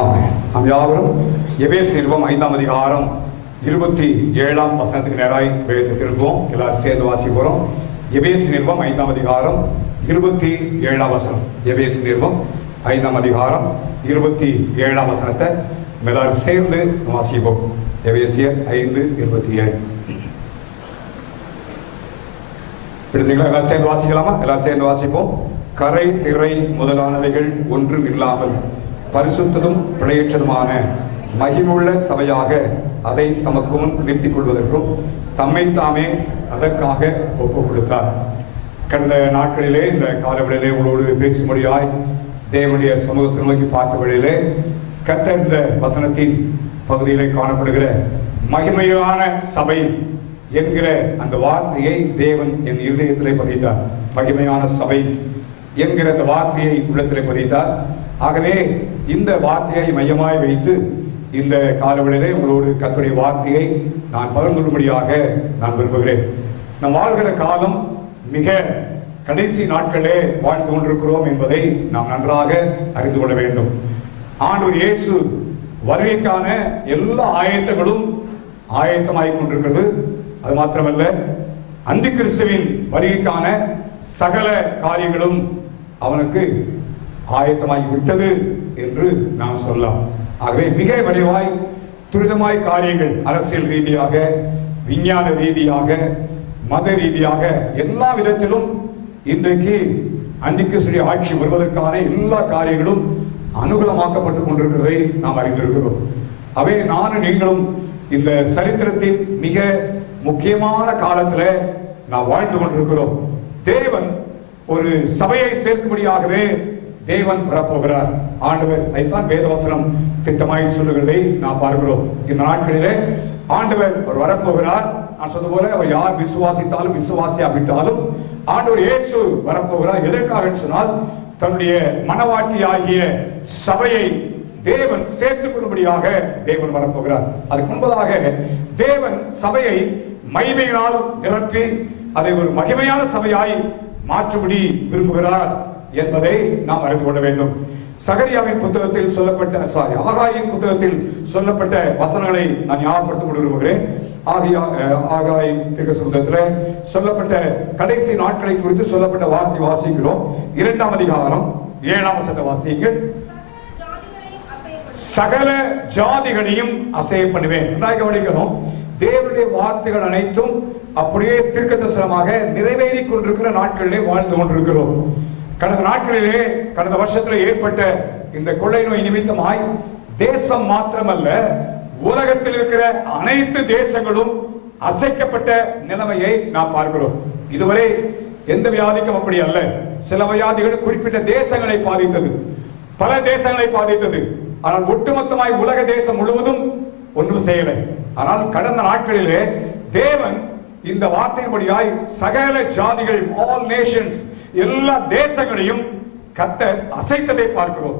நாம் யாவரும் எபேசு நிருபம் 5ஆம் அதிகாரம் 27ஆம் வசனத்துக்கு நேராய் பேசிட்டிருக்கோம். எல்லாரும் சேர்ந்து வாசிப்போம். எபேசு நிருபம் 5ஆம் அதிகாரம் 27ஆம் வசனம். எபேசு நிருபம் 5ஆம் அதிகாரம் 27ஆம் வசனத்தை எல்லாரும் சேர்ந்து வாசிப்போம். எபேசியர் 5:27. எடுத்தீங்களா? எல்லாரும் சேர்ந்து வாசிக்கலாமா? எல்லாரும் சேர்ந்து வாசிப்போம். கரை திரை முதலானவைகள் ஒன்றும் இல்லாமல் பரிசுத்ததும் பிழையற்றதுமான மகிமுள்ள சபையாக அதை தமக்கு முன் நிறுத்திக் கொள்வதற்கும் தம்மை தாமே அதற்காக ஒப்புக் கொடுத்தார். கடந்த நாட்களிலே இந்த காலவெளியிலே உங்களோடு பேசும்படியாய் தேவனுடைய சமூகத்தை நோக்கி பார்த்த வேளையிலே கர்த்தர் இந்த வசனத்தின் பகுதியிலே காணப்படுகிற மகிமையான சபை என்கிற அந்த வார்த்தையை தேவன் என் இருதயத்திலே பதித்தார். மகிமையான சபை என்கிற அந்த வார்த்தையை உள்ளத்திலே பதித்தார். ஆகவே இந்த வார்த்தையை மையமாய் வைத்து இந்த காலவெளியிலே உங்களோடு கர்த்தருடைய வார்த்தையை நான் பகிர்ந்து கொள்ளும்படியாக நான் விரும்புகிறேன். நாம் வாழ்கிற காலம் மிக கடைசி நாட்களே வாழ்ந்து கொண்டிருக்கிறோம் என்பதை நாம் நன்றாக அறிந்து கொள்ள வேண்டும். ஆண்டவர் இயேசு வருகைக்கான எல்லா ஆயத்தங்களும் ஆயத்தமாகிக் கொண்டிருக்கிறது. அது மாத்திரமல்ல, அந்தி கிறிஸ்துவின் வருகைக்கான சகல காரியங்களும் அவனுக்கு ஆயத்தமாகி விட்டது என்று நாம் சொல்லலாம். ஆகவே மிக விரைவாய் துரிதமாய் காரியங்கள் அரசியல் ரீதியாக, விஞ்ஞான ரீதியாக, மத ரீதியாக எல்லா விதத்திலும் இன்றைக்கு அன்றைக்கு ஆட்சி வருவதற்கான எல்லா காரியங்களும் அனுகூலமாக்கப்பட்டுக் கொண்டிருக்கிறதை நாம் அறிந்திருக்கிறோம். அவை நானும் நீங்களும் இந்த சரித்திரத்தின் மிக முக்கியமான காலத்தில் நாம் வாழ்ந்து கொண்டிருக்கிறோம். தேவன் ஒரு சபையை சேர்க்கும்படியாகவே தேவன் வரப்போகிறார். ஆண்டவர் அதைத்தான் வேதவசனம் திட்டமாய் சொல்லுகிறதை நாம் பார்க்கிறோம். இந்த நாட்களிலே ஆண்டவர் வரப்போகிறார். நான் சொன்ன போல அவர் யார் விசுவாசித்தாலும் விசுவாசியாவிட்டாலும் ஆண்டவர் இயேசு வரப்போகிறார். எதற்காக சொன்னால், தன்னுடைய மனவாட்டி ஆகிய சபையை தேவன் சேர்த்துக் கொள்ளும்படியாக தேவன் வரப்போகிறார். அதுக்கு முன்பதாக தேவன் சபையை மகிமையினால் நிரப்பி அதை ஒரு மகிமையான சபையாய் மாற்றும்படி விரும்புகிறார் என்பதை நாம் அறிந்து கொள்ள வேண்டும். சகரியாவின் புத்தகத்தில் சொல்லப்பட்ட ஆகாயின் புத்தகத்தில் சொல்லப்பட்ட வசனங்களை நான் ஞாபகப்படுத்த விரும்புகிறேன். ஆகாயின் புத்தகத்தில் சொல்லப்பட்ட கடைசி நாட்களை குறித்து சொல்லப்பட்ட வார்த்தை வாசிக்கிறோம். 2ஆம் அதிகாரம் 7ஆம் வசனத்தை வாசியுங்கள். சகல ஜாதிகளையும் அசைய பண்ணுவேன். கவனிக்கணும், தேவனுடைய வார்த்தைகள் அனைத்தும் அப்படியே தீர்க்கதரிசனமாக நிறைவேறி கொண்டிருக்கிற நாட்களிலே வாழ்ந்து கொண்டிருக்கிறோம். கடந்த நாட்களிலே, கடந்த வருஷத்தில் ஏற்பட்ட இந்த கொள்ளை நோய் நிமித்தமாய் தேசம் மாத்திரமல்ல, உலகத்தில் இருக்கிற அனைத்து தேசங்களும் அசைக்கப்பட்ட நிலைமையை நாம் பார்க்கிறோம். இதுவரை எந்த வியாதிக்கும் அப்படி அல்ல. சில வியாதிகள் குறிப்பிட்ட தேசங்களை பாதித்தது, பல தேசங்களை பாதித்தது. ஆனால் ஒட்டுமொத்தமாய் உலக தேசம் முழுவதும் ஒன்றும் செய்யலை. ஆனால் கடந்த நாட்களிலே தேவன் இந்த வார்த்தையின்படியாய் சகல ஜாதிகள், ஆல் நேஷன்ஸ், எல்லா தேசங்களையும் கர்த்தர் அசைத்ததை பார்க்கிறோம்.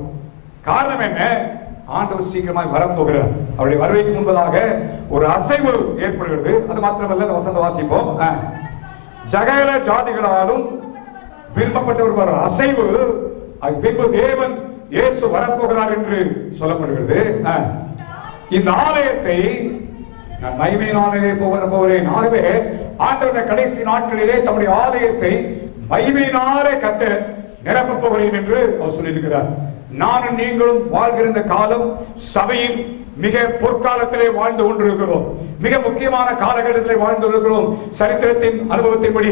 காரணம் என்ன? ஆண்டவர் சீக்கிரமாய் வரப்போகிறார். அவருடைய வருகைக்கு முன்பதாக ஒரு அசைவு ஏற்படுகிறது. அது மாத்திரமல்ல, வசந்த வாசிப்போம். சகல ஜாதிகளாலும் விரும்பப்பட்டவர் வர அசைவு, பின்பு தேவன் இயேசு வரப்போகிறார் என்று சொல்லப்படுகிறது. இந்த ஆலயத்தை நான் மகிமையினாலே போகிறேன். ஆகவே ஆண்டவருடைய கடைசி நாட்களிலே தம்முடைய ஆலயத்தை மகிமையினாலே கர்த்தர் நிரப்பப் போகிறேன் என்று அவர் சொல்லியிருக்கிறார். நானும் நீங்களும் வாழ்கிற இந்த காலம் சபையின் மிக பொற்காலத்திலே வாழ்ந்து கொண்டிருக்கிறோம். மிக முக்கியமான காலகட்டத்திலே வாழ்ந்து இருக்கிறோம். சரித்திரத்தின் அனுபவத்தின்படி,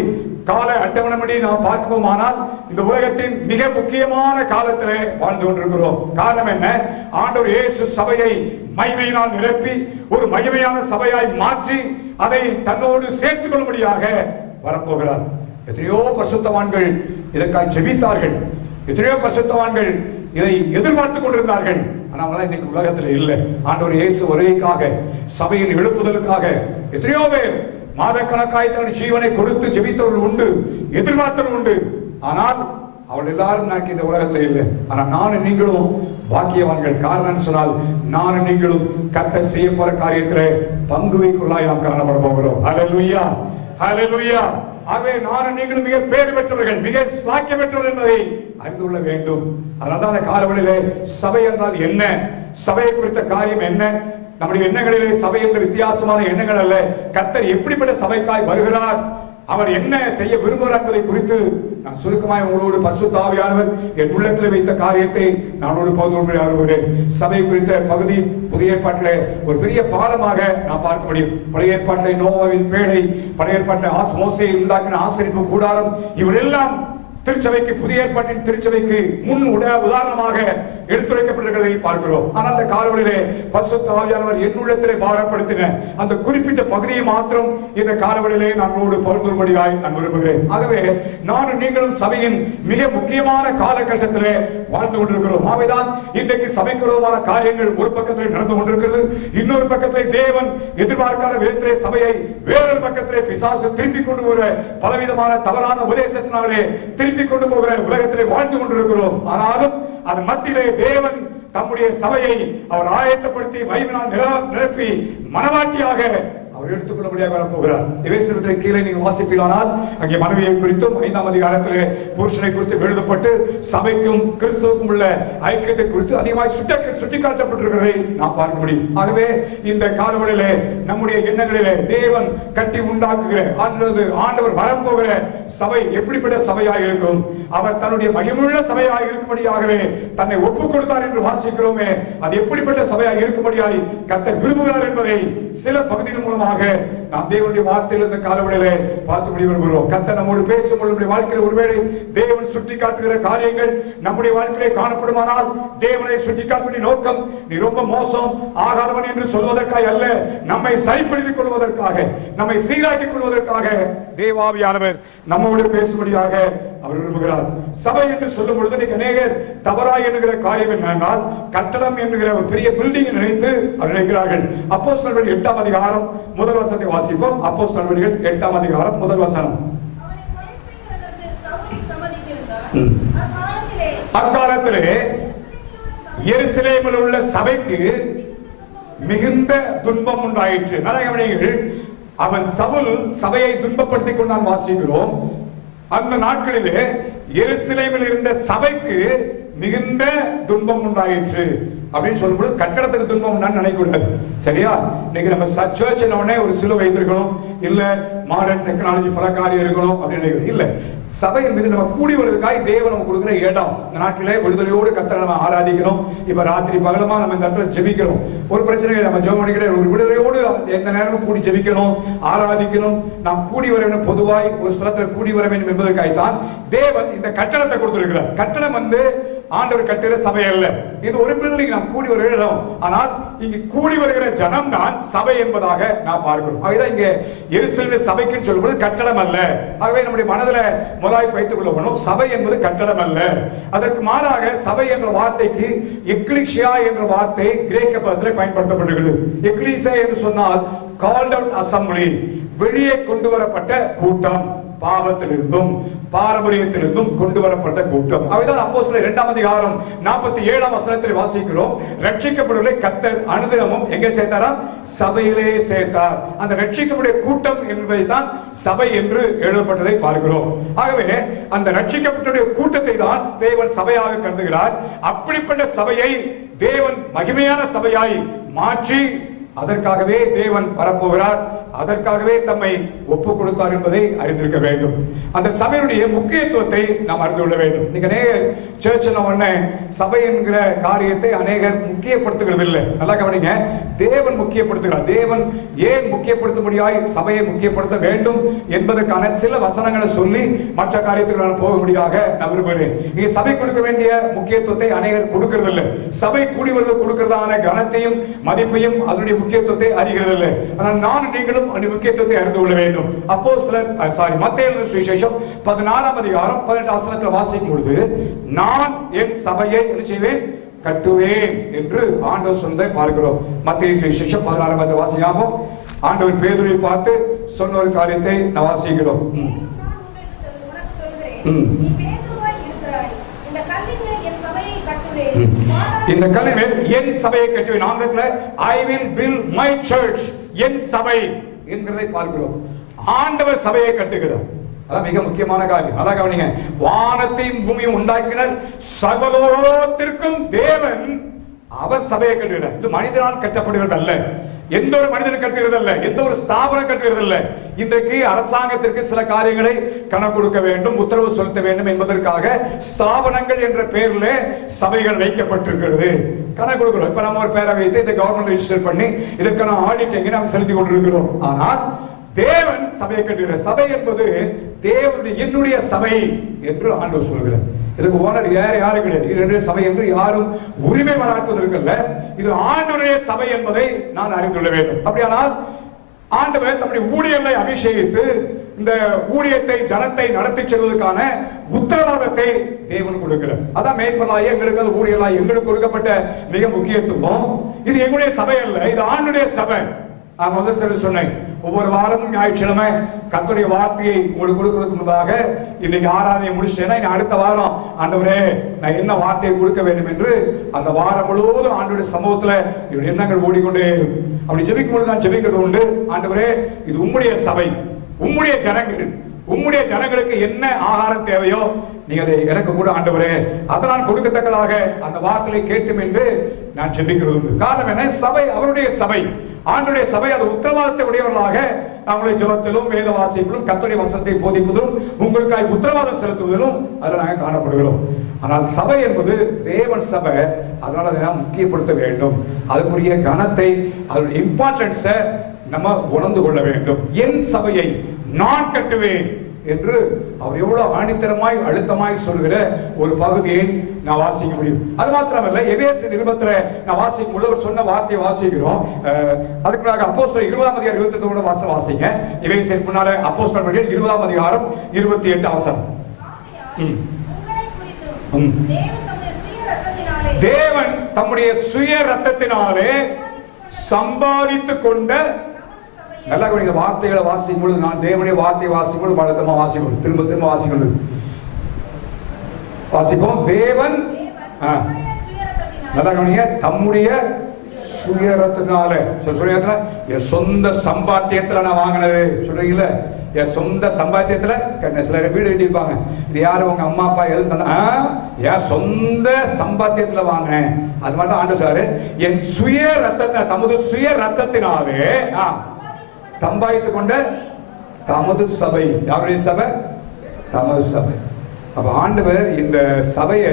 கால அட்டவணைப்படி நாம் பார்ப்போமானால் இந்த உலகத்தின் மிக முக்கியமான காலத்திலே வாழ்ந்து கொண்டிருக்கிறோம். காரணம் என்ன? ஆண்டவர் இயேசு சபையை மகிமையினால் நிரப்பி ஒரு மகிமையான சபையாய் மாற்றி அதை தன்னோடு சேர்த்துக் கொள்ளும்படியாக வரப்போகிறார். எத்தனையோ பரிசுத்தவான்கள் இதற்காக ஜெபித்தார்கள். எத்தனையோ பரிசுத்தவான்கள் இதை எதிர்பார்த்துக் கொண்டிருந்தார்கள். ஆனால் இன்னைக்கு உலகத்தில் இல்லை. ஆண்டவர் இயேசு வருகைக்காக, சபையின் எழுப்புதலுக்காக எத்தனையோ பேர் மாதக்கணக்காய் தன் ஜீவனை கொடுத்து ஜெபித்தவர்கள் உண்டு, எதிர்பார்த்தவர்கள் உண்டு. ஆனால் அவள் எல்லாரும் இந்த உலகத்தில் இல்லை. ஆனால் நானும் நீங்களும் பாக்கியவான்கள். காரணம் சொன்னால், நானும் நீங்களும் கர்த்தர் செய்ய போற காரியத்திலே பங்குவைக்குள்ளாய் நாம் காணப்பட போகிறோம். ஹல்லேலூயா, ஹல்லேலூயா. ஆகவே நானும் நீங்களும் மிக பேர் பெற்றவர்கள், மிக சாக்கியம் பெற்றவர்கள் என்பதை அறிந்து கொள்ள வேண்டும். அதனால்தான் அந்த காலவெளியிலே சபை என்றால் என்ன, சபையை குறித்த காரியம் என்ன, நம்முடைய எண்ணங்களிலே சபை என்ற வித்தியாசமான எண்ணங்கள் அல்ல, கர்த்தர் எப்படிப்பட்ட சபைக்காய் வருகிறார், அவர் என்ன செய்ய விரும்புகிறார் என்பதை குறித்து நான் சுருக்கமாய் உங்களோடு பரிசுத்த ஆவியானவர் என் உள்ளத்தில் வைத்த காரியத்தை நானோடு பகிர்ந்து கொள்ள விரும்புகிறேன். சபை குறித்த பகுதி புதிய ஏற்பாட்டிலே ஒரு பெரிய பாடமாக நான் பார்க்க முடியும். பழைய ஏற்பாட்டிலே நோவாவின் பேழை, பழைய ஏற்பாட்டில் மோசேயை உண்டாக்கின ஆசரிப்பு கூடாரம், இவரெல்லாம் திருச்சபைக்கு, புதிய ஏற்பாட்டின் திருச்சபைக்கு முன் உதாரணமாக எடுத்துரைக்கப்பட்டிருக்கிறதை பார்க்கிறோம். ஆனால் அந்த காலவெளியிலே பரிசுத்த ஆவியானவர் என் உள்ளத்திலே பாரப்படுத்தின அந்த குறிப்பிட்ட பகுதியை மாத்திரம் இந்த காலவெளியிலே நான் உங்களோடு பகிர்ந்தும்படியாய் நான் விரும்புகிறேன். ஆகவே நானும் நீங்களும் சபையின் மிக முக்கியமான காலகட்டத்திலே வாழ்ந்து கொண்டிருக்கிறோம். ஆகவேதான் இன்றைக்கு சபைக்கு விரோதமான காரியங்கள் ஒரு பக்கத்திலே நடந்து கொண்டிருக்கிறது, இன்னொரு பக்கத்திலே தேவன் எதிர்பார்க்காத விதத்திலே சபையை வேறொரு பக்கத்திலே பிசாசு திருப்பி கொண்டு போகிற பலவிதமான தவறான உபதேசத்தினாலே திருப்பி கொண்டு போகிற உலகத்திலே வாழ்ந்து கொண்டிருக்கிறோம். ஆனாலும் அதன் மத்தியிலே தேவன் தம்முடைய சபையை அவர் ஆயத்தப்படுத்தி மகிமையினால் நிரப்பி மனவாட்டியாக அவர் எடுத்துக்கொள்ளபடியாக வரப்போகிறார். எபேசியர் கீழே நீங்கள் வாசிப்பீர்களானால் அங்கே மனைவியை குறித்தும் 5ஆம் அதிகாரத்திலே புருஷனை குறித்து எழுதப்பட்டு சபைக்கும் கிறிஸ்துவுக்கும் உள்ள ஐக்கியத்தை குறித்து அதிகமாக சுட்டிக்காட்டப்பட்டிருக்கிறதை நாம் பார்க்க முடியும். ஆகவே இந்த காலவெளியிலே நம்முடைய எண்ணங்களிலே தேவன் கட்டி உண்டாக்குகிற ஆண்டவர் வரப்போகிற சபை எப்படிப்பட்ட சபையாக இருக்கும், அவர் தன்னுடைய மகிமுள்ள சபையாக இருக்கும்படியாகவே தன்னை ஒப்புக் கொடுத்தார் என்று வாசிக்கிறோமே, அது எப்படிப்பட்ட சபையாக இருக்கும்படியாய் கர்த்தர் விரும்புகிறார் என்பதை சில பகுதிகள் மூலமாக நாம் தேவனுடைய வார்த்தையில் இந்த காலவெளியிலே பார்த்து விரும்புகிறோம். கர்த்தர் நம்மோடு பேசும் நம்முடைய வாழ்க்கையில் ஒருவேளை தேவன் சுட்டி காட்டுகிற காரியங்கள் நம்முடைய வாழ்க்கையிலே காணப்படுமானால் தேவனை சுட்டி காட்டுகிற நோக்கம் நீ ரொம்ப மோசம் ஆகாதவன் என்று சொல்வதற்காக அல்ல, நம்மை சரிப்படுத்திக் கொள்வதற்காக, நம்மை சீராக்கிக் கொள்வதற்காக தேவாவியானவர் நம்மோடு பேசும்படியாக அவர் விரும்புகிறார். சபை என்று சொல்லும் பொழுது அநேகர் தவறாய் என்கிற காரியம் என்னென்றால் கட்டடம் என்கிற ஒரு பெரிய பில்டிங் நினைத்து அவர் நினைக்கிறார்கள். அப்போஸ்தலர்கள் 8ஆம் அதிகாரம் முதல் வசனத்தை வாசிப்போம். அப்போஸ்தலர்கள் 8ஆம் அதிகாரம் முதல் வசனம். அக்காலத்திலே எருசலேமில் உள்ள சபைக்கு மிகுந்த துன்பம் உண்டாயிற்று. நரகமணிகள் அவன் சவுல் சபையை துன்பப்படுத்திக் கொண்டான் வாசிக்கிறோம். அந்த நாட்களிலே எருசலேமில் இருந்த சபைக்கு மிகுந்த துன்பம் உண்டாயிற்று அப்படின்னு சொல்லும்போது கட்டடத்துக்கு துன்பம் நினைக்கூடாது. சரியா? இன்னைக்கு நம்ம சர்ச் உடனே ஒரு சிலுவை வைத்திருக்கணும், இல்ல மாடர்ன் டெக்னாலஜி பல காரியம் இருக்கணும் அப்படின்னு இல்ல. சபையின் மீது நம்ம கூடி வருவதற்காக தேவன் நமக்கு கொடுக்கிற இடம். இந்த நாட்டிலே விடுதலையோடு கர்த்தரை நம்ம ஆராதிக்கிறோம். இப்ப ராத்திரி பகலமா நம்ம இந்த இடத்துல ஜெபிக்கிறோம். ஒரு பிரச்சனை நம்ம ஜெபம் பண்ணிக்கிற ஒரு விடுதலையோடு எந்த நேரமும் கூடி ஜெபிக்கணும், ஆராதிக்கணும். நாம் கூடி வர வேண்டும், பொதுவாய் ஒரு ஸ்தலத்தில் கூடி வர வேண்டும் என்பதற்காகத்தான் தேவன் இந்த கட்டடத்தை கொடுத்திருக்கிறார். கட்டடம் ஆண்டவர் கட்டுகிற சபை அல்ல, இது ஒரு பில்டிங், நாம் கூடி வருகிற இடம். ஆனால் இங்கு கூடி வருகிற ஜனம் தான் சபை என்பதாக நாம் பார்க்கிறோம். ஆகவே இங்கே எருசலேம் சபைக்குன்னு சொல்லும்போது கட்டடம் அல்ல. ஆகவே நம்முடைய மனதில் முதலாய் வைத்துக் கொள்ள வேண்டும், சபை என்பது கட்டடம் அல்ல. அதற்கு மாறாக சபை என்ற வார்த்தைக்கு எக்லிசியா என்ற வார்த்தை கிரேக்க பதத்தில் பயன்படுத்தப்படுகிறது. எக்லிசியா என்று சொன்னால் கால்ட் அவுட் அசம்பிளி, வெளியே கொண்டு வரப்பட்ட கூட்டம், பாவத்திலிருந்தும் பாரம்பரியத்திலிருந்தும் கொண்டு வரப்பட்ட கூட்டம். அவைதான் அப்போஸ்தலர் 2ஆம் அதிகாரம் 47ஆம் வசனத்தில் வாசிக்கிறோம். ரட்சிக்கப்படுவதை கர்த்தர் அனுதினமும் எங்கே சேர்த்தாராம்? சபையிலே சேர்த்தார். அந்த ரட்சிக்கப்பட்ட கூட்டம் என்பதை தான் சபை என்று எழுதப்பட்டதை பார்க்கிறோம். ஆகவே அந்த ரட்சிக்கப்பட்ட கூட்டத்தை தான் தேவன் சபையாக கருதுகிறார். அப்படிப்பட்ட சபையை தேவன் மகிமையான சபையாய் மாற்றி அதற்காகவே தேவன் வரப்போகிறார், அதற்காகவே தம்மை ஒப்புக் கொடுத்தார் என்பதை அறிந்திருக்க வேண்டும். அந்த சபையுடைய முக்கியத்துவத்தை நாம் அறிந்து கொள்ள வேண்டும். நீங்க சர்ச் உடனே சபை என்கிற காரியத்தை அநேகர் முக்கியப்படுத்துகிறது இல்லை. நல்லா கவனிங்க, தேவன் முக்கியப்படுத்துகிறார். தேவன் ஏன் முக்கியப்படுத்தும்படியாய் சபையை முக்கியப்படுத்த வேண்டும் என்பதற்கான சில வசனங்களை சொல்லி மற்ற காரியத்துக்கு நான் போகும்படியாக நான் விரும்புகிறேன். நீங்க சபை கொடுக்க வேண்டிய முக்கியத்துவத்தை அநேகர் கொடுக்கிறது இல்லை. சபை கூடி வருவது கொடுக்கிறதான கனத்தையும் மதிப்பையும் அதனுடைய முக்கியத்துவத்தை அறிகிறதில்லை. ஆனால் நான் நீங்களும் அந்த முக்கியத்துவத்தை அறிந்து கொள்ள வேண்டும். அப்போஸ்தலர் மத்தேயு சுவிசேஷம் 14ஆம் அதிகாரம் 18 வசனத்தில் வாசிக்கும் பொழுது நான் என் சபையை என்ன செய்வேன்? கட்டுவேன் என்று ஆண்டவர் சொன்னதை பார்க்கிறோம். மத்தேயு சுவிசேஷம் 16ஆம் வாசியாமோ ஆண்டவர் பேதுருவை பார்த்து சொன்ன ஒரு காரியத்தை நான் வாசிக்கிறோம். இந்த கல்லின் மேல் என் சபையை கட்டுவேன். ஆங்கிலத்தில் I will build my church, என் சபை என்கிறதை பார்க்கிறோம். ஆண்டவர் சபையை கட்டுகிறார். அதான் மிக முக்கியமான காரியம். அதான் கவனிங்க, வானத்தையும் பூமியும் உண்டாக்கினர் சகலோகத்திற்கும் தேவன் அவர் சபையை கட்டுகிறார். இது மனிதனால் கட்டப்படுகிறது அல்ல, எந்த ஒரு மனிதன் கட்டுகிறது அல்ல, எந்த ஒரு ஸ்தாபனம் கட்டுகிறது அல்ல. இன்றைக்கு அரசாங்கத்திற்கு சில காரியங்களை கணக்கு கொடுக்க வேண்டும், உத்தரவு செலுத்த வேண்டும் என்பதற்காக ஸ்தாபனங்கள் என்ற பெயரில் சபைகள் வைக்கப்பட்டிருக்கிறது. கணக்கு கொடுக்கிறோம். இப்ப நம்ம ஒரு பேரை வைத்து இதை கவர்மெண்ட் ரெஜிஸ்டர் பண்ணி இதற்கான ஆடிட்டிங் நாம் செலுத்திக் கொண்டிருக்கிறோம். ஆனால் தேவன் சபையை கட்டுகிறார். சபை என்பது தேவனுடைய, என்னுடைய சபை என்று ஆண்டவர் சொல்கிறார். இதுக்கு ஓனர் யாரும் கிடையாது. இது சபை என்று யாரும் உரிமை பாராட்டுவதற்கல்ல, இது ஆண்டவருடைய சபை என்பதை நான் அறிந்துள்ள வேண்டும். அப்படியானால் ஆண்டவர் தம்முடைய ஊழியர்களை அபிஷேகித்து இந்த ஊழியத்தை ஜனத்தை நடத்தி செல்வதற்கான உத்தரவாதத்தை தேவன் கொடுக்கிறார். அதான் மேய்ப்பனாய் எங்களுக்கு, அது ஊழியர்களாய் எங்களுக்கு கொடுக்கப்பட்ட மிக முக்கியத்துவம். இது எங்களுடைய சபை அல்ல, இது ஆண்டவருடைய சபை. நான் முதல் சொன்னேன், ஒவ்வொரு வாரமும் ஞாயிற்றுக்கிழமை கர்த்தருடைய வார்த்தையை உங்களுக்கு கொடுக்கிறதுக்கு முன்பாக இன்னைக்கு ஆராதனையை முடிச்சிட்டேன்னா இனி அடுத்த வாரம் ஆண்டவரே நான் என்ன வார்த்தையை கொடுக்க வேண்டும் என்று அந்த வாரம் முழுவதும் ஆண்டவருடைய சமூகத்துல என்னுடைய எண்ணங்கள் ஓடிக்கொண்டே அப்படி ஜெபிக்கும் பொழுது நான் ஜெபிக்கிறது உண்டு. ஆண்டவரே இது உம்முடைய சபை, உம்முடைய ஜனங்கள், உம்முடைய ஜனங்களுக்கு என்ன ஆகாரம் தேவையோ நீங்க அதை எனக்கு கூட ஆண்டவரே அதை நான் கொடுக்கத்தக்கதாக அந்த வார்த்தையை கேட்கும் என்று நான் ஜெபிக்கிறது உண்டு. காரணம் என்ன? சபை அவருடைய சபை, ஆண்டவருடைய சபை. அது உத்தரவாதத்தை உடையவர்களாக நம்முடைய ஜெபத்திலும் வேத வாசிப்பிலும் கர்த்தருடைய வசனத்தை போதிப்பதும் உங்களுக்காக உத்தரவாதம் செலுத்துவதிலும் அதில் நாங்கள் காணப்படுகிறோம். ஆனால் சபை என்பது தேவன் சபை, அதனால அதை நாம் முக்கியப்படுத்த வேண்டும். அதுக்குரிய கனத்தை, அதனுடைய இம்பார்ட்டன்ஸை நம்ம உணர்ந்து கொள்ள வேண்டும். என் சபையை நான் கட்டுவேன் என்று அவர் எவ்வளவு ஆணித்தரமாய் அழுத்தமாய் சொல்கிற ஒரு பகுதியை நான் வாசிக்க முடியும். அது மாத்திரமல்ல, எபேசு நிருபத்துல நான் வாசிக்கும் பொழுது அவர் சொன்ன வார்த்தையை வாசிக்கிறோம். அதுக்கு பிறகு அப்போஸ்தலர் 20ஆம் அதிகாரம் 28 வாசிங்க. எபேசு முன்னால அப்போஸ்தலர் 20ஆம் அதிகாரம் 28 அவசரம். தேவன் தம்முடைய சுய ரத்தத்தினாலே சம்பாதித்துக் கொண்ட, நல்லா கவனிங்க, வார்த்தைகளை வாசிக்கும் பொழுது நான் தேவனுடைய வார்த்தையை வாசிக்கும் பொழுது பலத்தமா வாசிக்கும், திரும்ப திரும்ப வாசிக்கணும், வாசிப்போம். தேவன் நல்லா கவனிங்க, தம்முடைய சுயரத்தினால, சுயரத்தினால என் சொந்த சம்பாத்தியத்துல நான் வாங்கினது சொல்றீங்களா? என் சொந்த சம்பாத்தியத்துல. சில வீடு கட்டியிருப்பாங்க, இது யாரு உங்க அம்மா அப்பா எதுவும் தந்தா? என் சொந்த சம்பாத்தியத்துல வாங்கினேன். அது மாதிரி தான் ஆண்டு சொல்றாரு, என் சுய ரத்தத்தின, தமது சுய ரத்தத்தினாலே சம்பாதித்துக் கொண்ட தமது சபை. யாருடைய சபை? தமது சபை. அப்ப ஆண்டவர் இந்த சபையை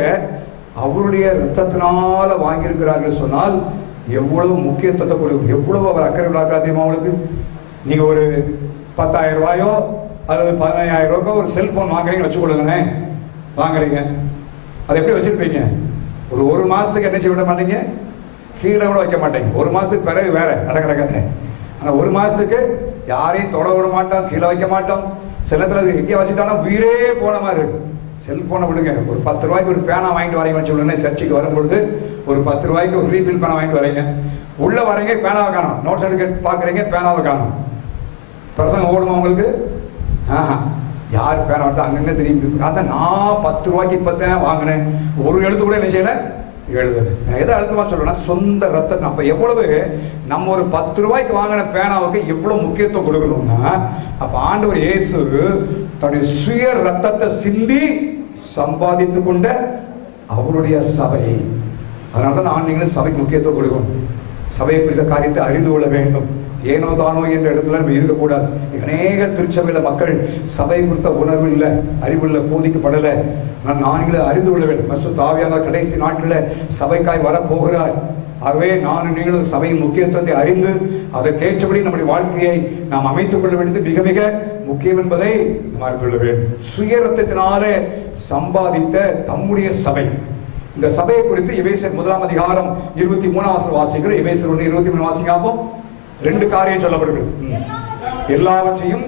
அவருடைய ரத்தத்தினால வாங்கியிருக்கிறார்கள் சொன்னால் எவ்வளவு முக்கியத்துவத்தை கொடுக்கும், எவ்வளவு அவர் அக்கறை விளையாடுறாரு தெரியுமா உங்களுக்கு? நீங்க ஒரு 10,000 ரூபாயோ அல்லது 15,000 ரூபாய்க்கோ ஒரு செல்போன் வாங்குறீங்கன்னு வச்சுக்கொள்ளுங்களேன். வாங்குறீங்க, அதை எப்படி வச்சிருப்பீங்க? ஒரு மாசத்துக்கு என்ன செய்ய விட மாட்டீங்க, கீழே கூட வைக்க மாட்டீங்க. ஒரு மாசத்துக்கு பிறகு வேற நடக்கிற கதை. ஆனால் ஒரு மாதத்துக்கு யாரையும் தொட விட மாட்டோம், கீழே வைக்க மாட்டோம். சிலத்தில் எங்கே வச்சுட்டாலும் உயிரே போன மாதிரி இருக்கு. செல்ஃபோனை விடுங்க, ஒரு 10 ரூபாய்க்கு ஒரு பேனா வாங்கிட்டு வரீங்கன்னு சொல்லுங்க. சர்ச்சுக்கு வரும்பொழுது ஒரு 10 ரூபாய்க்கு ஒரு ரீஃபில் பேனா வாங்கிட்டு வரீங்க, உள்ளே வரீங்க பேனாவை காணும், நோட்ஸ் எடுக்க பார்க்குறீங்க பேனாவை காணும். பிரசங்கம் ஓடுமா உங்களுக்கு? யார் பேனா எடுத்து அங்கங்கே திரும்பி. அதான் நான் 10 ரூபாய்க்கு இப்போத்தான் வாங்கினேன், ஒரு எழுத்து கூட என்ன செய்யலை எழுதுது. நான் எதை அழுத்தமா சொல்றேன்னா சொந்த ரத்தம். அப்ப எவ்வளவு நம்ம ஒரு 10 ரூபாய்க்கு வாங்கின பேனாவுக்கு எவ்வளவு முக்கியத்துவம் கொடுக்கணும்னா, அப்ப ஆண்டவர் இயேசு தன்னுடைய சுய ரத்தத்தை சிந்தி சம்பாதித்து கொண்ட அவருடைய சபை. அதனால்தான் நான் நீங்களும் சபைக்கு முக்கியத்துவம் கொடுக்கணும். சபையை குறித்த காரியத்தை அறிந்து கொள்ள வேண்டும். ஏனோ தானோ என்ற இடத்துல நம்ம இருக்கக்கூடாது. அநேக திருச்சபையில மக்கள் சபை குறித்த உணர்வு இல்லை, அறிவுள்ள, போதிக்கப்படலை. நானுங்களும் அறிந்து கொள்ள வேண்டும். பரிசுத்த ஆவியானவர் கடைசி நாட்டில் சபைக்காய் வரப்போகிறார். ஆகவே நானும் நீங்களும் சபையின் முக்கியத்துவத்தை அறிந்து அதற்கேற்றபடி நம்முடைய வாழ்க்கையை நாம் அமைத்துக் கொள்ள வேண்டியது மிக மிக முக்கியம் என்பதை நாம் அறிந்து கொள்ள வேண்டும். சுயரத்தினாலே சம்பாதித்த தம்முடைய சபை. இந்த சபையை குறித்து எபேசியர் 1ஆம் அதிகாரம் 23 வாசிக்கிறோம். எபேசியர் 1:23 வாசிக்காமோ 2 காரியம் சொல்லப்படுகிறது. எல்லாவற்றும்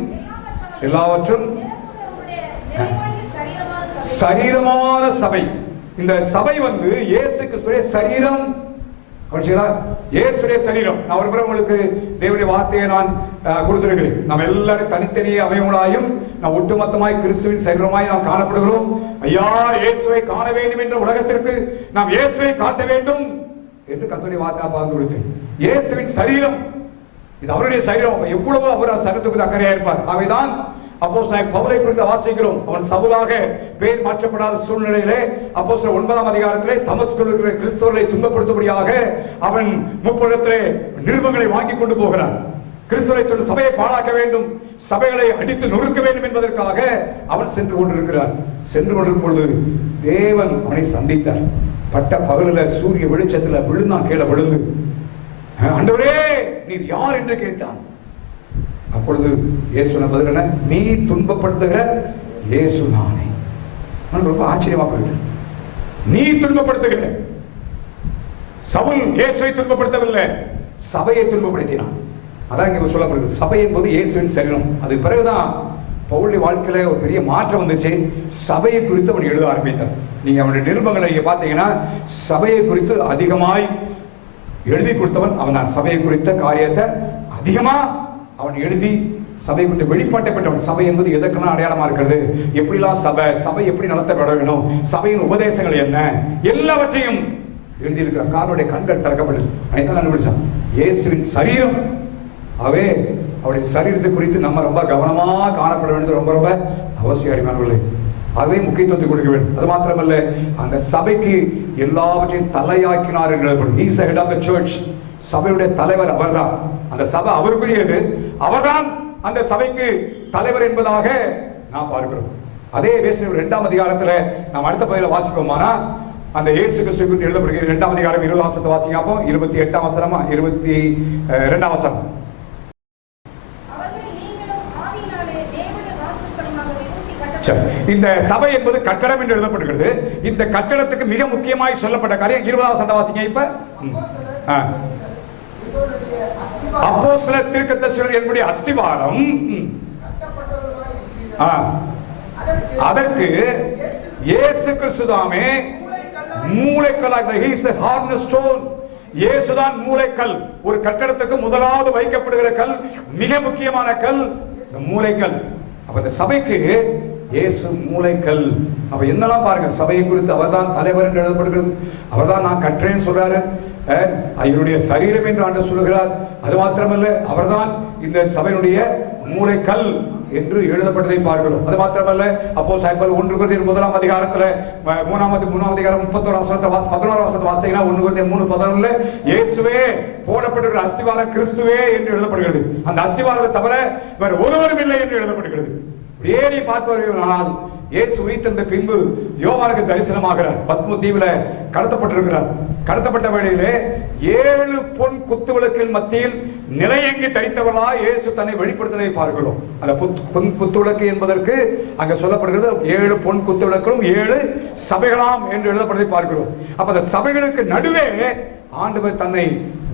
சரீரமான சபை. இந்த சபை இயேசு கிறிஸ்துவின் சரீரம். இயேசுடைய சரீரம். நான் ஒரு முறை உங்களுக்கு தேவனுடைய வார்த்தையை நான் கொடுத்திருக்கிறேன். நாம் எல்லாரும் தனித்தனியே அவயவங்களாயும் நாம் ஒட்டுமொத்தமாய் கிறிஸ்துவின் சரீரமாய் நாம் காணப்படுகிறோம். ஐயா, இயேசுவை காண வேண்டும் என்ற உலகத்திற்கு நாம் இயேசுவை காட்ட வேண்டும் என்று கர்த்தருடைய வார்த்தை பார்த்து கொடுத்தேன். இயேசுவின் சரீரம், இது அவருடைய சரீரம். எவ்வளவு அவர் சரீரத்துக்கு அக்கறையா இருப்பார். அவைதான் அப்போஸ்தலனாகிய பவுலை குறித்து வாசிக்கிறோம். அவன் சவுலாக பெயர் மாற்றப்படாத சூழ்நிலையிலே அப்போஸ்தலர் 9ஆம் அதிகாரத்திலே தமஸ்குவில் இருக்கிற கிறிஸ்தவர்களை துன்பப்படுத்தும்படியாக அவன் முப்படத்திலே நிருபங்களை வாங்கி கொண்டு போகிறான். கிறிஸ்தவரை சபையை பாழாக்க வேண்டும், சபைகளை அடித்து நொறுக்க வேண்டும் என்பதற்காக அவன் சென்று கொண்டிருக்கிறான். சென்று கொண்டிருக்கும் பொழுது தேவன் அவனை சந்தித்தார். பட்ட பகலில் சூரிய வெளிச்சத்தில் விழுந்தான், கீழே விழுந்து, ஆண்டவரே நீர் யார் என்று கேட்டான். அப்பொழுது இயேசு பதில் என்ன? நீ துன்பப்படுத்துகிற இயேசு நானே. ரொம்ப ஆச்சரியமா போயிட்டு, நீ துன்பப்படுத்துகிற சவுல் இயேசுவை துன்பப்படுத்தவில்லை, சபையை துன்பப்படுத்தினான். அதான் இங்க சொல்லப்படுகிறது. சபை என்பது இயேசுவின் சரீரம். அது பிறகுதான் பவுலுடைய வாழ்க்கையில ஒரு பெரிய மாற்றம் வந்துச்சு. சபையை குறித்து அவன் எழுத ஆரம்பித்தான். நீங்க அவனுடைய நிருபங்களை நீங்க பார்த்தீங்கன்னா சபையை குறித்து அதிகமாய் எழுதி கொடுத்தவன் அவன் தான். சபையை குறித்த காரியத்தை அதிகமா அவன் எழுதி சபை குறித்த வெளிப்பாட்டை பெற்றவன். சபை என்பது எதற்கெல்லாம் அடையாளமா இருக்கிறது, எப்படிலாம் சபை எப்படி நடத்தப்பட வேண்டும், சபையின் உபதேசங்கள் என்ன, எல்லாவற்றையும் எழுதியிருக்கிற காரனுடைய கண்கள் திறக்கப்பட்டது. அனைத்தான் கண்டுபிடிச்சான் இயேசுவின் சரீரம். அவே அவருடைய சரீரத்தை குறித்து நம்ம ரொம்ப கவனமா காணப்பட வேண்டியது ரொம்ப ரொம்ப அவசியம். அறிமானவர்களே, அதுவே முக்கியத்துவத்தை கொடுக்க வேண்டும். அது மாத்திரமல்ல, அந்த சபைக்கு எல்லாவற்றையும் தலையாக்கினார் என்று He is the head of the church. சபையுடைய தலைவர் அவர்தான். அந்த சபை அவருக்குரியது, அவர்தான் அந்த சபைக்கு தலைவர் என்பதாக நாம் பார்க்கிறோம். அதே வேசியர் 2ஆம் அதிகாரத்தில் நாம் அடுத்த பகுதியில் வாசிப்போமானா, அந்த இயேசு கிறிஸ்து குறித்து எழுதப்படுகிறது. 2ஆம் அதிகாரம் 20 வசனத்தை வாசிங்க. அப்போ 28ஆம் வசனமா 22ஆம் வசனம். இந்த சபை என்பது கட்டடம் என்று எழுதப்படுகிறது. இந்த கட்டடத்துக்கு மிக முக்கியமாய் சொல்லப்பட்ட காரியம் 20ஆம் வசனத்தை வாசிங்க. இப்ப அப்போஸ்தலர் தீர்க்கதரிசிகள் என்பதுடைய அஸ்திவாரம், அதற்கு இயேசு கிறிஸ்துதாமே மூலைக்கல்லாக, he is the cornerstone. இயேசுதான் மூலைக்கல். ஒரு கட்டடத்துக்கு முதலாவது வைக்கப்படுகிற கல், மிக முக்கியமான கல் இந்த மூலைக்கல். அப்ப இந்த சபைக்கு இயேசு மூலைக்கல். அப்ப என்னெல்லாம் பாருங்க, சபையை குறித்து அவர்தான் தலைவர் என்று எழுதப்படுகிறது. அவர்தான் நான் கற்றேன்னு சொல்றாரு. அவருடைய சரீரம் என்று ஆண்டு சொல்லுகிறார். அது மாத்திரமல்ல, அவர்தான் இந்த சபையினுடைய மூலைக்கல் என்று எழுதப்பட்டதை பார்க்கிறோம். அது மாத்திரமல்ல, அப்போஸ்தலர் 1 கொரிந்தியர் 1ஆம் அதிகாரத்தில் 3ஆம் அதிகாரம் 31ஆம் வசனத்தை 11ஆம் வசனத்தை வாசித்தீங்கன்னா 1 கொரிந்தியர் 3:11 இயேசுவே போடப்பட்டிருக்கிற அஸ்திவாரம் கிறிஸ்துவே என்று எழுதப்படுகிறது. அந்த அஸ்திவாரத்தை தவிர வேறு ஒருவரும் இல்லை என்று எழுதப்படுகிறது. ஏறி பார்ப்பவர்களானால் இயேசு உயிர்த்தெழுந்த பின்பு யோவானுக்கு தரிசனமாகிறார். பத்மு தீவில கடத்தப்பட்டிருக்கிறார். கடத்தப்பட்ட வேளையிலே 7 பொன் குத்துவிளக்கின் மத்தியில் நிலையங்கி தரித்தவர்களா இயேசு தன்னை வெளிப்படுத்துவதை பார்க்கிறோம். அந்த குத்துவிளக்கு என்பதற்கு அங்க சொல்லப்படுகிறது 7 பொன் குத்துவிளக்கும் 7 சபைகளாம் என்று எழுதப்படுவதை பார்க்கிறோம். அப்ப அந்த சபைகளுக்கு நடுவே ஆண்டவர் தன்னை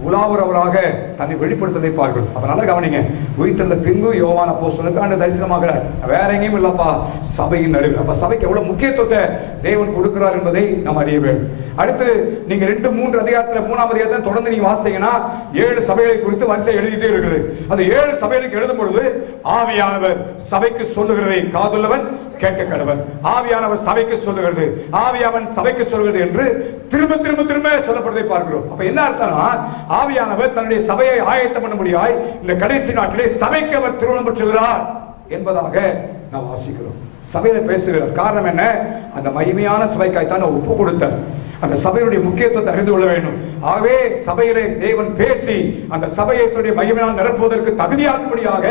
உலாவுறவராக தன்னை வெளிப்படுத்துவதை பார்க்கிறோம். அப்ப நல்லா கவனிங்க, உயிர்த்தெழுந்த பின்பு யோவான் அப்போஸ்தலனுக்கு ஆண்டு தரிசனமாகிறார். வேற எங்கேயும் இல்லப்பா, சபையின் நடுவில். அப்ப சபைக்கு எவ்வளவு முக்கியத்துவத்தை தேவன் கொடுக்கிறார் என்பதை நாம் அறிய வேண்டும். அடுத்து நீங்க 2-3 அதிகாரத்தில் 3ஆம் அதிகாரத்தை தொடர்ந்து நீங்க வாசித்தீங்கன்னா 7 சபைகளை குறித்து வரிசை எழுதிட்டே இருக்குது. அந்த 7 சபைகளுக்கு எழுதும் பொழுது ஆவியானவர் சபைக்கு சொல்லுகிறதை காதுள்ளவன் கேட்க கடவன், ஆவியானவர் சபைக்கு சொல்லுகிறது, ஆவியானவன் சபைக்கு சொல்லுகிறது என்று திரும்ப திரும்ப திரும்ப சொல்லப்படுவதை பார்க்கிறோம். அப்ப என்ன அர்த்தம்னா, ஆவியானவர் தன்னுடைய சபையை ஆயத்தம் பண்ண முடியாய் இந்த கடைசி நாட்டிலே சபைக்கு அவர் திருமணம் பெற்றுகிறார் என்பதாக நாம் வாசிக்கிறோம். சபையில பேசுகிறார். காரணம் என்ன? அந்த மகிமையான சபைக்காய் தான் ஒப்பு கொடுத்தார். அந்த சபையுடைய முக்கியத்துவத்தை அறிந்து கொள்ள வேண்டும். ஆகவே சபையிலே தேவன் பேசி அந்த சபையை தன்னுடைய மகிமையால் நிரப்புவதற்கு தகுதியாக்கும்படியாக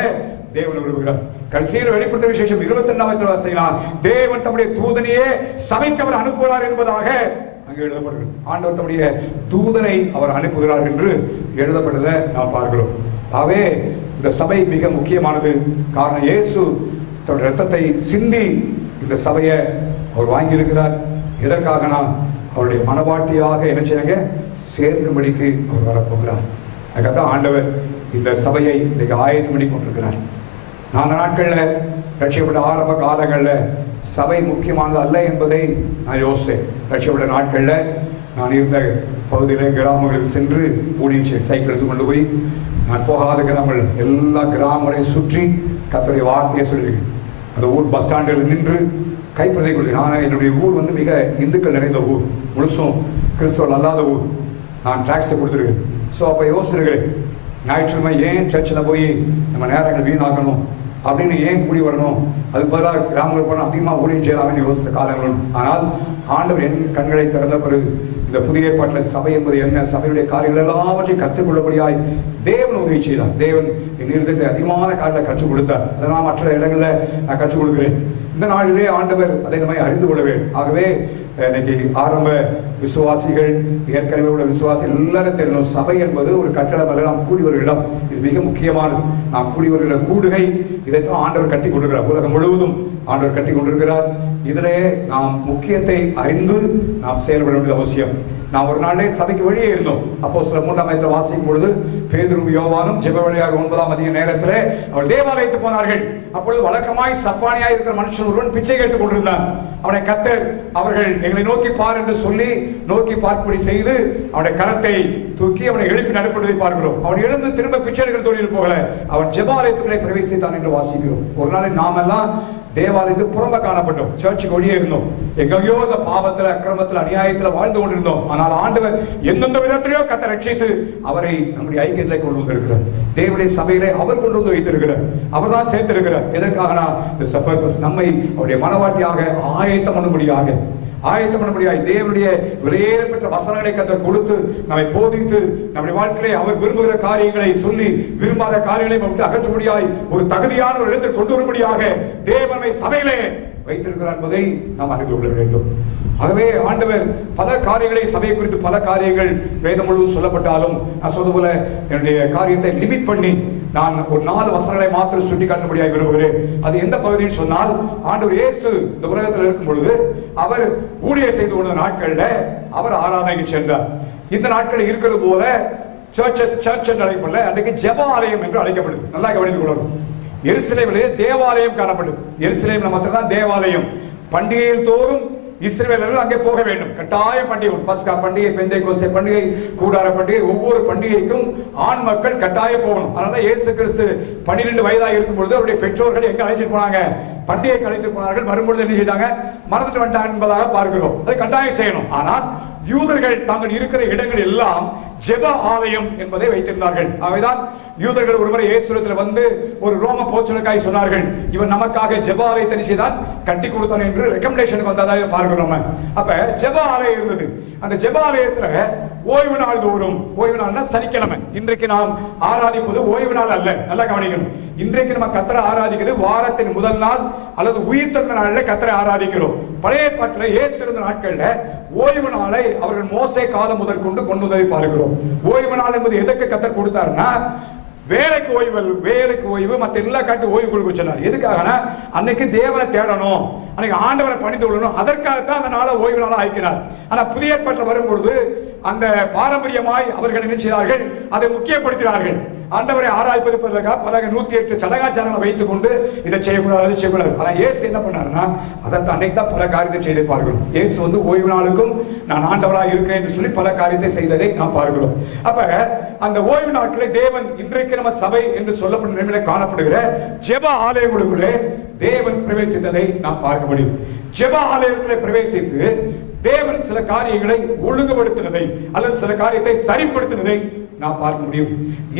தேவன் விரும்புகிறார். கடைசியில் வெளிப்படுத்த விசேஷம் 22ஆம் வாசிக்கலாம், தேவன் தம்முடைய தூதனையே சபைக்கு அவர் அனுப்புகிறார் என்பதாக அங்கே எழுதப்படுகிறது. ஆண்டவர் தம்முடைய தூதனை அவர் அனுப்புகிறார் என்று எழுதப்பட்டதை நாம் பார்க்கிறோம். ஆகவே இந்த சபை மிக முக்கியமானது. காரணம், இயேசு தன்னுடைய ரத்தத்தை சிந்தி இந்த சபையை அவர் வாங்கியிருக்கிறார். எதற்காக? நான் அவருடைய மனவாட்டியாக என்ன செய்யுங்க சேர்க்கும்படிக்கு அவர் வரப்போகிறார். அதுக்காக ஆண்டவர் இந்த சபையை இன்னைக்கு ஆயத்தம் பண்ணி கொண்டிருக்கிறார். நான் அந்த நாட்களில் ரட்சிக்கப்பட்ட ஆரம்ப காலங்களில் சபை முக்கியமானது அல்ல என்பதை நான் யோசித்தேன். ரட்சிக்கப்பட்ட நாட்களில் நான் இருந்த பகுதியில் கிராமங்களுக்கு சென்று ஊழியம் சைக்கிள் எடுத்து கொண்டு போய் நான் போகாத கிராமங்கள் எல்லா கிராமங்களையும் சுற்றி கர்த்தருடைய வார்த்தையை சொல்லியிருக்கேன். அந்த ஊர் பஸ் ஸ்டாண்டில் நின்று கைப்பற்றி கொள்கிறேன். நான் என்னுடைய ஊர் வந்து மிக இந்துக்கள் நிறைந்த ஊர், முழுசும் கிறிஸ்தவர்கள் அல்லாத ஊர். நான் டாக்ஸை கொடுத்துருக்கேன். ஸோ அப்போ யோசிச்சிருக்கிறேன், ஞாயிற்றுக்கிழமை ஏன் சர்ச்சில் போய் நம்ம நேரங்கள் வீணாக்கணும், அப்படின்னு ஏன் கூடி வரணும், அது பதிலாக கிராமங்கள் போனால் அதிகமாக ஊழியம் செய்யலாம்னு யோசித்த காலங்கள். ஆனால் ஆண்டவர் என் கண்களை திறந்த பிறகு இந்த புதிய ஏற்பாட்டில் சபை என்பது என்ன, சபையுடைய காரியங்கள் எல்லாவற்றையும் கற்றுக்கொள்ளபடியாய் தேவன் உதவி செய்தார். தேவன் என் இருதயத்தில் அதிகமான காரியங்களை கற்றுக் கொடுத்தார். அதனால் மற்ற இடங்களில் நான் கற்றுக் கொடுக்கிறேன். இந்த நாளிலே ஆண்டவர் அதை நம்ம அறிந்து கொள்ள வேண்டும். ஆகவே இன்னைக்கு ஆரம்ப விசுவாசிகள், ஏற்கனவே உள்ள விசுவாசிகள் எல்லாரும் தெரியணும், சபை என்பது ஒரு கட்டடம் அல்ல, நாம் கூடி ஒரு இடம். இது மிக முக்கியமானது. நாம் கூடி வருகிற கூடுகை, இதைத்தான் ஆண்டவர் கட்டி கொண்டிருக்கிறார். உலகம் முழுவதும் ஆண்டவர் கட்டி கொண்டிருக்கிறார். இதிலே நாம் முக்கியத்தை அறிந்து நாம் செயல்பட வேண்டியது அவசியம். நாம் ஒரு நாளே சபைக்கு வெளியே இருந்தோம். அப்போஸ்தலர் 3ஆம் அதிகாரத்தில் வாசிக்கும் பொழுது பேதுருவும் யோவானும் ஜெப வேளையாக 9ஆம் அதிகார நேரத்தில் அவர் தேவாலயத்துக்கு போனார்கள். அப்பொழுது வழக்கமாய் சப்பானியாய் இருக்கிற மனுஷன் ஒருவன் பிச்சை கேட்டுக் கொண்டிருந்தான். அவனை கர்த்தர் அவர்கள் எங்களை நோக்கி பார் என்று சொல்லி நோக்கி பார்ப்படி செய்து அவனுடைய கரத்தை தூக்கி அவனை எழுப்பி அனுப்புவதை பார்க்கிறோம். அவன் எழுந்து திரும்ப பிச்சை எடுக்கிற தொழில் போகல, அவன் ஜெபாலயத்துக்குள்ளே பிரவேசித்தான் என்று வாசிக்கிறோம். ஒரு நாள் நாம எல்லாம் தேவாலயத்துக்கு புறம்ப காணப்பட்டோம், சர்ச்சுக்கு வெளியே இருந்தோம், எங்கேயோ இந்த பாவத்தில், அக்கிரமத்தில், அநியாயத்தில் வாழ்ந்து கொண்டிருந்தோம். ஆனால் ஆண்டவர் எந்தெந்த விதத்திலேயோ கர்த்தர் ரட்சித்து அவரை நம்முடைய ஐக்கியத்திலே கொண்டு வந்திருக்கிறார். தேவனுடைய சபையிலே அவர் கொண்டு வந்து வைத்திருக்கிறார். அவர் தான் சேர்த்திருக்கிறார். எதற்காகனா இந்த சப்பர்பஸ் நம்மை அவருடைய மனவாட்டியாக ஆயத்தம் பண்ணும்படியாய் தேவனுடைய விலையேறப்பட்ட வசனங்களை கர்த்தர் கொடுத்து நம்மை போதித்து நம்முடைய வாழ்க்கையிலே அவர் விரும்புகிற காரியங்களை சொல்லி விரும்பாத காரியங்களை விட்டு அகற்றும்படியாய் ஒரு தகுதியான ஒரு இடத்தில் கொண்டு வரும்படியாக தேவனை சபையிலே வைத்திருக்கிறார் என்பதை நாம் அறிந்து கொள்ள வேண்டும். ஆகவே ஆண்டவர் பல காரியங்களை, சபையை குறித்து பல காரியங்கள் வேதம் முழுவதும் சொல்லப்பட்டாலும் நான் சொல்வது போல என்னுடைய காரியத்தை லிமிட் பண்ணி நான் ஒரு 4 வசனங்களை மாத்திரம் சுட்டி காட்டும்படியாக விரும்புகிறேன். அது எந்த பகுதின்னு சொன்னால், ஆண்டவர் இயேசு இந்த உலகத்தில் இருக்கும் பொழுது அவர் ஊழியம் செய்து கொண்ட நாட்கள்ல அவர் ஆராதனைக்கு சென்றார். இந்த நாட்களில் இருக்கிறது போல சர்ச் என்று அழைக்கப்படல, அன்றைக்கு ஜெப ஆலயம் என்று அழைக்கப்படுது. நல்லா கவனித்துக் கொள்ளணும். எருசலேமிலே தேவாலயம் காணப்படுது. எருசலேம்ல மாத்திரம் தான் தேவாலயம். பண்டிகையில் தோறும் இஸ்ரவேலர்கள் அங்கே போக வேண்டும். கட்டாய பண்டிகை, பஸ்கா பண்டிகை, பெந்தைக்கோஸ்தே பண்டிகை, கூடார பண்டிகை, ஒவ்வொரு பண்டிகைக்கும் ஆண் மக்கள் கட்டாயம் போகணும். அதனால இயேசு கிறிஸ்து 12 வயதாக இருக்கும் பொழுது அவருடைய பெற்றோர்கள் எங்க அழைச்சிட்டு போனாங்க? பண்டிகை அழைத்து போனார்கள். வரும்பொழுது என்ன செய்தாங்க? மறந்துட்டு வந்துட்டாங்க என்பதாக பார்க்கிறோம். அதை கட்டாயம் செய்யணும். ஆனால் யூதர்கள் தாங்கள் இருக்கிற இடங்கள் எல்லாம் ஜெப ஆலயம் என்பதை வைத்திருந்தார்கள். அவைதான் யூதர்கள் ஒருமுறை இயேசுவிடத்தில் வந்து ஒரு ரோம போச்சலுக்காய் சொன்னார்கள், இவன் நமக்காக ஜெப ஆலயத்தை செய்தான் கட்டி கொடுத்தான் என்று ரெக்கமெண்டேஷனுக்கு வந்ததாக பார்க்கிறோம். அப்ப ஜெப ஆலயம் இருந்தது. அந்த ஜெப ஆலயத்துல ஓய்வு நாள் தோறும், ஓய்வு நாள்னா சனிக்கிழமை, இன்றைக்கு நாம் ஆராதிப்பது ஓய்வு நாள் அல்ல, நல்லா கவனிக்கணும். இன்றைக்கு நம்ம கர்த்தரை ஆராதிக்கிறது வாரத்தின் முதல் நாள் அல்லது உயிர்த்தெழுந்த நாள்ல கர்த்தரை ஆராதிக்கிறோம். பழைய ஏற்பாட்டில் இயேசு இருந்த நாட்கள்ல ஓய்வு நாளை அவர்கள் மோசே காலம் முதல் கொண்டு வந்ததை பார்க்கிறோம். ஓய்வு நாள் என்பது எதற்கு கர்த்தர் கொடுத்தாருன்னா, வேலைக்கு ஓய்வு, மற்ற எல்லா காலத்தையும் ஓய்வு கொடுக்க சொன்னார். எதுக்காகனா, அன்னைக்கு தேவனை தேடணும், அன்னைக்கு ஆண்டவரை பணிந்து கொள்ளணும், அதற்காகத்தான் அந்த நாளை ஓய்வு நாளா ஆக்கினார். ஆனா புதிய ஏற்பாட்டில் வரும்பொழுது அந்த பாரம்பரியமாய் அவர்கள் நினைச்சார்கள், அதை முக்கியப்படுத்தினார்கள். ஆண்டவரை ஆராய்ப்பதற்காக பல 108 சடங்காச்சாரங்களை வைத்துக் கொண்டு இதை செய்யக்கூடாது, அதை செய்யக்கூடாது. ஆனா இயேசு என்ன பண்ணாருன்னா, அதற்கு அன்னைக்கு தான் பல காரியத்தை செய்திருப்பார்கள். இயேசு வந்து ஓய்வு நாளுக்கும் நான் ஆண்டவராக இருக்கிறேன் என்று சொல்லி பல காரியத்தை செய்ததை நாம் பார்க்கிறோம். அப்ப அந்த ஓய்வு நாட்களை தேவன் இன்றைக்கு நம்ம சபை என்று சொல்லப்படும் நிலைமையில காணப்படுகிற ஜெப ஆலயங்களுக்குள்ளே தேவன் பிரவேசித்ததை நாம் பார்க்க முடியும். ஜெப ஆலயங்களை பிரவேசித்து தேவன் சில காரியங்களை ஒழுங்குபடுத்தினதை அல்லது சில காரியத்தை சரிப்படுத்தினதை நாம் பார்க்க முடியும்.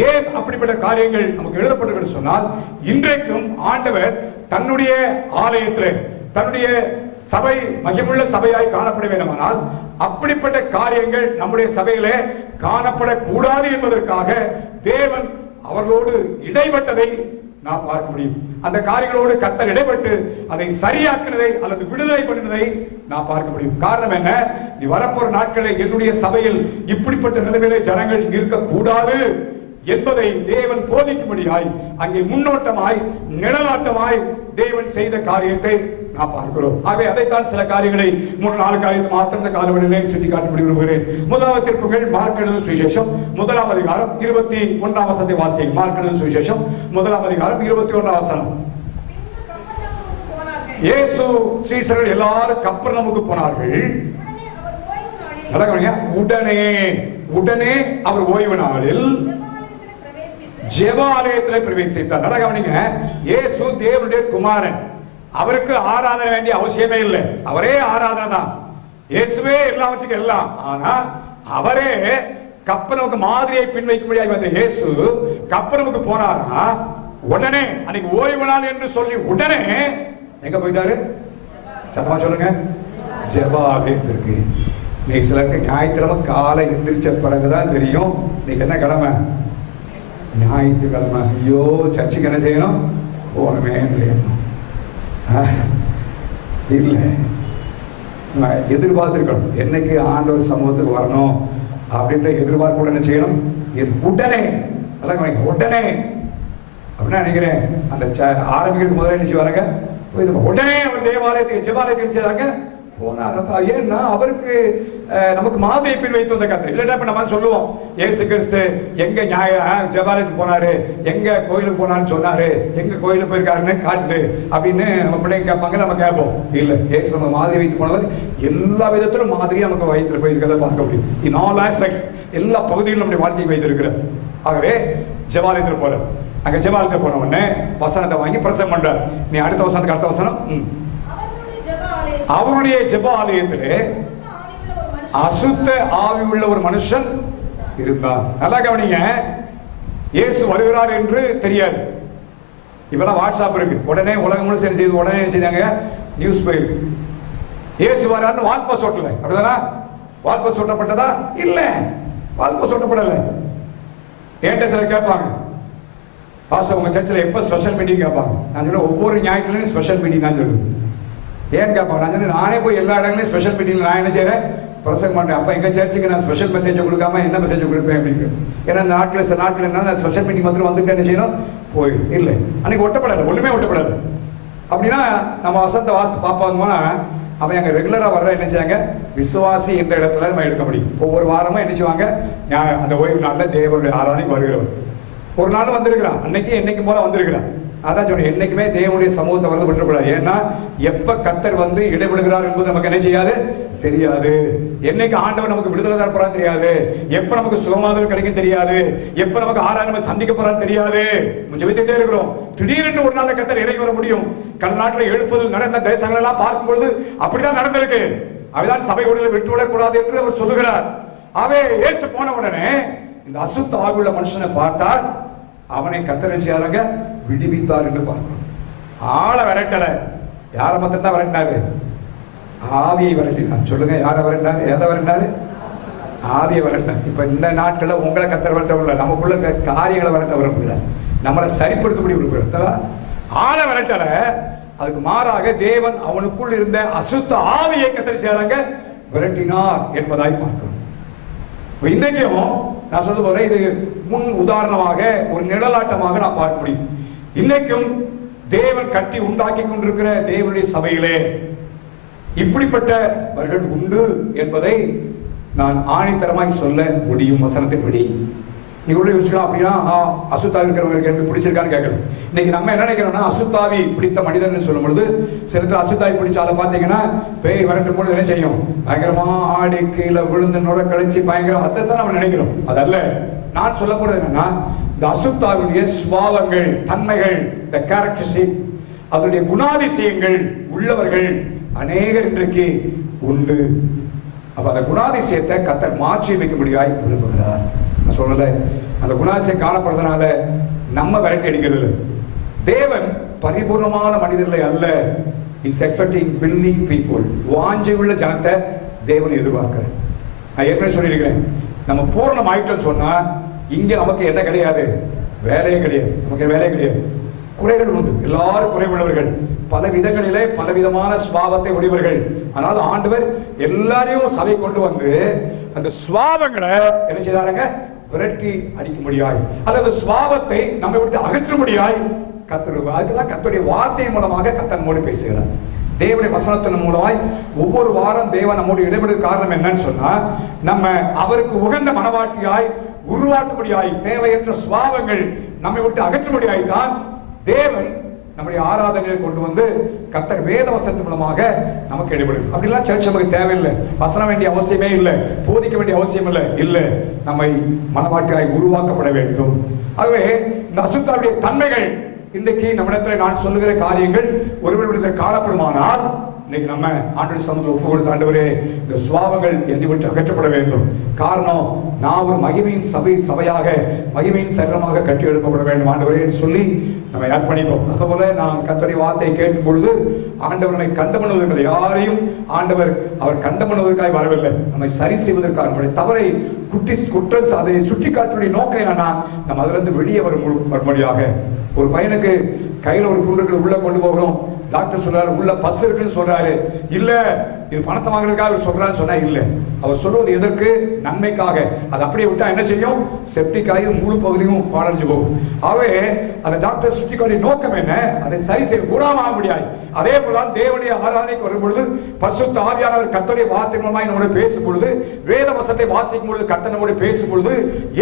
ஏன் அப்படிப்பட்ட காரியங்கள் நமக்கு எழுதப்பட்டிருக்கிறது சொன்னால், இன்றைக்கும் ஆண்டவர் தன்னுடைய ஆலயத்தில் தன்னுடைய சபை மகிமுள்ள சபையாய் காணப்பட வேண்டுமானால் அப்படிப்பட்ட காரியங்கள் நம்முடைய சபையிலே காணப்படக்கூடாது என்பதற்காக தேவன் அவர்களோடு இடைப்பட்டதை நாம் பார்க்க முடியும். அந்த காரியங்களோடு கர்த்தர் இடைப்பட்டு அதை சரியாக்குனதை அல்லது விடுதலை பண்ணினதை நாம் பார்க்க முடியும். காரணம் என்ன? நீ வரப்போற நாட்களில் என்னுடைய சபையில் இப்படிப்பட்ட நிலைமையிலே ஜனங்கள் இருக்கக்கூடாது என்பதை தேவன் போதிக்கும்படியாய் அங்கே முன்னோட்டமாய் நிழலாட்டமாய் தேவன் செய்த காரியத்தை நாம் பார்க்கிறோம். ஆகவே அதைத்தான் சில காரியங்களை 3-4 காரியத்தை மாத்திரம் இந்த காலவெளியிலே சுட்டி காட்ட விரும்புகிறேன். முதலாவது திருப்புகள் மார்க் எழுதின சுவிசேஷம் 1ஆம் அதிகாரம் 21ஆம் வசனத்தை வாசிங்க. மார்க் எழுதின சுவிசேஷம் 1ஆம் அதிகாரம் 21ஆம் வசனம். இயேசு சீசர்கள் எல்லாரும் கப்பர்நகமுக்கு போனார்கள். உடனே அவர் ஓய்வு நாளில் ஜெப ஆலயத்தில் பிரவேசித்தார். நல்லா கவனிங்க. இயேசு தேவனுடைய குமாரன், அவருக்கு ஆராதனை வேண்டிய அவசியமே இல்லை. அவரே ஆராதனை தான். இயேசுவே எல்லாவற்றுக்கும் எல்லாம். ஆனா அவரே கப்பர்நகமுக்கு மாதிரியை பின்வைக்கும்படியாக வந்த இயேசு கப்பர்நகமுக்கு போனாரா, உடனே அன்னைக்கு ஓய்வு நாள் என்று சொல்லி உடனே எங்க போயிட்டாரு? சத்தமா சொல்லுங்க. ஜெபாலயத்திற்கு. நீ சிலருக்கு ஞாயிற்றுக்கிழமை காலை எந்திரிச்ச பிறகுதான் தெரியும் நீங்க என்ன கிழமை, ஞாயிற்றுக்கிழமை. ஐயோ சர்ச்சுக்கு என்ன செய்யணும், போனமே இல்லை, எதிர்பார்த்திருக்கணும் என்னைக்கு ஆண்டவர் சமூகத்துக்கு வரணும் அப்படின்ற எதிர்பார்ப்பு என்ன செய்யணும், உடனே உடனே அப்படின்னா நினைக்கிறேன். அந்த ஆரம்பிக்கிறதுக்கு முதல்ல என்ன செய்வாங்க, உடனே அவர் தேவாலயத்துக்கு ஜெபாலயத்துக்கு செய்றாங்க போனாரப்பா. ஏன்னா அவருக்கு நமக்கு மாதிரி பின் வைத்து வந்த கதை இல்லைன்னா இப்ப நம்ம சொல்லுவோம் ஏசு கிறிஸ்து எங்க ஜெபாலயத்துக்கு போனாரு, எங்க கோயிலுக்கு போனான்னு சொன்னாரு, எங்க கோயிலுக்கு போயிருக்காருன்னு காட்டுது அப்படின்னு நம்ம பிள்ளைங்க கேட்பாங்க, நம்ம கேட்போம். இல்ல ஏசு நம்ம மாதிரி வைத்து போனவர் எல்லா விதத்திலும் மாதிரியா நமக்கு வயிற்றுல போயிருக்கிறத பார்க்க முடியும். இன் ஆல் ஆஸ்பெக்ட்ஸ் எல்லா பகுதியிலும் நம்முடைய வாழ்க்கையை வைத்திருக்கிறார். ஆகவே ஜெபாலயத்தில் போற அங்க ஜெபாலயத்தில் போன உடனே வசனத்தை வாங்கி பிரசங்கம் பண்றார். நீ அடுத்த வசனத்துக்கு அடுத்த வசனம். அவருடைய ஜெபாலயத்திலே அசுத்த ஆவி உள்ள ஒரு மனுஷன் இருந்தான். நல்லா கவனிங்க, இயேசு வருகிறார் என்று தெரியாது. இப்பெல்லாம் வாட்ஸ்அப் இருக்கு, உடனே உலகம் முழுசு செய்து உடனே செய்தாங்க நியூஸ் போயிருக்கு. இயேசு வராருன்னு வால்போஸ்ட் ஒட்டல, அப்படிதானா? வால்போஸ்ட் ஒட்டப்பட்டதா? இல்ல, வால்போஸ்ட் ஒட்டப்படல. என்கிட்ட சிலர் கேட்பாங்க, பாஸ்டர் உங்க சர்ச்சில் எப்போ ஸ்பெஷல் மீட்டிங் கேட்பாங்க. நான் சொல்ல ஒவ்வொரு ஞாயிற்றுலையும் ஸ்பெஷல் மீட்டிங் தான் சொல்லுவேன். ஏன்னு கேட்பாங்க. நான் சொன்னேன் நானே போய் எல்லா இடங்களையும் ஸ்பெஷல் மீட்டிங் நான் என்ன செய்யறேன், பிரசங்கம் பண்ணுறேன். அப்போ எங்கள் சர்ச்சுக்கு நான் ஸ்பெஷல் மெசேஜை கொடுக்காம என்ன மெசேஜ் கொடுப்பேன் அப்படின்னு. ஏன்னா இந்த நாட்டில் சில நாட்டில் என்ன ஸ்பெஷல் மீட்டிங் வந்துட்டு என்ன செய்யணும், போயிடும். இல்லை அன்னைக்கு ஒட்டப்படலை, ஒன்றுமே ஒட்டப்படலை. அப்படின்னா நம்ம வசந்த வாசத்தை பார்ப்பாங்கன்னா அவன் அங்கே ரெகுலராக வர்ற என்ன செய்யாங்க, விசுவாசி என்ற இடத்துல நம்ம எடுக்க முடியும். ஒவ்வொரு வாரமும் என்ன செய்வாங்க, அந்த ஓய்வு நாளில் தேவனுடைய ஆராதனைக்கு வருகிறவர். ஒரு நாள் வந்திருக்கிறான், அன்னைக்கு என்னைக்கு போல வந்திருக்கிறான். அதான் சொன்னேன், என்னைக்குமே தேவனுடைய சமூகத்தை வந்து விட்டுறக்கூடாது. ஏன்னா எப்ப கர்த்தர் வந்து இடைவிடுகிறார் என்பது நமக்கு என்ன செய்யாது, தெரியாது. என்னைக்கு ஆண்டவர் நமக்கு விடுதலை தரப்போறான்னு தெரியாது, எப்ப நமக்கு சுகமாதல் கிடைக்கும் தெரியாது, எப்ப நமக்கு ஆராதனை சந்திக்க போறான்னு தெரியாது. ஜெபித்துட்டே இருக்கிறோம். திடீரென்று ஒரு நாள் கர்த்தர் இறங்கி வர முடியும். கடந்த நாட்டில் எழுப்புதல் நடந்த தேசங்கள் எல்லாம் பார்க்கும் பொழுது அப்படிதான் நடந்திருக்கு. அவைதான் சபை உடலை விட்டுவிடக்கூடாது என்று அவர் சொல்லுகிறார். அவே இயேசு போன உடனே இந்த அசுத்த ஆவியுள்ள மனுஷனை பார்த்தார். அவனை கர்த்தர் செய்யாங்க விடுவித்தார் என்று பார்க்கணும். ஆளை விரட்டல, யாரை மட்டும் தான் விரட்டினாரு, ஆவியை விரட்டினார். சொல்லுங்க, யாரை விரட்டினாரு, எதை விரட்டினாரு, ஆவியை விரட்டினார். இப்ப இந்த நாட்களில் உங்களை கர்த்தர் விரட்ட, நமக்குள்ள காரியங்களை விரட்ட விரும்புகிறார், நம்மளை சரிப்படுத்தபடி விரும்புகிறார். ஆளை விரட்டல, அதுக்கு மாறாக தேவன் அவனுக்குள் இருந்த அசுத்த ஆவியை கர்த்தர் செய்யாங்க விரட்டினார் என்பதாய் பார்க்கணும். இன்றைக்கும் நான் சொல்ல போறேன், இது முன் உதாரணமாக ஒரு நிழலாட்டமாக நான் பார்க்க முடியும். இன்னைக்கும் தேவன் கட்டி உண்டாக்கி கொண்டிருக்கிற தேவனுடைய சபையிலே இப்படிப்பட்டவர்கள் உண்டு என்பதை நான் ஆணித்தரமாய் சொல்ல முடியும். வசனத்தின்படி நீங்களுடைய விஷயம் அப்படின்னா அசுத்தாவி இருக்கிறவங்களுக்கு எனக்கு பிடிச்சிருக்கான்னு கேட்கணும். இன்னைக்கு நம்ம என்ன நினைக்கிறோம்னா, அசுத்தாவி பிடித்த மனிதன் சொல்லும் பொழுது சிலத்துல அசுத்தாவி பிடிச்சால பார்த்தீங்கன்னா பேய் விரட்டும் பொழுது என்ன செய்யும், பயங்கரமா ஆடி கீழே விழுந்து நுர கழிச்சு பயங்கரம், அதைத்தான் நம்ம நினைக்கிறோம். அதல்ல நான் சொல்ல போறது என்னன்னா, இந்த அசுத்தாவினுடைய சுபாவங்கள், தன்மைகள், இந்த கேரக்டரிஸ்டிக், அதனுடைய குணாதிசயங்கள் உள்ளவர்கள் அநேகர் இன்றைக்கு உண்டு. அப்ப அந்த குணாதிசயத்தை கர்த்தர் மாற்றி வைக்க முடியாய் விரும்புகிறார். சொல்லல அந்த குணாதிசயம் காணப்படுறதுனால நம்ம விரட்டி அடிக்கிறது. தேவன் பரிபூர்ணமான மனிதர்களை அல்ல, இஸ் எக்ஸ்பெக்டிங் வில்லிங் பீப்புள். வாஞ்சை உள்ள ஜனத்தை தேவன் எதிர்பார்க்கிறார். நான் ஏற்கனவே சொல்லியிருக்கிறேன், நம்ம பூர்ணம் ஆயிட்டோம் சொன்னா இங்க நமக்கு என்ன கிடையாது, வேலையே கிடையாது. நமக்கு வேலையே கிடையாது. குறைகள் உண்டு, எல்லாரும் குறைவுள்ளவர்கள், பல விதங்களிலே பலவிதமான சுபாவத்தை உடையவர்கள். ஆனால் ஆண்டவர் எல்லாரையும் சபை கொண்டு வந்து அந்த சுபாவங்களை என்ன செய்தாருங்க, விரட்டி அடிக்க முடியாது, அல்லது சுபாவத்தை நம்மை விட்டு அகற்ற முடியாது கர்த்தர். அதுக்குதான் கர்த்தருடைய வார்த்தையின் மூலமாக கர்த்தர் நம்மோடு பேசுகிறார். தேவனுடைய வசனத்தின் மூலமாய் ஒவ்வொரு வாரம் தேவன் நம்மோடு இடைபெறும் காரணம் என்னன்னு சொன்னா, நம்ம அவருக்கு உகந்த மனவாட்டியாய் உருவாக்கும்படியாய் தேவையற்ற சுபாவங்கள் நம்மை விட்டு அகற்றும்படியாய் தான் தேவன் நம்முடைய ஆராதனையை கொண்டு வந்து கர்த்தர் வேத வசனத்தின் மூலமாக நமக்கு இடைபெறும். அப்படிலாம் சர்ச் நமக்கு தேவையில்லை, வசனம் வேண்டிய அவசியமே இல்லை, போதிக்க வேண்டிய அவசியம் இல்லை. நம்மை மனவாட்டியாய் உருவாக்கப்பட வேண்டும். ஆகவே இந்த அசுத்தாவுடைய தன்மைகள் இன்றைக்கு நம்மிடத்தில் நான் சொல்லுகிற காரியங்கள் ஒருவரிடத்தில் காணப்படுமானால் இன்னைக்கு நம்ம ஆண்டவர் சமூகத்தில் ஒப்பு கொடுத்த ஆண்டவரே, இந்த சுவாபங்கள் என்னை விட்டு அகற்றப்பட வேண்டும். காரணம், நான் ஒரு மகிமையின் சபையாக மகிமையின் சரீரமாக கட்டி எழுப்பப்பட வேண்டும் ஆண்டவரே சொல்லி நம்ம அர்ப்பணிப்போம். அதுபோல நாம் கர்த்தருடைய வார்த்தையை கேட்கும் பொழுது ஆண்டவரை கண்டமனுவதற்கு யாரையும் ஆண்டவர் அவர் கண்டமனுவதற்காக வரவில்லை, நம்மை சரி செய்வதற்காக, நம்முடைய தவறை குற்றம் அதை சுட்டி காட்டுடைய நோக்கம் என்னன்னா நம்ம அதிலிருந்து வெளியே வரும்படியாக. ஒரு பையனுக்கு கையில ஒரு புண்ணு உள்ள கொண்டு போகிறோம், டாக்டர் சொல்றாரு உள்ள பஸ் இருக்குன்னு சொல்றாரு, இல்ல இது பணத்தை வாங்குறதுக்காக சொல்றாரு சொன்னா இல்ல, அவர் சொல்வது எதற்கு? நன்மைக்காக. அது அப்படியே விட்டா என்ன செய்யும்? செப்டிக் ஆகி முழு பகுதியும் பாலடைஞ்சு போகும். ஆகவே அந்த டாக்டர் சுட்டிக்காட்டிய நோக்கம் என்ன? அதை சரி செய்ய கூடாம முடியாது. அதே போல தேவனுடைய ஆராதனைக்கு வரும் பொழுது பரிசுத்த ஆவியானவர் கர்த்தருடைய வார்த்தை மூலமாக நம்மோடு பேசும் பொழுது, வேத வசனத்தை வாசிக்கும் பொழுது கர்த்தர் நம்மோடு பேசும் பொழுது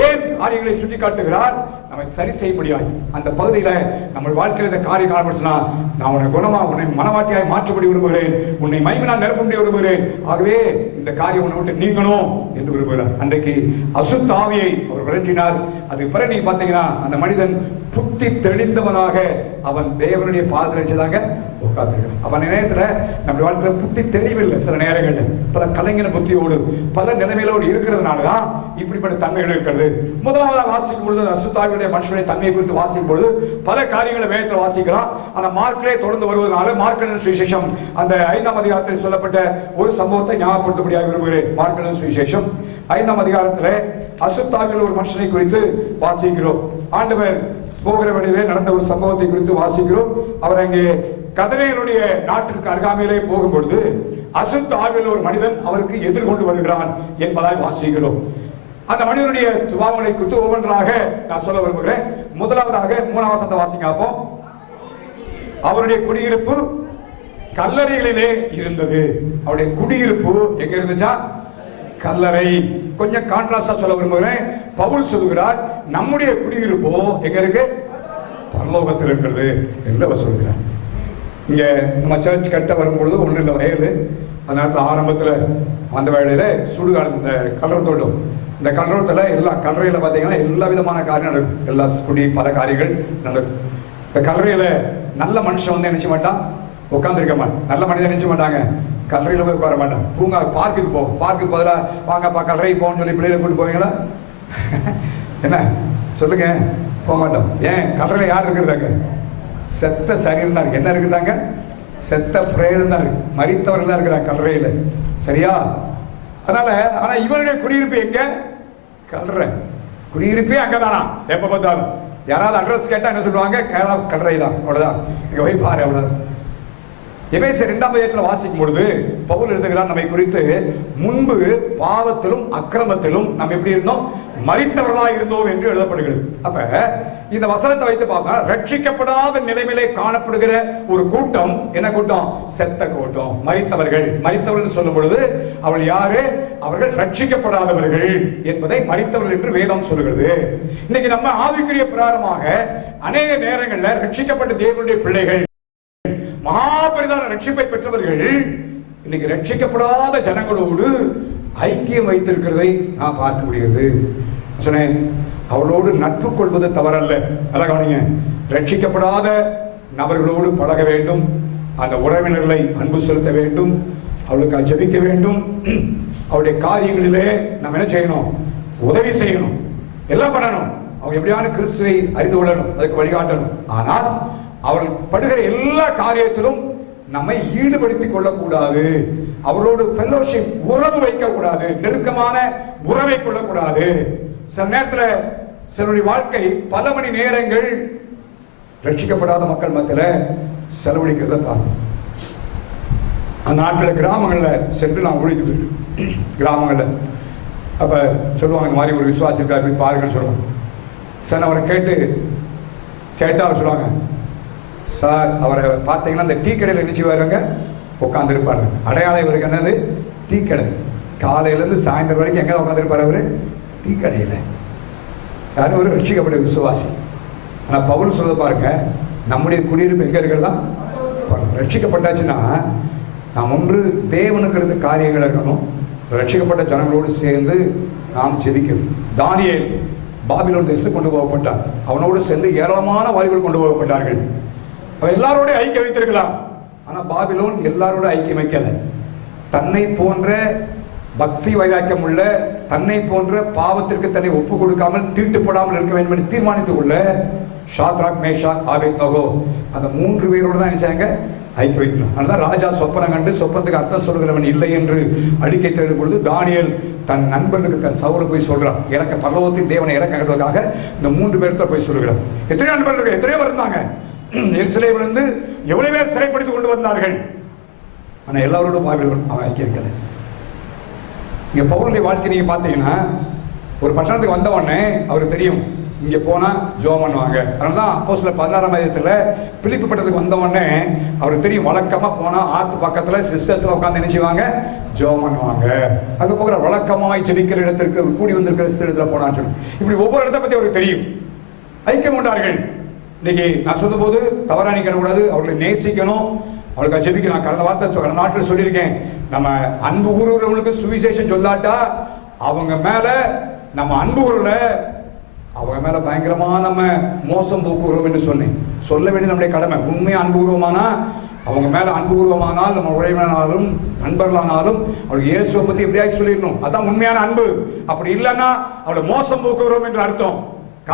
ஏன் காரியங்களை சுட்டி காட்டுகிறார்? நம்மை சரி செய்ய முடியாது. அந்த பகுதியில நம்ம வாழ்க்கையில் இந்த காரியம் காணப்படுச்சுன்னா, நான் உன்னை குணமா உன்னை மனவாட்டியாய் மாற்றப்படி விரும்புகிறேன், உன்னை மகிமையினால் நிரப்ப விரும்புகிறேன், ஆகவே இந்த காரியம் உன்னை விட்டு நீங்கணும் என்று விரும்புகிறார். அன்றைக்கு அசுத்த ஆவியை அவர் விரட்டினார். அதுக்கு பிறகு நீங்க பாத்தீங்கன்னா அந்த மனிதன் புத்தி தெளிந்தவனாக அவன் தேவனுடைய பாதத்தில் நினைச்சதாங்க உட்கார்ந்திருக்கிறான். அவன் நேரத்துல நம்ம வாழ்க்கையில புத்தி தெளிவில்லை. சில நேரங்கள் பல கலைஞன புத்தியோடு பல நிலைமையிலோடு இருக்கிறதுனாலதான் இப்படிப்பட்ட தன்மைகள் இருக்கிறது. முதலாவதாக வாசிக்கும் பொழுது அசுத்தாவியுடைய மனுஷனுடைய தன்மையை குறித்து வாசிக்கும் பொழுது பல காரியங்களை வேதத்தில் வாசிக்கிறான். அந்த மார்க்கிலே தொடர்ந்து வருவதனால மார்க்கலின் சுவிசேஷம் அந்த 5ஆம் அதிகாரத்தில் சொல்லப்பட்ட ஒரு சம்பவத்தை ஞாபகப்படுத்தபடியாக விரும்புகிறேன். மார்க்கலின் சுவிசேஷம் 5ஆம் அதிகாரத்தில் அசுத்தாவியில் ஒரு மனுஷனை குறித்து வாசிக்கிறோம். ஆண்டவர் போகிற வழியிலே நடந்த ஒரு சம்பவத்தை குறித்து வாசிக்கிறோம். அவர் அங்கே கதரேயனுடைய நாட்டிற்கு அருகாமையிலே போகும்பொழுது அசுத்த ஆவியில் ஒரு மனிதன் அவருக்கு எதிர்கொண்டு வருகிறான் என்பதாய் வாசிக்கிறோம். அந்த மனிதனுடைய சுபாவங்களை குறித்து ஒவ்வொன்றாக நான் சொல்ல விரும்புகிறேன். முதலாவதாக 3ஆம் வசனத்தை வாசிங்க. அப்போ அவருடைய குடியிருப்பு கல்லறைகளிலே இருந்தது. அவருடைய குடியிருப்பு எங்க இருந்துச்சா? கல்லறை. கொஞ்சம் கான்ட்ராஸ்டா சொல்ல விரும்புகிறேன். பவுல் சொல்லுகிறார் நம்முடைய குடியிருப்போ எங்க இருக்கு? பரலோகத்தில் இருக்கிறது என்று அவர் சொல்கிறார். இங்க நம்ம சர்ச் கட்ட வரும்பொழுது ஒன்றும் இல்லை வயல். அந்த நேரத்தில் ஆரம்பத்தில் அந்த வேலையில சுடுகாடு இந்த கல்லறை தோட்டம், இந்த கல்லறத்தில் எல்லா கல்லறையில் பார்த்தீங்கன்னா எல்லா விதமான காரியம் நடக்கும். எல்லா குடி பல காரியங்கள் நடக்கும். இந்த கல்லறையில் நல்ல மனுஷன் வந்து நினைச்ச மாட்டான், உட்காந்துருக்க மாட்டான். நல்ல மனிதன் நினைச்ச மாட்டாங்க, கல்லறையில் போய் உட்கார மாட்டான். பூங்கா பார்க்குக்கு போகும். பார்க்குக்கு பதிலாக வாங்கப்பா கல்லறைக்கு போகணும்னு சொல்லி பிள்ளைகளை கூட்டு போவீங்களா? என்ன சொல்லுங்க, போக மாட்டோம். ஏன்? கல்லறையில் யார் இருக்கிறதாங்க? செத்த சரீரம் தான் இருக்கு. என்ன இருக்குதாங்க? செத்த பிரேதம் தான் இருக்கு. மரித்தவர்கள் தான் இருக்கிறாங்க கல்லறையில். சரியா? அதனால ஆனா இவருடைய குடியிருப்பு எங்க? கல்லறை. குடியிருப்பே அங்கதானா? எப்ப பார்த்தாலும் யாராவது அட்ரஸ் கேட்டா என்ன சொல்லுவாங்க? கல்லறை தான். அவ்வளவுதான். இங்க போய் பாரு, அவ்வளவுதான். எபேசியர் 2ஆம் அதிகாரத்தில் வாசிக்கும் பொழுது பவுல் எழுதுகிறார் நம்மை குறித்து, முன்பு பாவத்திலும் அக்கிரமத்திலும் நம்ம எப்படி இருந்தோம்? மரித்தவர்களாக இருந்தோம் என்று எழுதப்படுகிறது. அப்ப இந்த வசனத்தை வைத்து பார்த்தா ரட்சிக்கப்படாத நிலைமையிலே காணப்படுகிற ஒரு கூட்டம் என்ன கூட்டம்? செத்த கூட்டம், மரித்தவர்கள். மரித்தவர்கள் சொல்லும் பொழுது அவர்கள் யாரு? அவர்கள் ரட்சிக்கப்படாதவர்கள் என்பதை மரித்தவர்கள் என்று வேதம் சொல்லுகிறது. இன்னைக்கு நம்ம ஆவிக்குரிய பிரகாரமாக அநேக நேரங்களில் ரட்சிக்கப்பட்ட தேவனுடைய பிள்ளைகள், மகாபரிதான ரட்சிப்பை பெற்றவர்கள் இன்னைக்கு ரட்சிக்கப்படாத ஜனங்களோடு ஐக்கியம் வைத்திருக்கிறதை நான் பார்க்க முடிகிறது. சொன்னேன், அவளோடு நட்பு கொள்வது தவறல்ல. நல்லா கவனிங்க. ரட்சிக்கப்படாத நபர்களோடு பழக வேண்டும், அந்த உறவினர்களை அன்பு செலுத்த வேண்டும், அவளுக்கு ஜெபிக்க வேண்டும், அவருடைய காரியங்களிலே நம்ம என்ன செய்யணும்? உதவி செய்யணும், எல்லாம் பண்ணணும். அவங்க எப்படியான கிறிஸ்துவை அறிந்து கொள்ளணும், அதுக்கு வழிகாட்டணும். ஆனால் அவர்கள் படுகிற எல்லா காரியத்திலும் நம்மை ஈடுபடுத்திக் கொள்ளக்கூடாது. அவரோடு ஃபெல்லோஷிப் உறவு வைக்கக்கூடாது, நெருக்கமான உறவை கொள்ளக்கூடாது. சில நேரத்தில் சிலருடைய வாழ்க்கை பல மணி நேரங்கள் ரட்சிக்கப்படாத மக்கள் மத்தியில் செலவழிக்கிறத பார்க்கணும். அந்த நாட்டில் கிராமங்களில் சென்று நான் ஒழித்து கிராமங்களில் அப்போ சொல்லுவாங்க, இந்த மாதிரி ஒரு விசுவாசி இருக்கார், போய் பாருங்கன்னு சொல்லுவாங்க. சார் அவரை கேட்டால் அவர் சொல்லுவாங்க, சார் அவரை பார்த்தீங்கன்னா இந்த டீ கடையில் நினைச்சு வருவாங்க, உட்காந்துருப்பாரு. அடையாளம் இவருக்கு என்னது? டீ கடை. காலையிலேருந்து சாயந்தரம் வரைக்கும் எங்கே உட்காந்துருப்பார் அவர்? டீ கடையில். யாரும் ஒரு ரட்சிக்கப்பட்ட விசுவாசி. ஆனால் பவுல் சொல்ல பாருங்க, நம்முடைய குடியிருப்பு எங்கே இருக்கிறதா? ரட்சிக்கப்பட்டாச்சுன்னா நாம் ஒன்று தேவனுக்கு இருந்த காரியங்கள் இருக்கணும், ரட்சிக்கப்பட்ட ஜனங்களோடு சேர்ந்து நாம் ஜெபிக்கணும். தானியேல் பாபிலோன் தேசத்துக்கு கொண்டு போகப்பட்டான். அவனோடு சேர்ந்து ஏராளமான வாலிபர்கள் கொண்டு போகப்பட்டார்கள். அவன் எல்லாரோடையும் ஐக்கியம் வைத்திருக்கலாம். ஆனா பாபிலோன் எல்லாரோட ஐக்கியம் வைக்கல. தன்னை போன்ற பக்தி வைராக்கியம் உள்ள, தன்னை போன்ற பாவத்திற்கு தன்னை ஒப்பு கொடுக்காமல் தீட்டுப்படாமல் இருக்க வேண்டும் என்று தீர்மானித்துக் கொள்ள ஷாத்ராக், மேஷாக், ஆபேத்நேகோ அந்த 3 பேரோடு தான் நினைச்சாங்க ஐக்கியம் வைக்கணும். அதனால ராஜா சொப்பனம் கண்டு சொப்பனத்துக்கு அர்த்தம் சொல்கிறவன் இல்லை என்று அடிக்கை தேடும் பொழுது தானியேல் தன் நண்பர்களுக்கு, தன் சவுலுக்கு போய் சொல்றான், எனக்கு பரலோகத்தின் தேவனை இறக்க கட்டுவதற்காக இந்த 3 பேர்த்த போய் சொல்லுகிறான். எத்தனையோ நண்பர்கள், எத்தனையோ பேர் இருந்தாங்க. எருசலேமிலிருந்து எவ்வளவு பேர் சிறைப்படுத்திக் கொண்டு வந்தார்கள். ஆனா எல்லாரோடும் பாபிலோன் அவன் ஐக்கியம் வைக்கல. இங்க பவுலுடைய வாழ்க்கை நீங்க பாத்தீங்கன்னா, ஒரு பட்டணத்துக்கு வந்த உடனே அவருக்கு தெரியும் இங்க போனா ஜெபம் பண்ணுவாங்க. அதனாலதான் அப்போஸ்தலர் 16ஆம் அதிகாரத்துல பிலிப்பி பட்டணத்துக்கு வந்த உடனே அவருக்கு தெரியும், வழக்கமா போனா ஆத்து பக்கத்துல சிஸ்டர்ஸ் உட்கார்ந்து என்ன செய்வாங்க, ஜெபம் பண்ணுவாங்க. அங்க போகிற வழக்கமாய் ஜெபிக்கிற இடத்திற்கு, கூடி வந்திருக்கிற இடத்துல போனான்னு சொல்லி இப்படி ஒவ்வொரு இடத்தை பத்தி அவருக்கு தெரியும். ஐக்கியம் கொண்டார்கள். இன்னைக்கு நான் சொல்லும் போது தவறா நினைக்கக்கூடாது, அவர்களை நேசிக்கணும், அவளுக்கு ஜெபிக்க. நான் கடந்த வார்த்தை கடந்த நாட்டில் சொல்லியிருக்கேன், நம்ம அன்பு கூறுகிறவங்களுக்கு சுவிசேஷம் சொல்லாட்டா அவங்க மேல நம்ம அன்பு கூறல, அவங்க மேல பயங்கரமா நம்ம மோசம் போக்குகிறோம் என்று சொன்னேன். சொல்ல வேண்டியது நம்முடைய கடமை. உண்மையா அன்பு கூறுவோமானா, அவங்க மேல அன்பு கூறுவோமானால், நம்ம உறவினரானாலும் நண்பர்களானாலும் அவளுக்கு இயேசுவை பத்தி எப்படியாவது சொல்லிடணும். அதான் உண்மையான அன்பு. அப்படி இல்லைன்னா அவளை மோசம் போக்குகிறோம் என்று அர்த்தம்.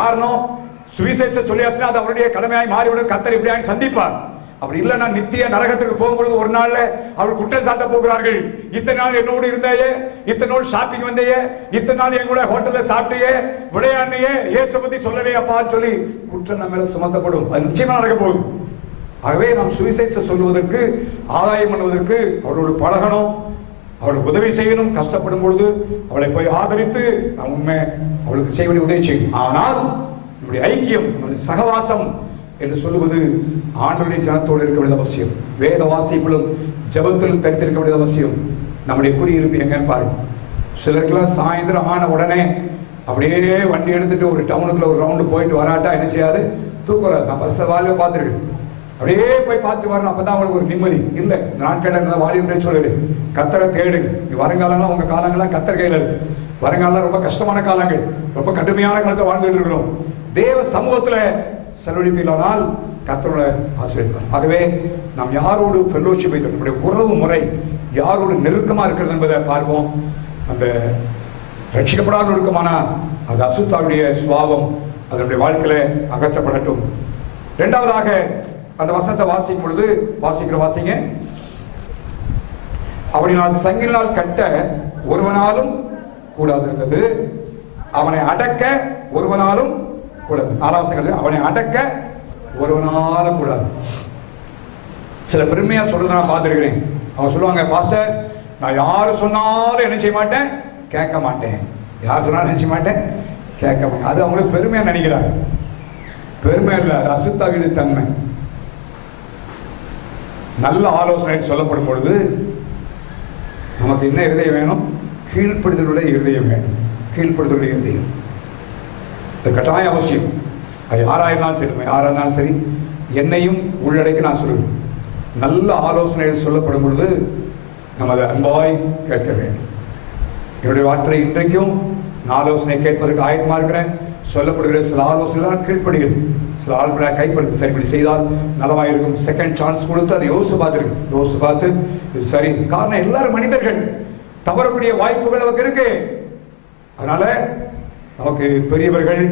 காரணம், சுவிசேஷ சொல்லியாச்சுன்னா அது அவருடைய கடமையாய் மாறிவிடும். கர்த்தர் எப்படியாவது சந்திப்பார். அப்படி இல்லைன்னா நித்திய நரகத்துக்கு போகும்பொழுது ஒரு நாள்ல அவள் குற்றம் சாட்ட போகிறார்கள். இத்தனை நாள் என்னோடு இருந்தாயே, இத்தனை நாள் ஷாப்பிங் வந்தையே, இத்தனை நாள் எங்களோட ஹோட்டல்ல சாப்பிட்டியே, விளையாடியே, இயேசு பத்தி சொல்லவே அப்பான்னு சொல்லி குற்றம் நம்ம மேல சுமத்தப்படும். அது நிச்சயமா நடக்க போகுது. ஆகவே நாம் சுவிசேஷம் சொல்லுவதற்கு, ஆதாயம் பண்ணுவதற்கு அவளோடு பழகணும், அவளுக்கு உதவி செய்யணும். கஷ்டப்படும் பொழுது அவளை போய் ஆதரித்து நாம் உண்மை அவளுக்கு செய்ய வேண்டிய உதவி செய்யும். ஆனால் நம்முடைய ஐக்கியம், நம்முடைய சகவாசம் என்று சொல்லுவது ஆண்டவருடைய ஜனத்தோடு இருக்க வேண்டியது அவசியம். வேத வாசிப்பிலும் ஜெபத்திலும் தரித்திருக்க வேண்டியது அவசியம். நம்முடைய குடியிருப்பு எங்கன்னு பாருங்க. சிலருக்குலாம் சாயந்தரம் ஆன உடனே அப்படியே வண்டி எடுத்துட்டு ஒரு டவுனுக்குள்ள ஒரு ரவுண்டு போயிட்டு வராட்டா என்ன செய்யாது, தூக்குறாரு. நான் பரிச வாழ்வை பார்த்துருக்கேன். அப்படியே போய் பார்த்து வரணும், அப்பதான் அவங்களுக்கு ஒரு நிம்மதி. இல்லை, இந்த நாட்கள் வாலிபரே சொல்லுது, கத்தரை தேடுங்க. வருங்காலங்கள்லாம் உங்க காலங்கள்லாம் கத்தர் கையில் இருக்கு. வருங்காலம் ரொம்ப கஷ்டமான காலங்கள், ரொம்ப கடுமையான காலத்தை வாழ்ந்துட்டு இருக்கிறோம். தேவ சமூகத்துல செலவழிப்பிலானால் கர்த்தரோட ஆசீர்வாதம். ஆகவே நாம் யாரோடு ஃபெல்லோஷிப் வைத்து, நம்முடைய உறவு முறை யாரோடு நெருக்கமா இருக்கிறது என்பதை பார்ப்போம். அந்த ரட்சிக்கப்படாத ஒழுக்கமானா அது அசுத்தாவுடைய சுபாவம் அதனுடைய வாழ்க்கையில அகற்றப்படட்டும். இரண்டாவதாக அந்த வசனத்தை வாசிக்கும் பொழுது வாசிங்க. அவனினால் சங்கினால் கட்ட ஒருவனாலும் கூடாது இருந்தது, அவனை அடக்க ஒருவனாலும் கூடாது. 4ஆம் வசனம், அவனை அடக்க ஒருவனாலும் கூடாது. சில பெருமையா சொல்றத நான் பார்த்துருக்கிறேன். அவங்க சொல்லுவாங்க, பாஸ்டர் நான் யாரு சொன்னாலும் என்ன செய்ய மாட்டேன், கேட்க மாட்டேன். யார் சொன்னாலும் நினைச்ச மாட்டேன், கேட்க மாட்டேன். அது அவங்களுக்கு பெருமையா நினைக்கிறாங்க. பெருமை இல்லை, அது அசுத்தாவின் தன்மை. நல்ல ஆலோசனை சொல்லப்படும் பொழுது நமக்கு என்ன இருதயம் வேணும், கீழ்ப்படுதலுடைய இருதயம் வேணும். கீழ்ப்படுதலுடைய இருதயம் அது கட்டாய அவசியம். அது யாராயிருந்தாலும் சரி, யாராக இருந்தாலும் சரி, என்னையும் உள்ளடக்கி நான் சொல்லுவேன். நல்ல ஆலோசனைகள் சொல்லப்படும் பொழுது நம்ம அதை அன்பாய் கேட்க வேண்டும். என்னுடைய வாழ்க்கையில் இன்றைக்கும் நான் ஆலோசனை கேட்பதற்கு ஆயத்தமாக இருக்கிறேன். சொல்லப்படுகிற சில ஆலோசனைகள் கீழ்ப்படுகிறது, சில ஆலோசனை கைப்படுத்து. சரி, இப்படி செய்தால் நலவாக இருக்கும். செகண்ட் சான்ஸ் கொடுத்து அதை யோசிச்சு பார்த்து இது சரி. காரணம், எல்லாரும் மனிதர்கள், தவறக்கூடிய வாய்ப்புகள் நமக்கு இருக்கு. அதனால நமக்கு பெரியவர்கள்,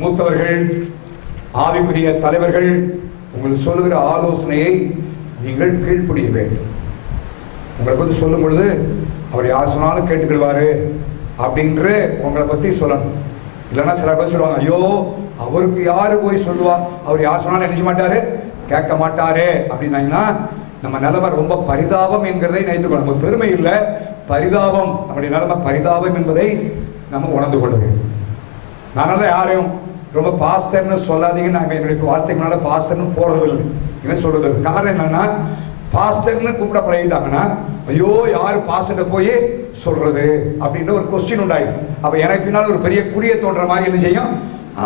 மூத்தவர்கள், ஆவிக்குரிய தலைவர்கள் உங்களுக்கு சொல்லுகிற ஆலோசனையை நீங்கள் கீழ்ப்படிய வேண்டும். உங்களுக்கு வந்து சொல்லும் பொழுது அவர் யார் சொன்னாலும் கேட்டுக்கிடுவாரு அப்படின்ற உங்களை பத்தி சொல்லணும். இல்லைன்னா சில பேர் சொல்லுவாங்க, ஐயோ அவருக்கு யாரு போய் சொல்லுவா, அவர் யார் சொன்னாலும் நினைச்ச மாட்டாரு, கேட்க மாட்டாரே அப்படின்னா நம்ம நிலைமை ரொம்ப பரிதாபம் என்கிறதை நினைத்துக்கணும். நமக்கு பெருமை இல்லை, பரிதாபம். நம்முடைய நிலைமை பரிதாபம் என்பதை நம்ம உணர்ந்து கொள்ள வேண்டும். அதனால யாரையும் ரொம்ப பாஸ்டர்னு சொல்லாதீங்க. நான் என்னுடைய வார்த்தைகளால பாஸ்டர்னு போடுறதில்லை, என்ன சொல்றது. காரணம் என்னன்னா, பாஸ்டர்னு கூப்பிட பழகிட்டாங்கன்னா ஐயோ யாரு பாஸ்டர்கிட்ட போய் சொல்றது அப்படின்ற ஒரு கொஸ்டின் உண்டாயிடும். அப்ப எனக்கு பின்னால் ஒரு பெரிய குடிய தோன்ற மாதிரி என்ன செய்யும்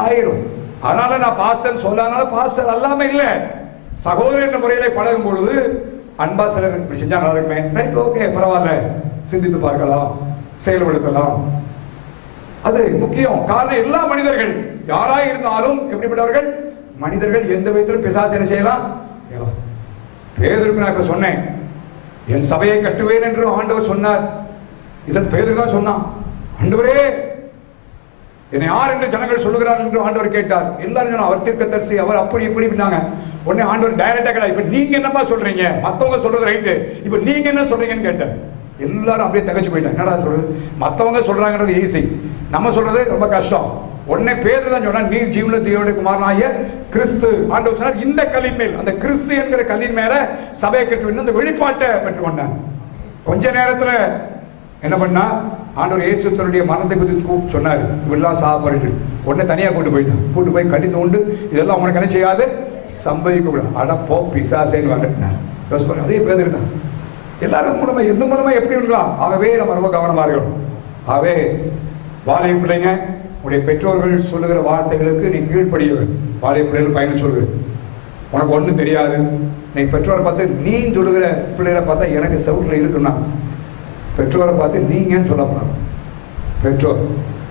ஆயிரும். அதனால நான் பாஸ்டர் சொல்லாதனால பாஸ்டர் அல்லாம இல்லை. சகோதரர் என்ற முறையில பழகும் பொழுது அன்பா சிலர் இப்படி செஞ்சா நல்லா இருக்குமே, ரைட், ஓகே, பரவாயில்ல, சிந்தித்து பார்க்கலாம், செயல்படுத்தலாம். அது முக்கியம். காரணம், எல்லா மனிதர்கள் யாராய் இருந்தாலும் எப்படிப்பட்டவர்கள் மனிதர்கள், எந்த விதத்திலும் பிசாசு என்ன செய்யலாம். பேதுருக்கு நான் இப்ப சொன்னேன், என் சபையை கட்டுவேன் என்று ஆண்டவர் சொன்னார். இதை பேதுரு தான் சொன்னான். ஆண்டவரே, என்னை யார் என்று ஜனங்கள் சொல்லுகிறார் என்று ஆண்டவர் கேட்டார். எல்லாரும் சொன்னா அவர் தீர்க்கதரிசி, அவர் அப்படி இப்படி பண்ணாங்க. உடனே ஆண்டவர் டைரக்டா கேட்டா, இப்ப நீங்க என்னப்பா சொல்றீங்க? மத்தவங்க சொல்றது ரைட்டு, இப்ப நீங்க என்ன சொல்றீங்கன்னு கேட்டார். எல்லாரும் அப்படியே தகச்சு போயிட்டாங்க. என்னடா சொல்றது? மத்தவங்க சொல்றாங்கிறது ஈஸி, நம்ம சொல்றது ரொம்ப கஷ்டம். உடனே பேதுரு தான் சொன்னா, நீர் ஜீவனுள்ள தேவனுடைய குமாரனாகிய கிறிஸ்து. ஆண்டவர் சொன்னார், இந்த கல்லின் மேல், அந்த கிறிஸ்து என்கிற கல்லின் மேல சபையை கட்டுவேன். அந்த வெளிப்பாட்டை பெற்றுக்கொண்டார். கொஞ்ச நேரத்துல என்ன பண்ணா, ஆண்டவர் இயேசு தன்னுடைய மரணத்தை குறித்து சொன்னார், இவெல்லாம் சாப்பிட்டு. உடனே தனியா கூட்டு போய் கட்டி உண்டு, இதெல்லாம் அவங்களுக்கு என்ன செய்யாது, சம்பவிக்க கூடாது. அடப்போ பிசாசேன்னு வாங்கினார். அதே பேதுரு தான். எல்லாரும் மூலமா எந்த மூலமா எப்படி இருக்கலாம். ஆகவே நம்ம ரொம்ப கவனமா இருக்கணும். ஆகவே வாலிப பிள்ளைங்க, உடைய பெற்றோர்கள் சொல்லுகிற வார்த்தைகளுக்கு நீ கீழ்ப்படியவன். வாலிப பிள்ளைகள் பயணம் சொல்லுது, உனக்கு ஒன்றும் தெரியாது. நீ பெற்றோரை பார்த்து நீ சொல்லுகிற பிள்ளைகளை பார்த்தா எனக்கு செவுட்டில் இருக்குன்னா, பெற்றோரை பார்த்து நீங்கன்னு சொல்ல போறாங்க. பெற்றோர்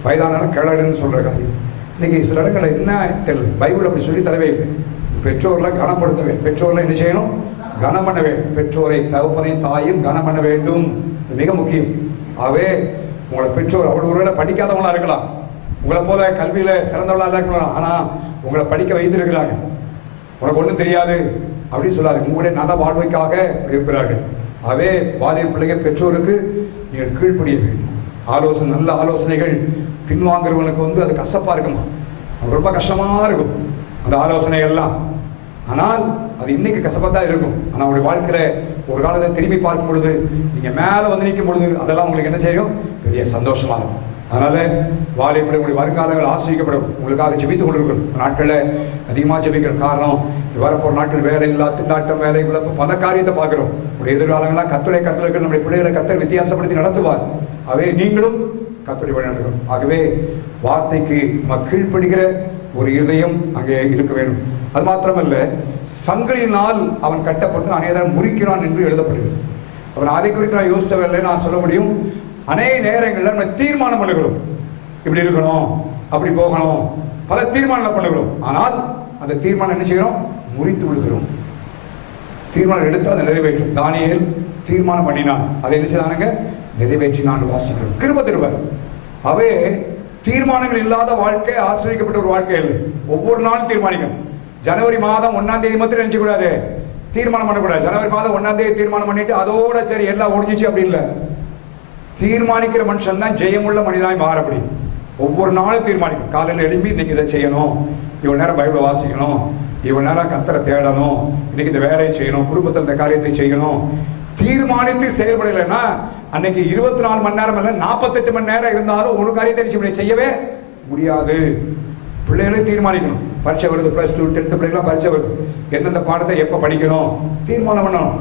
வயதானாலும் கிளடுன்னு சொல்ற காரியம் இன்னைக்கு சில இடங்களில் என்ன தெரியல. பைபிள் அப்படி சொல்லி தரவே இல்லை. பெற்றோர்களை கனப்படுத்த வேண்டும். பெற்றோர்களை என்ன செய்யணும்? கனம் பண்ண வேண்டும். பெற்றோரை தகப்பனையும் தாயும் கனம் பண்ண வேண்டும், மிக முக்கியம். ஆகவே உங்களை பெற்றோர் அவ்வளவு ஒருவேளை படிக்காதவங்களா இருக்கலாம், உங்களை போல கல்வியில சிறந்தவங்களா இருக்கலாம், ஆனா உங்களை படிக்க வைத்திருக்கிறாங்க. உனக்கு ஒன்றும் தெரியாது அப்படின்னு சொல்லாது, உங்களுடைய நல்ல வாழ்வைக்காக இருக்கிறார்கள். ஆகவே வாலிப பிள்ளைங்க, பெற்றோருக்கு நீங்கள் கீழ்ப்படிய வேண்டும். ஆலோசனை, நல்ல ஆலோசனைகள் பின்வாங்குறவனுக்கு அது கசப்பா இருக்குமா, ரொம்ப கஷ்டமா இருக்கும் அந்த ஆலோசனை எல்லாம். ஆனால் அது இன்னைக்கு கசப்பாக தான் இருக்கும். ஆனால் உங்களுடைய வாழ்க்கையில ஒரு காலத்தை திரும்பி பார்க்கும் பொழுது, நீங்க மேல வந்து நிற்கும் பொழுது அதெல்லாம் உங்களுக்கு என்ன செய்யும்? பெரிய சந்தோஷமா இருக்கும். அதனால வாலிப உங்களுடைய வருங்காலங்கள் ஆசிரியக்கப்படும். உங்களுக்காக ஜெபித்துக் கொண்டிருக்கிறோம். நாட்களில் அதிகமாக ஜெபிக்கிற காரணம், வரப்போற நாட்கள் வேலை இல்லா திண்டாட்டம், வேலை இழப்பு, பல காரியத்தை பார்க்கிறோம். உடைய எதிர்காலங்களாம் கர்த்தருடைய கருத்தில் நம்முடைய பிள்ளைகளை கர்த்தர் வித்தியாசப்படுத்தி நடத்துவார். ஆகவே நீங்களும் கர்த்தருடைய வழி நடக்கும். ஆகவே வார்த்தைக்கு நம்ம கீழ்ப்படுகிற ஒரு இருதயம் அங்கே இருக்க வேண்டும். அது மாத்திரமல்ல, சங்கிலியினால் அவன் கட்டப்பட்டு அநேகர் முறிக்கிறான் என்று எழுதப்படுகிறது. அவன் அதை குறித்து நான் யோசிச்சவில்லை. நான் சொல்ல முடியும், அநேக நேரங்களில் நம்ம தீர்மானம் பண்ணுகிறோம், இப்படி இருக்கணும், அப்படி போகணும், பல தீர்மானங்கள் பண்ணுகிறோம். ஆனால் அந்த தீர்மானம் என்ன செய்கிறோம்? முறித்து விடுகிறோம். தீர்மானம் எடுத்து அதை நிறைவேற்றும். தானியேல் தீர்மானம் பண்ணினான், அதை என்ன செய்தானுங்க? நிறைவேற்றினான் வாசிக்கிறோம். கிருபை திருவர். அவே தீர்மானங்கள் இல்லாத வாழ்க்கை ஆசிரியக்கப்பட்ட ஒரு வாழ்க்கை இல்லை. ஒவ்வொரு நாளும் தீர்மானிக்கும். ஜனவரி மாதம் 1ஆம் தேதி மட்டும் நினைச்சு கூடாது, தீர்மானம் பண்ணக்கூடாது. ஜனவரி மாதம் 1ஆம் தேதி தீர்மானம் பண்ணிட்டு அதோட சரி எல்லாம் ஒழிஞ்சிச்சு அப்படி இல்லை. தீர்மானிக்கிற மனுஷன் தான் ஜெயமுள்ள மனிதனாய் மாறப்படி. ஒவ்வொரு நாளும் தீர்மானிக்கும். காலையில் எழுப்பி இன்னைக்கு இதை செய்யணும், இவ்வளவு நேரம் பைபிளை வாசிக்கணும், இவ்வளவு நேரம் கர்த்தரை தேடணும், இன்னைக்கு இந்த வேலையை செய்யணும், குடும்பத்தில் இந்த காரியத்தை செய்யணும். தீர்மானித்து செயல்படலைன்னா அன்னைக்கு 24 மணி நேரம் இல்லை, 48 மணி நேரம் இருந்தாலும் ஒரு காரியத்தை செய்யவே முடியாது. பிள்ளைகளும் தீர்மானிக்கணும். பரீட்சை வருது, +2 10th பிள்ளைகளாம் பரீட்சை வருது, எந்தெந்த பாடத்தை எப்போ படிக்கணும் தீர்மானம் பண்ணணும்.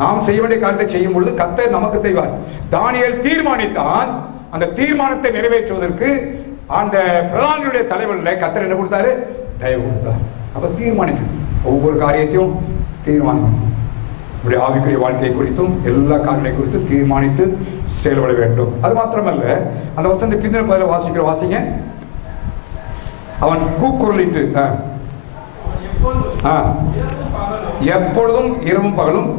நாம் செய்ய வேண்டிய காரியத்தை செய்யும் பொழுது கர்த்தர் நமக்கு செய்வார். தானியேல் தீர்மானித்தான். அந்த தீர்மானத்தை நிறைவேற்றுவதற்கு அந்த பிரதானியுடைய தலைவர்கள் கர்த்தர் என்ன கொடுத்தாரு? தயவு கொடுத்தார். அப்ப தீர்மானிக்கணும். ஒவ்வொரு காரியத்தையும் தீர்மானிக்கணும். நம்முடைய ஆவிக்குரிய வாழ்க்கையை குறித்தும் எல்லா காரியங்களை குறித்தும் தீர்மானித்து செயல்பட வேண்டும். அது மாத்திரமல்ல, அந்த வசந்த பின்ன பதில வாசிங்க. அவன் கூக்குரலிட்டு எப்பொழுதும் இரவும் பகலும்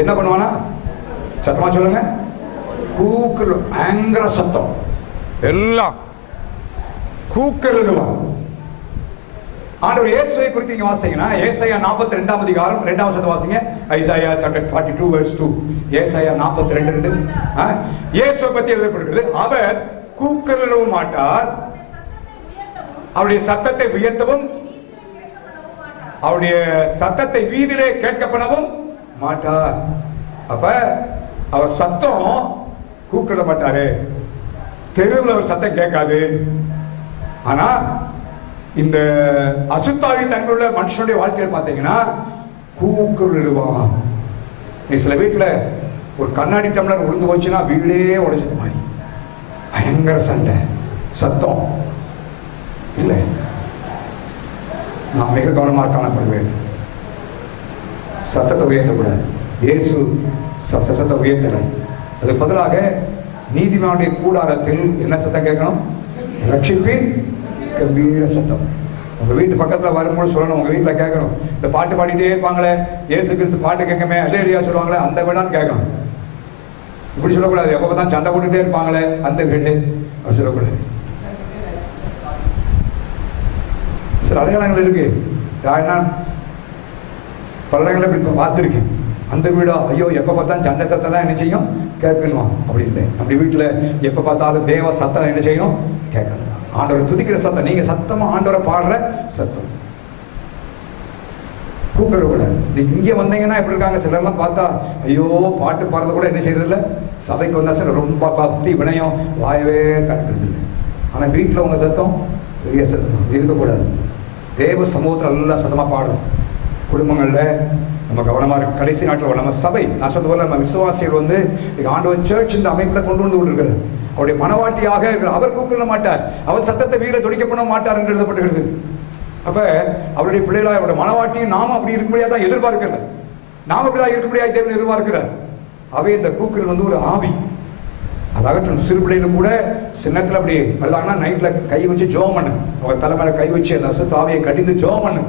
என்ன பண்ணுவானா? சத்தமா சொல்லுங்க. கூக்குரல், பயங்கர சத்தம், எல்லாம் கூக்குரலிடுவான். ஆண்டவர் இயேசுவை குறித்து நீங்க வாசிங்கன்னா, ஏசாயா 42ஆம் அதிகாரம் 2ஆம் வசனத்தை வாசிங்க. Isaiah chapter 42 verse 2. ஏசாயா 42:2. இயேசுவை பற்றி எழுதப்பட்டிருக்கிறது. அவர் கூக்குரலிடவும் மாட்டார், அவருடைய சத்தத்தை உயர்த்தவும், அவருடைய சத்தத்தை வீதியிலே கேட்கப்படவும் மாட்டார். அப்ப அவர் சத்தம் கூக்குரல மாட்டாரு, தெருவில் அவர் சத்தம் கேட்காது. ஆனா இந்த அசுத்தாவி தன்மையுள்ள மனுஷனுடைய வாழ்க்கையில் பார்த்தீங்கன்னா கூக்குரலிடுவான். சில வீட்டில் ஒரு கண்ணாடி டம்ளர் உளுந்து போச்சுன்னா வீடே உடைச்சது மாதிரி பயங்கர சண்டை, சத்தம் இல்லை. நான் மிக கவனமாக காணப்பட வேண்டும். சத்தத்தை உயர்த்தக்கூடாது. இயேசு சத்தத்தை உயர்த்தலை. அதுக்கு பதிலாக நீதிமானுடைய கூடாரத்தில் என்ன சத்தம் கேட்கணும்? ரட்சிப்பின் கம்பீர சத்தம். உங்க வீட்டு பக்கத்துல வரும்போது சொல்லணும், உங்க வீட்டுல கேட்கணும், இந்த பாட்டு பாடிட்டே இருப்பாங்களே, இயேசு கிறிஸ்து பாட்டு கேட்கமே அல்லேலூயா சொல்லுவாங்களே, அந்த வீடான்னு கேட்கணும். இப்படி சொல்லக்கூடாது. எப்போ தான் சண்டை போட்டுட்டே இருப்பாங்களே அந்த வீடு அப்படி சொல்லக்கூடாது. சில அடையாளங்கள் இருக்கு. நான் பல இடங்களை இப்படி பார்த்துருக்கேன். அந்த வீடோ ஐயோ எப்போ பார்த்தாலும் சண்டை சத்தம் தான் என்ன செய்யும் கேட்கணுமா? அப்படி இல்லை. அப்படி வீட்டில் எப்போ பார்த்தாலும் தேவ சத்தம் என்ன செய்யும் கேட்கணும். ஆண்டவரை துதிக்கிற சத்தம், நீங்க சத்தமா ஆண்டவரை பாடுற சத்தம். கூப்பிட கூட நீங்க இங்கே வந்தீங்கன்னா எப்படி இருக்காங்க சிலர்லாம் பார்த்தா ஐயோ பாட்டு பாடுறது கூட என்ன செய்யறது இல்லை. சபைக்கு வந்தாச்சும் ரொம்ப பக்தி வினயம் வாயவே திறக்கிறது இல்லை. ஆனால் வீட்டில் உங்க சத்தம் பெரிய சத்தம் இருக்கக்கூடாது. தேவ சமூகத்தில் நல்லா சத்தமாக பாடும். குடும்பங்களில் நம்ம கவனமாக இருக்கு. கடைசி நாட்டில் நம்ம சபை, நான் சொல்ல போல நம்ம விசுவாசிகள் வந்து ஆண்டவர் சர்ச் இந்த அமைப்பில் கொண்டு வந்து கொண்டிருக்கிறார். அவருடைய மனவாட்டியாக இருக்கிறார். அவர் கூப்பிட மாட்டார், அவர் சத்தத்தை வீர துடிக்க பண்ண மாட்டார் என்று எழுதப்பட்டிருக்கிறது. அப்ப அவருடைய பிள்ளைகளாக அவருடைய மனவாட்டியும் நாம அப்படி இருக்க முடியாத எதிர்பார்க்கிறார். நாம அப்படிதான் இருக்க முடியாது தேவன் எதிர்பார்க்கிறார். அவை இந்த கூக்குள் வந்து ஒரு ஆவி. அதாவது சிறு பிள்ளைகளும் கூட சின்னத்தில் அப்படி வருதாங்கன்னா நைட்டில் கை வச்சு ஜோம் பண்ணு, அவங்க தலைமையில கை வச்சு அந்த அசுத்த ஆவியை கடிந்து ஜோம் பண்ணு.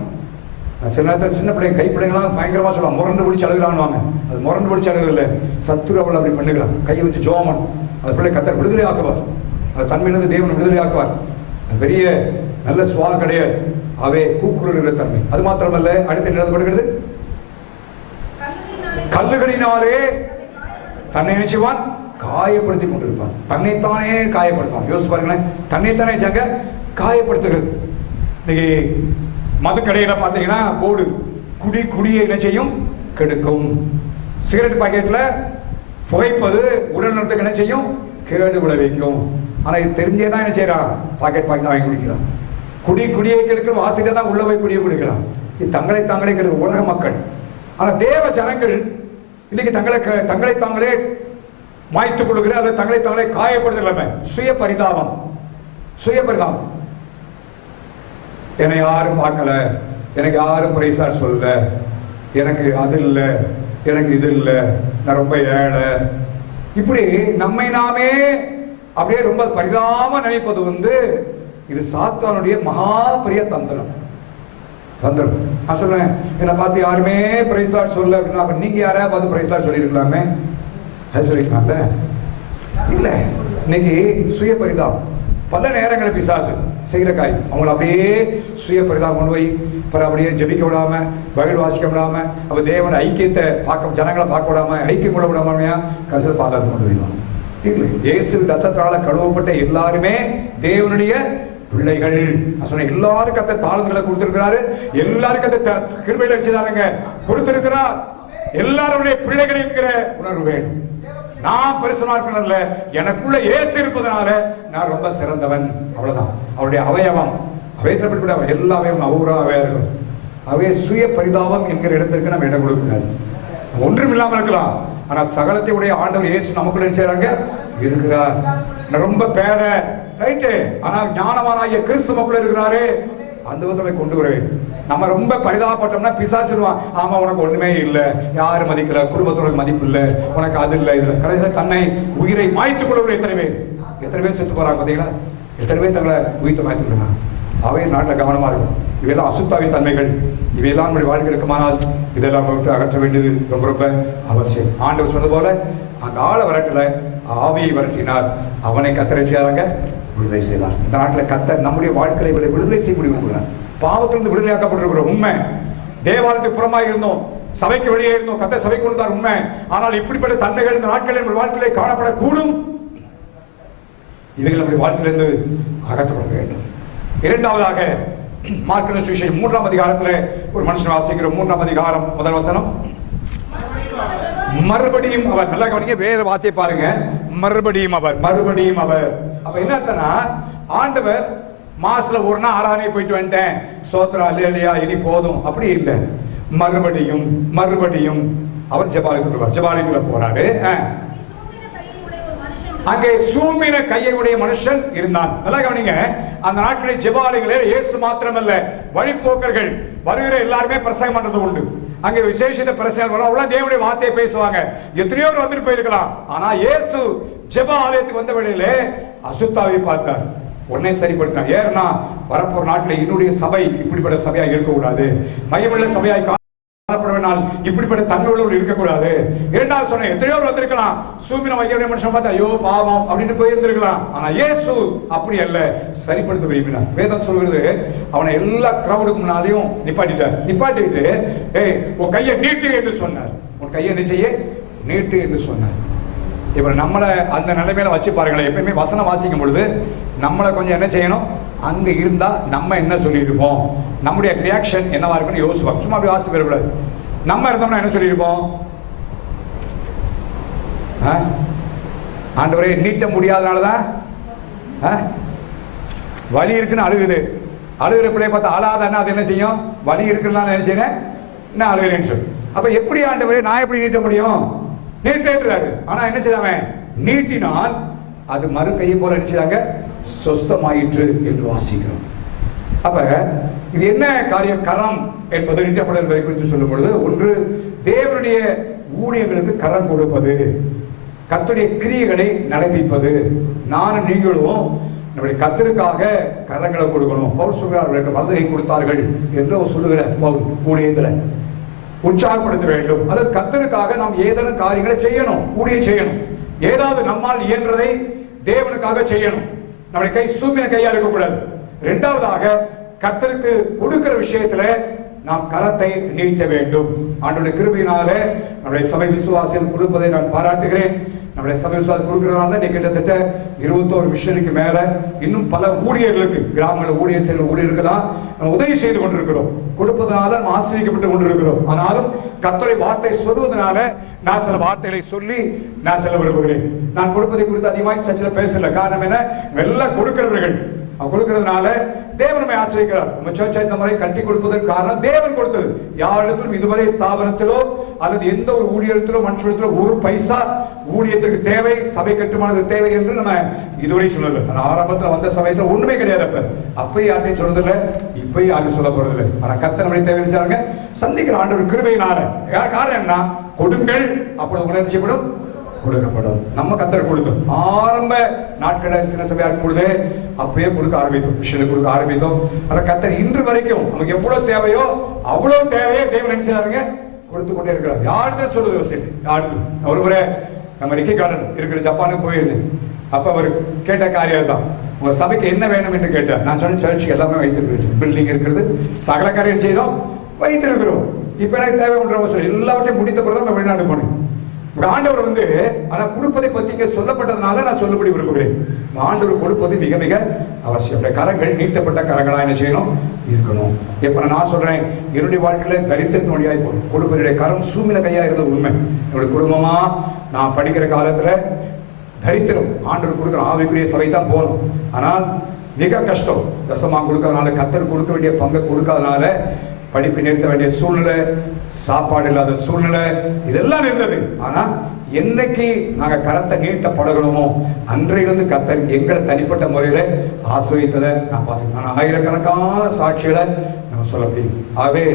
சில நேரத்தில் சின்ன பிள்ளைங்க கை பிள்ளைங்களாம் பயங்கரமாக சொல்லுவாங்க, முரண்டு பிடிச்சி அழுகிறான்னு. அது முரண்டு பிடிச்சி அழுகிறதில்ல, சத்துரு அவள் அப்படி பண்ணுகிறான். கையை வச்சு ஜோம் பண்ணு, அந்த பிள்ளை கத்தர் விடுதலை ஆக்குவார். அது தன்மையிலிருந்து தேவன் விடுதலை ஆக்குவார். பெரிய நல்ல சுவால் கிடையாது. அவே கூக்குரலுகிற தன்மை. அது மாத்திரமல்ல, அடுத்து என்ன எழுதப்படுகிறது? கல்லுகளினாலே தன்னை நினைச்சுவான் காயப்படுத்தி கொண்டிருப்பான். தன்னைத்தானே காயப்படுத்துவான். யோசிச்சு பாருங்களேன், தன்னைத்தானே காயப்படுத்துகிறது. இன்னைக்கு மதுக்கடையில் பார்த்தீங்கன்னா போடு குடியை என்ன செய்யும் கெடுக்கும். சிகரெட் பாக்கெட்ல புகைப்பது உடல் நலத்துக்கு என்ன செய்யும் கேடு விளைவிக்கும். ஆனா இது தெரிஞ்சே தான் என்ன செய்யறான், பாக்கெட் வாங்கி குடிக்கிறான். குடியை கெடுக்கும் ஆசிரியர் தான் உள்ள போய் குடியை குடிக்கிறான். இது தங்களை கெடுக்கும் உலக மக்கள். ஆனா தேவ ஜனங்கள் இன்னைக்கு தங்களை தாங்களே மாய்த்துக் கொள்கிற அல்லது தங்களை தாங்களே காயப்படுதல். சுய பரிதாபம். என்னை யாரும் பார்க்கல, எனக்கு யாரும் பிரைஸார் சொல்ல, எனக்கு அது இல்லை, எனக்கு இது இல்லை, நான் ரொம்ப ஏழை. இப்படி நம்மை நாமே அப்படியே ரொம்ப பரிதாபமா நினைப்பது வந்து இது சாத்தானுடைய மகா பெரிய தந்திரம். நான் சொல்றேன், என்னை பார்த்து யாருமே பிரைஸார் சொல்ல அப்படின்னா அப்ப நீங்க யாரையா பார்த்து பிரைஸார் சொல்லியிருக்கலாமே, அது சொல்லிக்கலாம்ல. இல்ல, இன்னைக்கு சுய பரிதாபம். பல நேரங்களில் பிசாசு செய்கிற காரியம் அவங்களை அப்படியே சுய பரிதாபம் கொண்டு போய் அப்படியே ஜெபிக்க விடாம, பைபிள் வாசிக்க விடாம, அப்ப தேவன் ஐக்கியத்தை பார்க்க ஜனங்களை பார்க்க விடாம, ஐக்கியம் கொள்ள விடாமையா கடைசியில் பாதாளத்தை கொண்டு போயிடுவாங்க. இல்லை, இயேசு ரத்தத்தால கழுவப்பட்ட எல்லாருமே தேவனுடைய பிள்ளைகள். நான் சொன்னேன், எல்லாரும் கத்த தாளங்களை கொடுத்திருக்கிறாரு, எல்லாரும் கத்த கிருபையில வச்சுதாருங்க கொடுத்திருக்கிறார். எல்லாருடைய பிள்ளைகள் என்கிற உணர்வு வேணும். நான் பெருசனா இருக்கணும்ல, எனக்குள்ள இயேசு இருப்பதனால நான் ரொம்ப சிறந்தவன், அவ்வளவுதான். அவருடைய அவயவம் அவயத்தில் எல்லா அவயவம் அவராகவே இருக்கும். அவை சுய பரிதாபம் என்கிற இடத்திற்கு நம்ம இடம் கொடுக்கிறார். ஒன்றும் இல்லாமல் இருக்கலாம், ஆனா சகலத்தை உடைய ஆண்டவர் இயேசு நமக்குள்ள செய்யறாங்க இருக்கிறார். ரொம்ப பேர ரைட்டு, ஆனா ஞானவானாகிய கிறிஸ்து நமக்குள்ள இருக்கிறாரு. அந்த விதத்தை கொண்டு வர வேண்டும். நம்ம ரொம்ப பரிதாபப்பட்டோம்னா பிசாசு சொல்லுவான், ஆமா உனக்கு ஒண்ணுமே இல்லை, யாரும் மதிக்கல, குடும்பத்தோட மதிப்பு இல்லை, உனக்கு அது இல்லை, இது கடைசியில் தன்னை உயிரை மாய்த்துக் கொள்ளக்கூடிய எத்தனை பேர் செத்து போறாங்க பார்த்தீங்களா? எத்தனை பேர் தங்களை உயிர்த்து மாய்த்து கொள்ளாங்க. அவை நாட்டில் கவனமா இருக்கும். இவையெல்லாம் அசுத்தாவின் தன்மைகள். இவையெல்லாம் நம்முடைய வாழ்க்கை இருக்குமானால் இதெல்லாம் விட்டு அகற்ற வேண்டியது ரொம்ப ரொம்ப அவசியம். ஆண்டவர் சொன்னது போல அந்த ஆளை விரட்டல, ஆவியை விரட்டினார், அவனை கத்தரை செய்யாங்க விடுதலை செய்தார். இந்த நாட்டில் கத்தர் நம்முடைய வாழ்க்கையை விடுதலை செய்ய முடியும். பாவத்திலிருந்து விடுதலையாக்கப்பட்டிருக்கிற உண்மை. தேவாலயத்துக்கு புறமாக இருந்தோம், சபைக்கு வெளியே இருந்தோம், கத்த சபை கொண்டார் உண்மை. ஆனால் இப்படிப்பட்ட தன்மைகள் இந்த நாட்களில் நம்முடைய வாழ்க்கையிலே காணப்படக்கூடும். இவைகள் நம்முடைய வாழ்க்கையிலிருந்து அகற்றப்பட வேண்டும். இரண்டாவதாக மார்க்கு சுவிசேஷம் 3ஆம் அதிகாரத்தில் ஒரு மனுஷன் வாசிக்கிற 3ஆம் அதிகாரம் முதல் வசனம். மறுபடியும் அவர், நல்லா கவனிங்க, வேற வார்த்தையை பாருங்க, மறுபடியும் அவர். அப்ப என்ன அர்த்தம்னா, ஆண்டவர் மாசத்துல ஒரு நாள் ஆராதனை போயிட்டு வந்துட்டேன், சோத்ரா இல்லையா இனி போதும், அப்படி இல்லை. மறுபடியும் அவர் ஜெபாலயத்துக்குள்ள போறாரு. அங்கே சூம்பின கையை உடைய மனுஷன் இருந்தான். நல்லா கவனிங்க, அந்த நாட்களில் ஜெபாலயங்களில் இயேசு மாத்திரமல்ல, வழிபோக்கர்கள் வருகிற எல்லாருமே பிரசங்கம் பண்றது உண்டு. அங்கே விசேஷ பிரசங்கம் தேவனுடைய வார்த்தையை பேசுவாங்க. எத்தனையோ வந்துட்டு போயிருக்கலாம். ஆனா இயேசு ஜெப ஆலயத்துக்கு வந்த வேளையிலே அசுத்தாவை பார்த்தார். உடனே சரிப்படுத்தினார். ஏன்னா வரப்போற நாட்டில் என்னுடைய சபை இப்படிப்பட்ட சபையாக இருக்கக்கூடாது, மையமுள்ள சபையாய் காணப்படுவனால் இப்படிப்பட்ட தன்மை உள்ளவர்கள் இருக்கக்கூடாது. இரண்டாவது சொன்ன எத்தனையோ வந்திருக்கலாம், சூமின வைக்கிற மனுஷன் பார்த்து ஐயோ பாவம் அப்படின்னு போயிருந்திருக்கலாம். ஆனா இயேசு அப்படி அல்ல, சரிப்படுத்த விரும்பினார். வேதம் சொல்கிறது அவனை எல்லா கிரௌடுக்கு முன்னாலையும் நிப்பாட்டிட்டு ஏய் உன் கையை நீட்டு என்று சொன்னார். உன் கையை என்ன செய்ய நீட்டு என்று சொன்னார். இப்ப நம்மளை அந்த நிலைமையில வச்சு பாருங்களேன். எப்பயுமே வசனம் வாசிக்கும் பொழுது நம்மளை கொஞ்சம் என்ன செய்யணும், அங்க இருந்தா நம்ம என்ன சொல்லியிருப்போம், நம்முடைய ரியாக்ஷன் என்னவா இருக்குன்னு யோசிப்போம். சும்மா அப்படி வாசி வரக்கூடாது. நம்ம இருந்தோம்னா என்ன சொல்லியிருப்போம், ஆண்டவரே நீட்ட முடியாதனாலதான் வலி இருக்குன்னு அழுகுது. அழுகிற பிள்ளைய பார்த்தா அழாதன்னா அது என்ன செய்யும், வலி இருக்குன்னு என்ன செய்யறேன், நான் அழுகிறேன்னு சொல்லு. அப்ப எப்படி ஆண்டவரே நான் எப்படி நீட்ட முடியும், நீட்டுறாரு. ஆனா என்ன செய்யாம நீட்டினால் அது மறு கையை போல நினைச்சாங்க சொஸ்தமாயிற்று என்று வாசிக்கிறோம். அப்ப இது என்ன காரியம், கரம் என்பது நீட்டப்படுதல் குறித்து சொல்லும் பொழுது, ஒன்று தேவனுடைய ஊழியர்களுக்கு கரம் கொடுப்பது, கர்த்தருடைய கிரியைகளை நடப்பிப்பது. நானும் நீங்களும் நம்முடைய கர்த்தருக்காக கரங்களை கொடுக்கணும். பவுல் சொல்கிறார்கள் வலதுகை கொடுத்தார்கள் என்று சொல்லுகிற பவுல் ஊழியத்துல உற்சாகப்படுத்த வேண்டும். அதாவது கர்த்தருக்காக நாம் ஏதேனும் காரியங்களை செய்யணும், ஊழியம் செய்யணும். ஏதாவது நம்மால் இயன்றதை தேவனுக்காக செய்யணும். நம்முடைய கை சூமின கையா இருக்கக்கூடாது. இரண்டாவதாக கர்த்தருக்கு கொடுக்கிற விஷயத்துல நாம் கரத்தை நீட்ட வேண்டும். ஆண்டவருடைய கிருபையினாலே நம்முடைய சபை விசுவாசிகள் கொடுப்பதை நான் பாராட்டுகிறேன். நம்முடைய சபை விசுவாசம் கொடுக்கிறதுனால கிட்டத்தட்ட 21 மிஷனுக்கு மேல இன்னும் பல ஊழியர்களுக்கு, கிராமங்களில் ஊழியர் செய்கிற ஊழியர்களாம் உதவி செய்து கொண்டிருக்கிறோம். கொடுப்பதனால நாம் ஆசீர்வதிக்கப்பட்டு கொண்டிருக்கிறோம். ஆனாலும் கர்த்தருடைய வார்த்தை சொல்வதனால நான் சில வார்த்தைகளை சொல்லி நான் செல்ல விரும்புகிறேன். நான் கொடுப்பதை குறித்து அதிகமாக சர்ச்சையில் பேசல. காரணம் என்ன, எல்லாம் கொடுக்கிறவர்கள் கொடுக்கிறதுனால தேவன் ஆசிரியக்கிறார். நம்ம சர்ச்சை இந்த முறை கட்டி கொடுப்பதற்கு காரணம் தேவன் கொடுத்தது. யாரிடத்திலும் இதுவரை ஸ்தாபனத்திலோ அல்லது எந்த ஒரு ஊழியத்திலோ மனுஷத்திலோ ஒரு பைசா ஊழியத்திற்கு தேவை, சபை கட்டுமானது தேவை என்று நம்ம இதுவரை சொல்லல. ஆனா ஆரம்பத்தில் வந்த சமயத்தில் ஒண்ணுமே கிடையாது. அப்பயும் யார்ட்டையும் சொல்றதில்லை, இப்பயும் யாரும் சொல்ல போறதில்லை. ஆனா கர்த்தர் நம்முடைய தேவை செய்றாங்க, சந்திக்கிற ஆண்டவர் கிருபையினால. காரணம் என்ன, கொடுங்கள் அப்பொழுது உணர்ச்சிப்படும் கொடுக்கப்படும். நம்ம கர்த்தர் கொடுத்தோம். ஆரம்ப நாட்களில் சின்ன சபையா இருக்கும் பொழுது அப்பயே கொடுக்க ஆரம்பித்தோம், மிஷனுக்கு கொடுக்க ஆரம்பித்தோம். ஆனா கர்த்தர் இன்று வரைக்கும் நமக்கு எவ்வளவு தேவையோ அவ்வளவு தேவையே தேவன் நினைச்சாருங்க கொடுத்து கொண்டே இருக்கிறார். யாருதான் சொல்லுது வசதி யாருக்கு. ஒரு முறை நம்ம ரிக்கி கார்டன் இருக்கிற ஜப்பானுக்கு போயிருந்தேன். அப்ப அவர் கேட்ட காரியம் தான், உங்க சபைக்கு என்ன வேணும் என்று கேட்டார். நான் சொன்ன சர்ச்சுக்கு எல்லாமே வைத்திருக்கிறேன், பில்டிங் இருக்கிறது, சகல காரியம் செய்தோம், வைத்திருக்கிறோம். இப்ப எனக்கு தேவை ஒன்ற அவசரம் எல்லாவற்றையும் முடித்த பிறகு நம்ம வெளிநாடு போனேன். ஆண்டவர் ஆனா கொடுப்பதை பத்தி இங்க சொல்லப்பட்டதுனால நான் சொல்லுபடி விரும்புகிறேன். ஆண்டவர் கொடுப்பது மிக மிக அவசியம். கரங்கள் நீட்டப்பட்ட கரங்களா என்ன செய்யணும், இருக்கணும். எப்ப நான் சொல்றேன், என்னுடைய வாழ்க்கையில தரித்திரத்தின் வழியாய் போகணும். கொடுப்பதுடைய கரம் சூமின கையா இருந்த உண்மை. என்னுடைய குடும்பமா நான் படிக்கிற காலத்துல தரித்திரம், ஆண்டவர் கொடுக்கிற ஆவிக்குரிய சபை தான் போகணும். ஆனால் மிக கஷ்டம், தசமா கொடுக்கறதுனால, கர்த்தர் கொடுக்க வேண்டிய பங்கை கொடுக்காதனால படிப்பு நிறுத்த வேண்டிய சூழ்நிலை, சாப்பாடு இல்லாத சூழ்நிலை, இதெல்லாம் இருந்தது. ஆனா என்னைக்கு நாங்க கரத்தை நீட்ட பழகணுமோ அன்றையிலிருந்து கர்த்தர் எங்களை தனிப்பட்ட முறையில ஆசிரியத்ததை நான் பார்த்தேன். ஆயிரக்கணக்கான சாட்சிகளை நம்ம சொல்ல முடியும். ஆகவே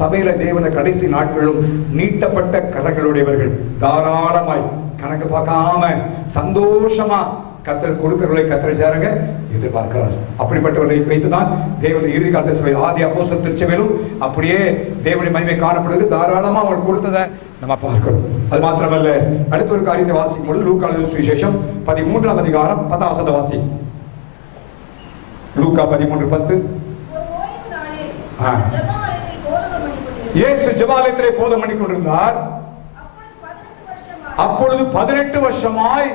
சபையில தேவன கடைசி நாட்களும் நீட்டப்பட்ட கரங்களுடையவர்கள் தாராளமாய் கணக்கு பார்க்காம சந்தோஷமா கர்த்தர் கொடுக்கிறவர்களை கர்த்தர் சேருங்க எதிர்பார்க்கிறார். அப்படிப்பட்டவர்களை வைத்துதான் தேவன் இறுதி காலத்தை சபை ஆதி அப்போஸ்தலர் திருச்சபையிலும் அப்படியே தேவனுடைய மகிமை காணப்படுவது. தாராளமா அவர் கொடுத்ததை நம்ம பார்க்கிறோம். அது மாத்திரமல்ல, அடுத்த ஒரு காரியத்தை வாசிக்கும் பொழுது லூக்கா எழுதின சுவிசேஷம் 13ஆம் அதிகாரம் 10ஆம் வசனத்தை வாசி. லூக்கா 13:10. இயேசு ஜெபாலயத்திலே போதகம் பண்ணிக் கொண்டிருந்தார். அப்பொழுது 18 வருஷமாய்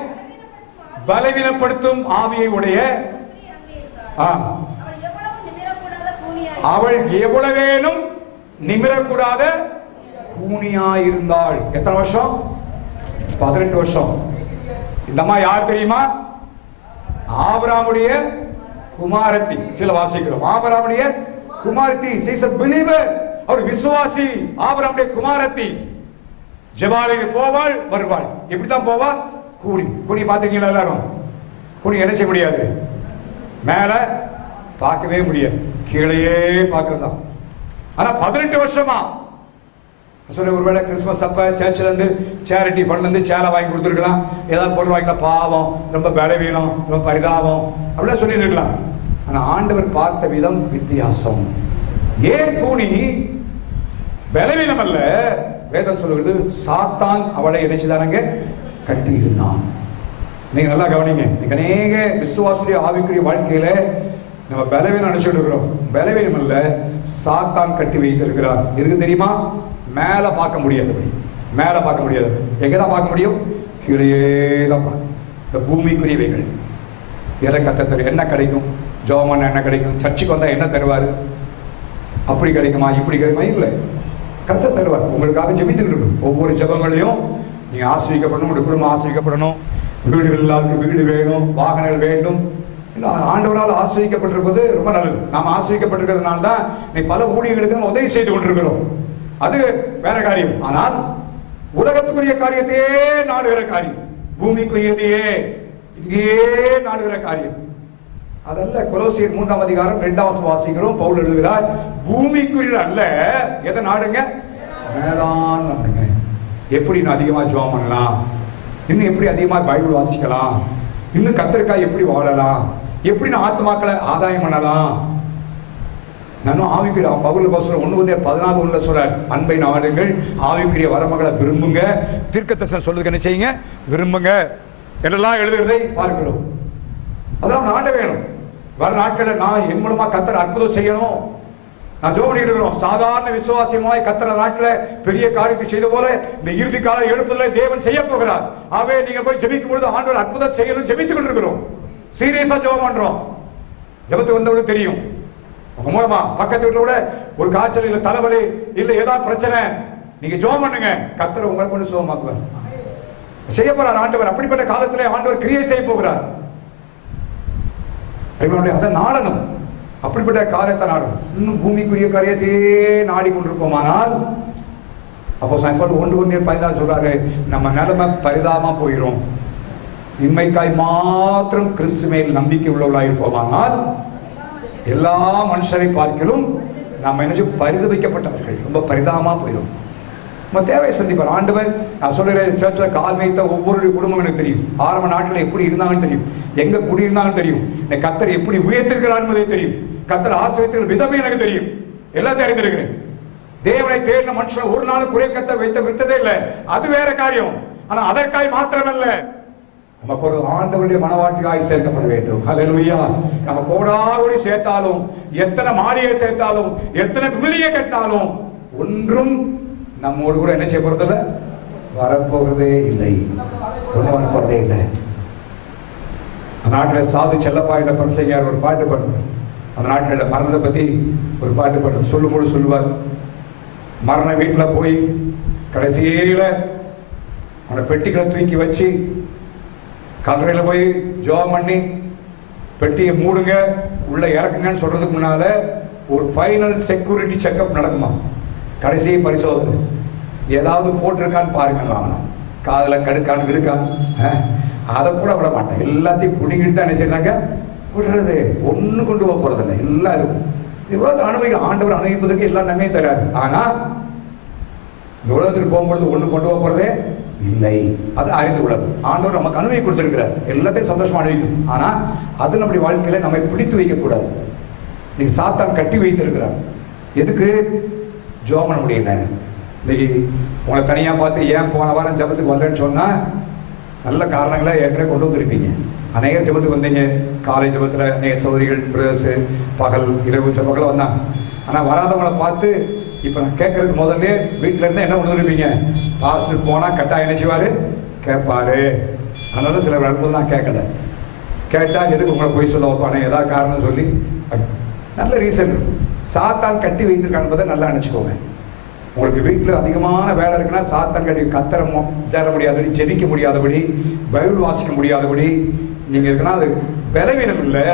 பலவீனப்படுத்தும் ஆவியை உடைய அவள் எவ்வளவேனும் நிமிரக்கூடாத கூனியாயிருந்தாள். எத்தனை வருஷம்? 18 வருஷம். இந்தம்மா யார் தெரியுமா? ஆபிரகாமுடைய குமாரத்தி. கீழே வாசிக்கிறோம், ஆபிரகாமுடைய குமாரத்தி. she is a believer. அவர் விசுவாசி. ஆபிரகாமுடைய குமாரத்தி. ஜெபாலயத்துக்கு போவாள், வருவாள். எப்படித்தான் போவா? கூனி. கூனி பார்த்துருக்கீங்களா எல்லாரும்? கூனி என்ன செய்ய முடியாது, மேல பார்க்கவே முடியாது, கீழேயே பார்க்கறதுதான். ஆனா 18 வருஷமா சொல்லி ஒருவேளை கிறிஸ்துமஸ் அப்ப சர்ச்சில் இருந்து சேரிட்டி ஃபண்ட் இருந்து சேலை வாங்கி கொடுத்துருக்கலாம், ஏதாவது பொருள் வாங்கிக்கலாம், பாவம், ரொம்ப பலவீனம், ரொம்ப பரிதாபம் அப்படிலாம் சொல்லியிருக்கலாம். ஆனா ஆண்டவர் பார்த்த விதம் வித்தியாசம். ஏன் கூனி பலவீனம் அல்ல, வேதம் சொல்லுகிறது சாத்தான் அவளை இணைச்சுதானங்க கட்டி இருந்தான். நீங்க நல்லா கவனிங்க. நீங்க அநேக விசுவாசுடைய ஆவிக்குரிய வாழ்க்கையில நம்ம பலவீனம் நினைச்சுட்டு இருக்கிறோம். பலவீனம் அல்ல, சாத்தான் கட்டி வைத்திருக்கிறார். எதுக்கு தெரியுமா? மேல பார்க்க முடியாது, மேல பார்க்க முடியாது. எங்கதான் பார்க்க முடியும்? கீழே தான் பார்க்க. இந்த பூமிக்குரியவைகள் எதை கத்த என்ன கிடைக்கும்? ஜோமன் என்ன கிடைக்கும்? சர்ச்சுக்கு வந்தா என்ன தருவாரு? அப்படி கிடைக்குமா, இப்படி கிடைக்குமா? இல்லை, கத்த தருவார். உங்களுக்காக ஜெபித்துக்கிட்டு இருக்கும். ஒவ்வொரு ஜெபங்களையும் நீங்க ஆசிரியக்கப்படணும், உங்களுடைய குடும்பம் ஆசிரியக்கப்படணும், வீடுகள் எல்லாருக்கும் வீடு வேணும், வாகனங்கள் வேண்டும். ஆண்டவரால் ஆசிரியக்கப்பட்டிருப்பது ரொம்ப நல்லது. நாம் ஆசிரியக்கப்பட்டிருக்கிறதுனால தான் நீ பல ஊழியர்களுக்கு நம்ம உதவி செய்து கொண்டிருக்கிறோம். அது வேற காரியம். ஆனால் உலகத்துக்குரிய காரியத்தையே நாடுகிற காரியம், பூமிக்குரியதையே இங்கேயே நாடுகிற காரியம் அதல்ல. கொலோசியர் 3ஆம் அதிகாரம் 2ஆம் வாசிக்கிறோம். பவுல் எழுதுகிறார், பூமிக்குரிய அல்ல, எதை நாடுங்க? மேலான நாடுங்க. எப்படி நான் அதிகமா ஜெபம் பண்ணலாம், இன்னும் எப்படி அதிகமா பைபிள் வாசிக்கலாம், இன்னும் கத்தருக்காய் எப்படி வாழலாம், எப்படி நான் ஆத்மாக்களை ஆதாயம் பண்ணலாம். நானும் ஆவிக்குரிய பவுல் 1:14 சொல்றார், அன்பை நாடுங்கள், ஆவிக்குரிய வரமகளை விரும்புங்க, தீர்க்கதரிசனம் சொல்றதுக்கு என்ன செய்யுங்க? விரும்புங்க என்றெல்லாம் எழுதுகிறதை பார்க்கிறோம். அதான் நாட வேணும். வர நாட்களில் நான் என் மூலமா கத்தர் அற்புதம் செய்யணும். நான் ஜெபம் பண்ணிட்டு இருக்கிறோம். சாதாரண விசுவாசியமாய் கத்தர நாட்டில் பெரிய காரியத்தை செய்த போல இந்த இறுதி கால எழுப்புதலை தேவன் செய்ய போகிறார். ஆகவே நீங்க போய் ஜெபிக்கும் பொழுது ஆண்டவர் அற்புதம் செய்யணும் ஜெபித்துக் கொண்டிருக்கிறோம். சீரியஸா ஜெபம் பண்றோம். ஜெபத்துக்கு வந்தவங்களுக்கு தெரியும். உங்க மூலமா பக்கத்து வீட்டுல கூட ஒரு காய்ச்சல் இல்ல, தலைவலி இல்ல, ஏதாவது பிரச்சனை, நீங்க ஜெபம் பண்ணுங்க, கத்தர் உங்களை கொண்டு சுகமாக்குவார். செய்ய போறார் ஆண்டவர். அப்படிப்பட்ட காலத்திலே ஆண்டவர் கிரியை செய்ய போகிறார். அதை நாடணும். அப்படிப்பட்ட காரியத்தை நாடணும். இன்னும் பூமிக்குரிய காரியத்தையே நாடிக்கொண்டிருப்போமானால் அப்போ 1:14 சொல்றாரு, நம்ம நிலைமை பரிதாபமா போயிடும். இன்மைக்காய் மாத்திரம் கிறிஸ்து மேல் நம்பிக்கை உள்ளவர்களாக இருப்போமானால் எல்லா மனுஷரை பார்க்கலும் நம்ம என்ன பரிதபிக்கப்பட்டவர்கள், ரொம்ப பரிதாபமா போயிடும். நம்ம தேவை சந்திப்பார் ஆண்டவர். நான் சொல்றேன், சர்ச்சில் கால் வைத்த ஒவ்வொரு குடும்பம் எனக்கு தெரியும். ஆரம்ப நாட்டில் எப்படி இருந்தாங்கன்னு தெரியும், எங்க குடியிருந்தாங்கன்னு தெரியும், கத்தர் எப்படி உயர்த்திருக்கிறார் என்பதே தெரியும், கத்தர் ஆசிரியர் விதமே எனக்கு தெரியும், எல்லாத்தையும் அறிந்திருக்கிறேன். தேவனை தேடின மனுஷன் ஒரு நாள் குறை கத்த வைத்த விட்டதே இல்லை, அது வேற காரியம். ஆனா அதற்காய் மாத்திரமல்ல, நம்ம ஒரு ஆண்டவருடைய மனவாட்டியாய் சேர்க்கப்பட வேண்டும். ஹல்லேலூயா. நம்ம கோடாகோடி சேர்த்தாலும், எத்தனை மாளிகை சேர்த்தாலும், எத்தனை பில்டிங்கை கட்டினாலும் ஒன்றும் நம்மோடு கூட என்ன செய்ய போறதில்ல, வரப்போகிறதே இல்லை, ஒன்றும் வரப்போறதே இல்லை. அந்த நாட்டில் சாது செல்லப்பா என்ற பரிசையார் ஒரு பாட்டு பாடுவார். அந்த நாட்டில் மரணத்தை பத்தி ஒரு பாட்டு பாடுவார். சொல்லும்போது சொல்லுவார், மரண வீட்டில் போய் கடைசியில அந்த பெட்டிகளை தூக்கி வச்சு கல்லறையில் போய் ஜெபம் பண்ணி பெட்டியை மூடுங்க, உள்ள இறக்குங்கன்னு சொல்றதுக்கு முன்னால ஒரு ஃபைனல் செக்யூரிட்டி செக்அப் நடக்குமா, கடைசி பரிசோதனை. ஏதாவது போட்டிருக்கான்னு பாருங்க, காதில் கடுக்கான்னு கிடுக்கான்னு அதை கூட விட மாட்டேன். எல்லாத்தையும் பிடிங்கிட்டு தான் நினைச்சிருந்தாங்க விடுறது, ஒன்று கொண்டு போக போறதில்லை. எல்லாம் இருக்கும். இவ்வளவு அனுபவிக்க ஆண்டவர் அனுபவிப்பதற்கு எல்லா நன்மையும் தராரு. ஆனா இந்த உலகத்துக்கு போகும்பொழுது ஒன்று கொண்டு போக போறதே இல்லை. அது அறிந்து கொள்ளணும். ஆண்டவர் நமக்கு அனுபவி கொடுத்திருக்கிறார், எல்லாத்தையும் சந்தோஷமா அனுபவிக்கும். ஆனா அது நம்முடைய வாழ்க்கையில நம்மை பிடித்து வைக்கக்கூடாது. இன்னைக்கு சாத்தான் கட்டி வைத்திருக்கிறார். எதுக்கு? ஜெபம் பண்ண முடியல. இன்னைக்கு உங்களை தனியா பார்த்து ஏன் போன வாரம் ஜெபத்துக்கு வரலன்னு சொன்னா நல்ல காரணங்களை ஏற்கனவே கொண்டு வந்திருப்பீங்க. அநேகர் ஜெபத்துக்கு வந்தீங்க. காலை ஜெபத்துல அநேக சகோதரிகள் பிரதர்ஸ் பகல் இரவு ஜெபங்களை வந்தாங்க. ஆனா வராதவங்களை பார்த்து இப்ப நான் கேட்கறதுக்கு முதல்ல வீட்டுல இருந்து என்ன கொண்டு வந்திருப்பீங்க, பாஸ்டர் போனா கட்டாயம் நினைச்சுவாரு கேட்பாரு. அதனால சில இடத்துல நான் கேட்கல. கேட்டா எதுக்கு உங்களை போய் சொல்ல வைப்பானே, ஏதாவது காரணம் சொல்லி நல்ல ரீசன் இருக்கும். சாத்தான் கட்டி வைத்திருக்கான்பதை நல்லா நினைச்சுக்கோங்க. உங்களுக்கு வீட்டில் அதிகமான வேலை இருக்குன்னா சாத்தான் கட்டி கத்தரை சேர முடியாதபடி, ஜெபிக்க முடியாதபடி, பைபிள் வாசிக்க முடியாதபடி நீங்க இருக்குன்னா அது பலவீனம் இல்லை,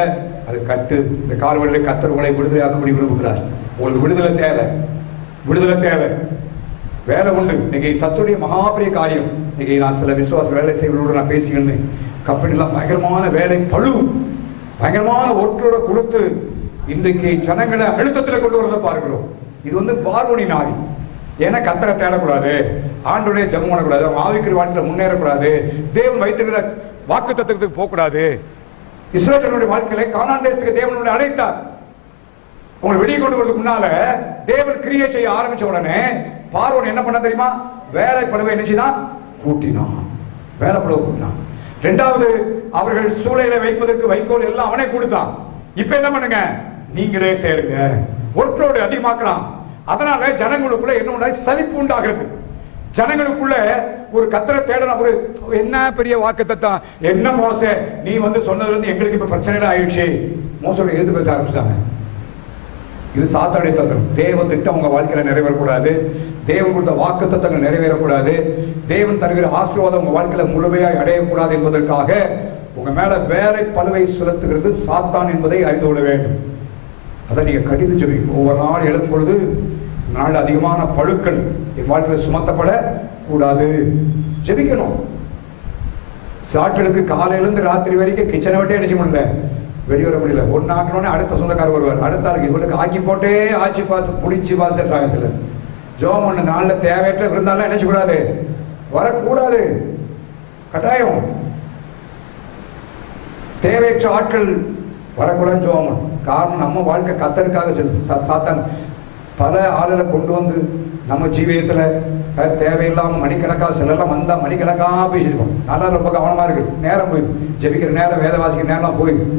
அது கட்டு. இந்த கால்வழியில் கத்தர் உங்களை விடுதலையாக்கும்படி விரும்புகிறார். உங்களுக்கு விடுதலை தேவை, விடுதலை தேவை. வேலை உண்டு. இன்னைக்கு சத்துடைய மகாபெரிய காரியம். இன்னைக்கு நான் சில விசுவாச வேலை செய்வர்களோடு நான் பேசிக்கணும். கம்பெனிலாம் பயங்கரமான வேலை பழு, பயங்கரமான ஒர்க்கோட கொடுத்து இன்றைக்கு ஜனங்களை அழுத்தத்தில் கொண்டு வரதை பார்க்கிறோம். இது பார்வனின் ஆவி. ஏன்னா கத்தரை தேடக்கூடாது, ஆண்டவருடைய ஜெபம் பண்ணக்கூடாது, ஆவிக்குரிய வாழ்க்கையில் முன்னேறக்கூடாது, தேவன் வைத்திருக்கிற வாக்கு தத்துவத்துக்கு போகக்கூடாது. இஸ்ரவேலுடைய வாழ்க்கையில கானான் தேசத்துக்கு தேவனுடைய அழைத்தார். உங்களை வெளியே கொண்டு வரதுக்கு முன்னால தேவன் கிரியை செய்ய ஆரம்பிச்ச உடனே பார்வோன் என்ன பண்ண தெரியுமா? வேலை பழுவை நினைச்சுதான் கூட்டினான், வேலை பழுவை கூட்டினான். இரண்டாவது, அவர்கள் சூளையில வைப்பதற்கு வைக்கோல் எல்லாம் அவனே கொடுத்தான். இப்ப என்ன பண்ணுங்க? நீங்களே சேருங்க. ஒர்க்லோடு அதிகமாக்கலாம். அதனால ஜனங்களுக்குள்ள என்ன சலிப்பு உண்டாகிறது. ஜனங்களுக்குள்ள ஒரு கத்தரை தேடணும். ஒரு என்ன பெரிய வாக்குத்தத்தம், என்ன மோச நீ சொன்னதுல இருந்து எங்களுக்கு இப்ப பிரச்சனை ஆயிடுச்சு. மோசோட எதிர்த்து பேச ஆரம்பிச்சாங்க. இது சாத்தானுடைய தந்திரம். தேவ திட்டம் உங்க வாழ்க்கையில நிறைவேறக்கூடாது, தேவன் கொடுத்த வாக்கு தத்தங்கள் நிறைவேறக்கூடாது, தேவன் தருகிற ஆசீர்வாதம் உங்க வாழ்க்கையில முழுமையாய் அடையக்கூடாது என்பதற்காக உங்க மேல வேலை பழுவை சுழத்துகிறது சாத்தான் என்பதை அறிந்து கொள்ள வேண்டும். அதை நீங்க கடிந்து ஜெபிக்கணும். ஒவ்வொரு நாள் எழுதும் பொழுது நாள் அதிகமான பழுக்கள் என் வாழ்க்கையில் சுமத்தப்பட கூடாது, ஜெபிக்கணும். சாட்களுக்கு காலையிலிருந்து ராத்திரி வரைக்கும் கிச்சனை விட்டே நினைச்சு முடியல, வெளிவர முடியல. ஒன்னு ஆக்கணும்னு அடுத்த சொந்தக்காரர் வருவார், அடுத்த ஆளுக்கு இவனுக்கு ஆக்கி போட்டே ஆட்சி பாச புளிச்சு பாசன்றாங்க சிலர். ஜோம் ஒன்று நாளில் தேவையற்ற விருந்தாலும் நினைச்சு கூடாது, வரக்கூடாது, கட்டாயம். தேவையற்ற ஆட்கள் வரக்கூடாது ஜோமன். காரணம் நம்ம வாழ்க்கை கத்தருக்காக செல்லும். சாத்தான் பல ஆளுகளை கொண்டு வந்து நம்ம ஜீவியத்தில் தேவையில்லாமல் மணிக்கணக்காக சிலர்லாம் வந்தால் மணிக்கணக்காக பேசியிருக்கோம். நல்லா ரொம்ப கவனமாக இருக்குது. நேரம் போயிடும், ஜெபிக்கிற நேரம், வேத வாசிக்கிற நேரம் போயிடும்.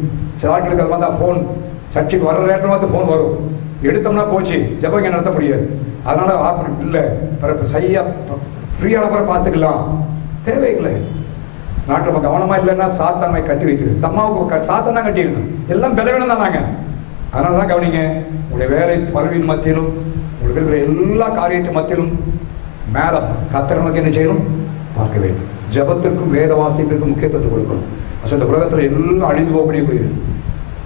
சில ஆட்களுக்கு அது வந்தால் ஃபோன், சர்ச்சுக்கு வர்ற நேரம் வந்து ஃபோன் வரும், எடுத்தோம்னா போச்சு, ஜெபம் இங்கே நடத்த முடியாது. அதனால ஆஃபர் இல்லை, சரியாக ஃப்ரீயான பிற பார்த்துக்கலாம், தேவையில்லை. நாட்டில் நம்ம கவனமாக இல்லைன்னா சாத்தானை கட்டி வைக்குது. அம்மாவுக்கு சாத்தான் தான் கட்டியிருந்தோம், எல்லாம் பலவீனம் தான் நாங்கள். அதனால தான் கவனிங்க, உங்களுடைய வேலை பல்வின் மத்தியிலும் உங்களுக்கு இருக்கிற எல்லா காரியத்தின் மத்தியிலும் மேலே கத்தரை நோக்கி என்ன செய்யணும்? பார்க்க வேண்டும். ஜபத்திற்கும் வேத வாசிப்பிற்கும் முக்கியத்துவத்தை கொடுக்கணும். இந்த உலகத்தில் எல்லாம் அழிந்து போகக்கூடிய போயிடும்.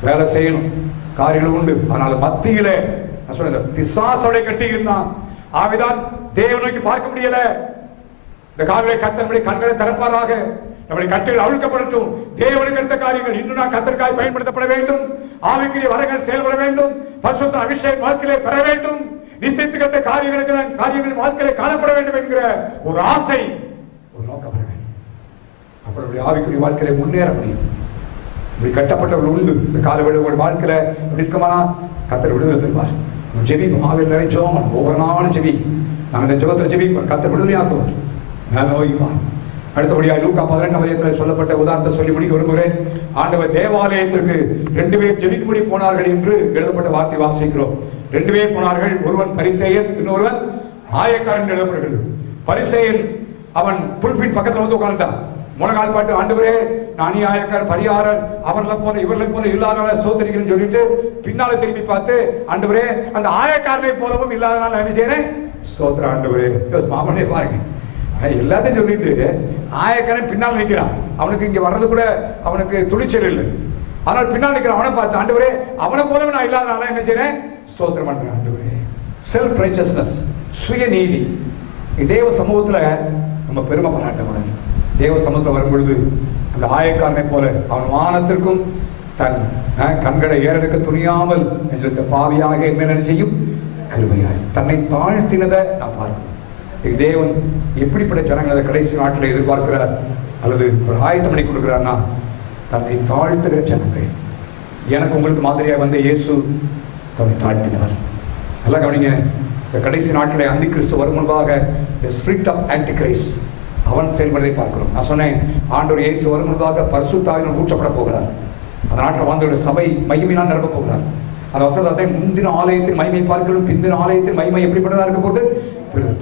வேலை செய்யணும், காரியங்கள் உண்டு. ஆனால் மத்தியிலே நான் சொன்ன பிசாசோட கட்டி இருந்தான். ஆவிதான் தேவனை நோக்கி பார்க்க முடியல. இந்த காவிரை கத்தனுடைய கண்களை திறப்பாராக. நம்முடைய கட்டளைகள் அவிழ்க்கப்படட்டும். தேவனுக்கு எடுத்த காரியங்கள் இன்னும் நான் கத்தற்காய் பயன்படுத்தப்பட வேண்டும். ஆவிக்குரிய வரங்கள் செயல்பட வேண்டும். பரிசுத்த அபிஷேகம் வாழ்க்கையிலே பெற வேண்டும். நித்தியத்துக்கு காரியங்கள் வாழ்க்கையிலே காணப்பட வேண்டும் என்கிற ஒரு ஆசை, ஒரு நோக்கம் வர வேண்டும். அப்படி ஆவிக்குரிய வாழ்க்கையிலே முன்னேற முடியும். இப்படி கட்டப்பட்டவர்கள் உண்டு. இந்த காலவேளை உங்கள் வாழ்க்கையில இப்படி இருக்கமானா கத்தர் விடுதலை தருவார். ஜெபிப்போம், ஆவியில் நிறைய ஜெபம், ஒவ்வொரு நாளும் ஜெபி. நாங்கள் இந்த ஜெபத்தில் ஜெபிப்போம், கத்தர் விடுதலையாக்குவார், மேல நோய்வார். அடுத்தபடியாக லூக்கா 18ஆம் அதிகாரத்தில் சொல்லப்பட்ட உதாரணத்தை சொல்லி முடிக்க விரும்புகிறேன். ஆண்டவர் தேவாலயத்திற்கு 2 பேர் ஜெபிக்கும்படி போனார்கள் என்று எழுதப்பட்ட வார்த்தை வாசிக்கிறோம். 2 பேர் போனார்கள், ஒருவன் பரிசேயன், இன்னொருவன் ஆயக்காரன் எழுதப்படுகிறது. பரிசேயன் அவன் புல்பிட் பக்கத்தில் வந்து உட்கார்ந்தான். முழங்கால் பாட்டு, ஆண்டவரே நான் ஆயக்காரர் பரிகாரர் அவர்களை போல இவர்களை போல இல்லாதனால சோதரிக்கிறேன்னு சொல்லிட்டு பின்னால திரும்பி பார்த்து, ஆண்டவரே அந்த ஆயக்காரனை போலவும் இல்லாதனால என்ன செய்யறேன்? ஸ்தோத்திர ஆண்டவரே. மாமனே பாருங்க, எல்லாத்தையும் சொல்லிட்டு ஆயக்காரன் பின்னால் நிற்கிறான். அவனுக்கு இங்க வர்றது கூட அவனுக்கு துணிச்சல் இல்லை. ஆனால் பின்னால் நிற்கிறான். அவனை பார்த்து, ஆண்டவரே அவனை போலவே நான் இல்லாதனால என்ன செய்யறேன்? ஸ்தோத்திரம் பண்றேன் ஆண்டவரே. செல்ஃப் ரைச்சஸ்னஸ், சுயநீதி. தேவ சமூகத்துல நம்ம பெருமை பாராட்டக்கூடாது. தேவ சமூகத்தில் வரும்பொழுது அந்த ஆயக்காரனை போல அவன் வானத்திற்கும் தன் கண்களை ஏறெடுக்க துணியாமல் என்ற பாவியாக என்ன செய்யும்? கிருபையாய் தன்னை தாழ்த்தினதை நான் பார்க்கிறேன். தேவன் எப்படிப்பட்ட ஜனங்களை கடைசி நாட்டில் எதிர்பார்க்கிறார் அல்லது ஒரு ஆயத்தம் பண்ணி கொடுக்கிறார்னா, தன்னை தாழ்த்துகிற ஜனங்கள். எனக்கு உங்களுக்கு மாதிரியாக வந்து இயேசு தன்னை தாழ்த்தினவர். நல்லா கவனிங்க, இந்த கடைசி நாட்டில் அந்தி கிறிஸ்து வரும் முன்பாக the spirit of antichrist அவன் செயல்படுவதை பார்க்கிறோம். நான் சொன்னேன், ஆண்டவர் இயேசு வரும் முன்பாக பரிசுத்த ஆவியால் ஊற்றப்பட போகிறார். அந்த நாட்டில் வாழ்ந்த சபை மகிமையினால் நிரப்ப போகிறார். அந்த வசனத்தை முந்தின ஆலயத்தின் மகிமை பார்க்கணும், பிந்தின ஆலயத்தின் மகிமை எப்படிப்பட்டதா இருக்க போது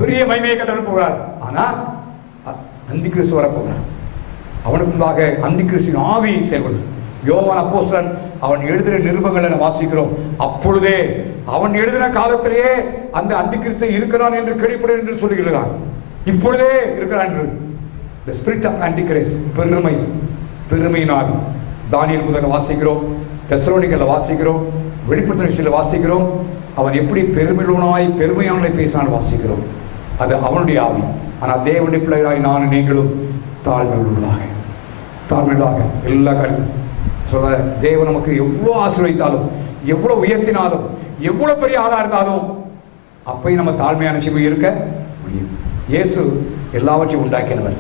பெரிய மகிமையை கட்ட போகிறார். ஆனா அந்தி கிறிஸ்து வரப்போகிறார். அவனுக்கு முன்பாக அந்தி கிறிஸ்துவின் ஆவி செயல்படுது. யோவான் அப்போஸ்தலன் அவன் எழுதின நிருபங்களை வாசிக்கிறோம். அப்பொழுதே அவன் எழுதின காலத்திலேயே அந்த அந்தி கிறிஸ்து இருக்கிறான் என்று கேள்விப்படுகிறேன் என்று சொல்லுகிறான். இப்பொழுதே இருக்கிறான் என்று. The spirit of antichrist, பெருமையின் ஆவி. தானியேல் முதல்ல வாசிக்கிறோம், தெசலோனிக்கேல வாசிக்கிறோம், வெளிப்படுத்தின விஷயத்தில் வாசிக்கிறோம். அவன் எப்படி பெருமையானதை பேசான்னு வாசிக்கிறோம். அது அவனுடைய ஆவி. ஆனால் தேவனுடைய பிள்ளைகளாய் நானும் நீங்களும் தாழ்மையுள்ளவர்களாக எல்லா கருத்தும் சொல்ல, தேவன் நமக்கு எவ்வளோ ஆசீர்வதித்தாலும், எவ்வளோ உயர்த்தினாலும், எவ்வளோ பெரிய ஆளா இருந்தாலும் அப்பயும் நம்ம தாழ்மையான சிவு இருக்க முடியும். இயேசு எல்லாவற்றையும் உண்டாக்கினவர்.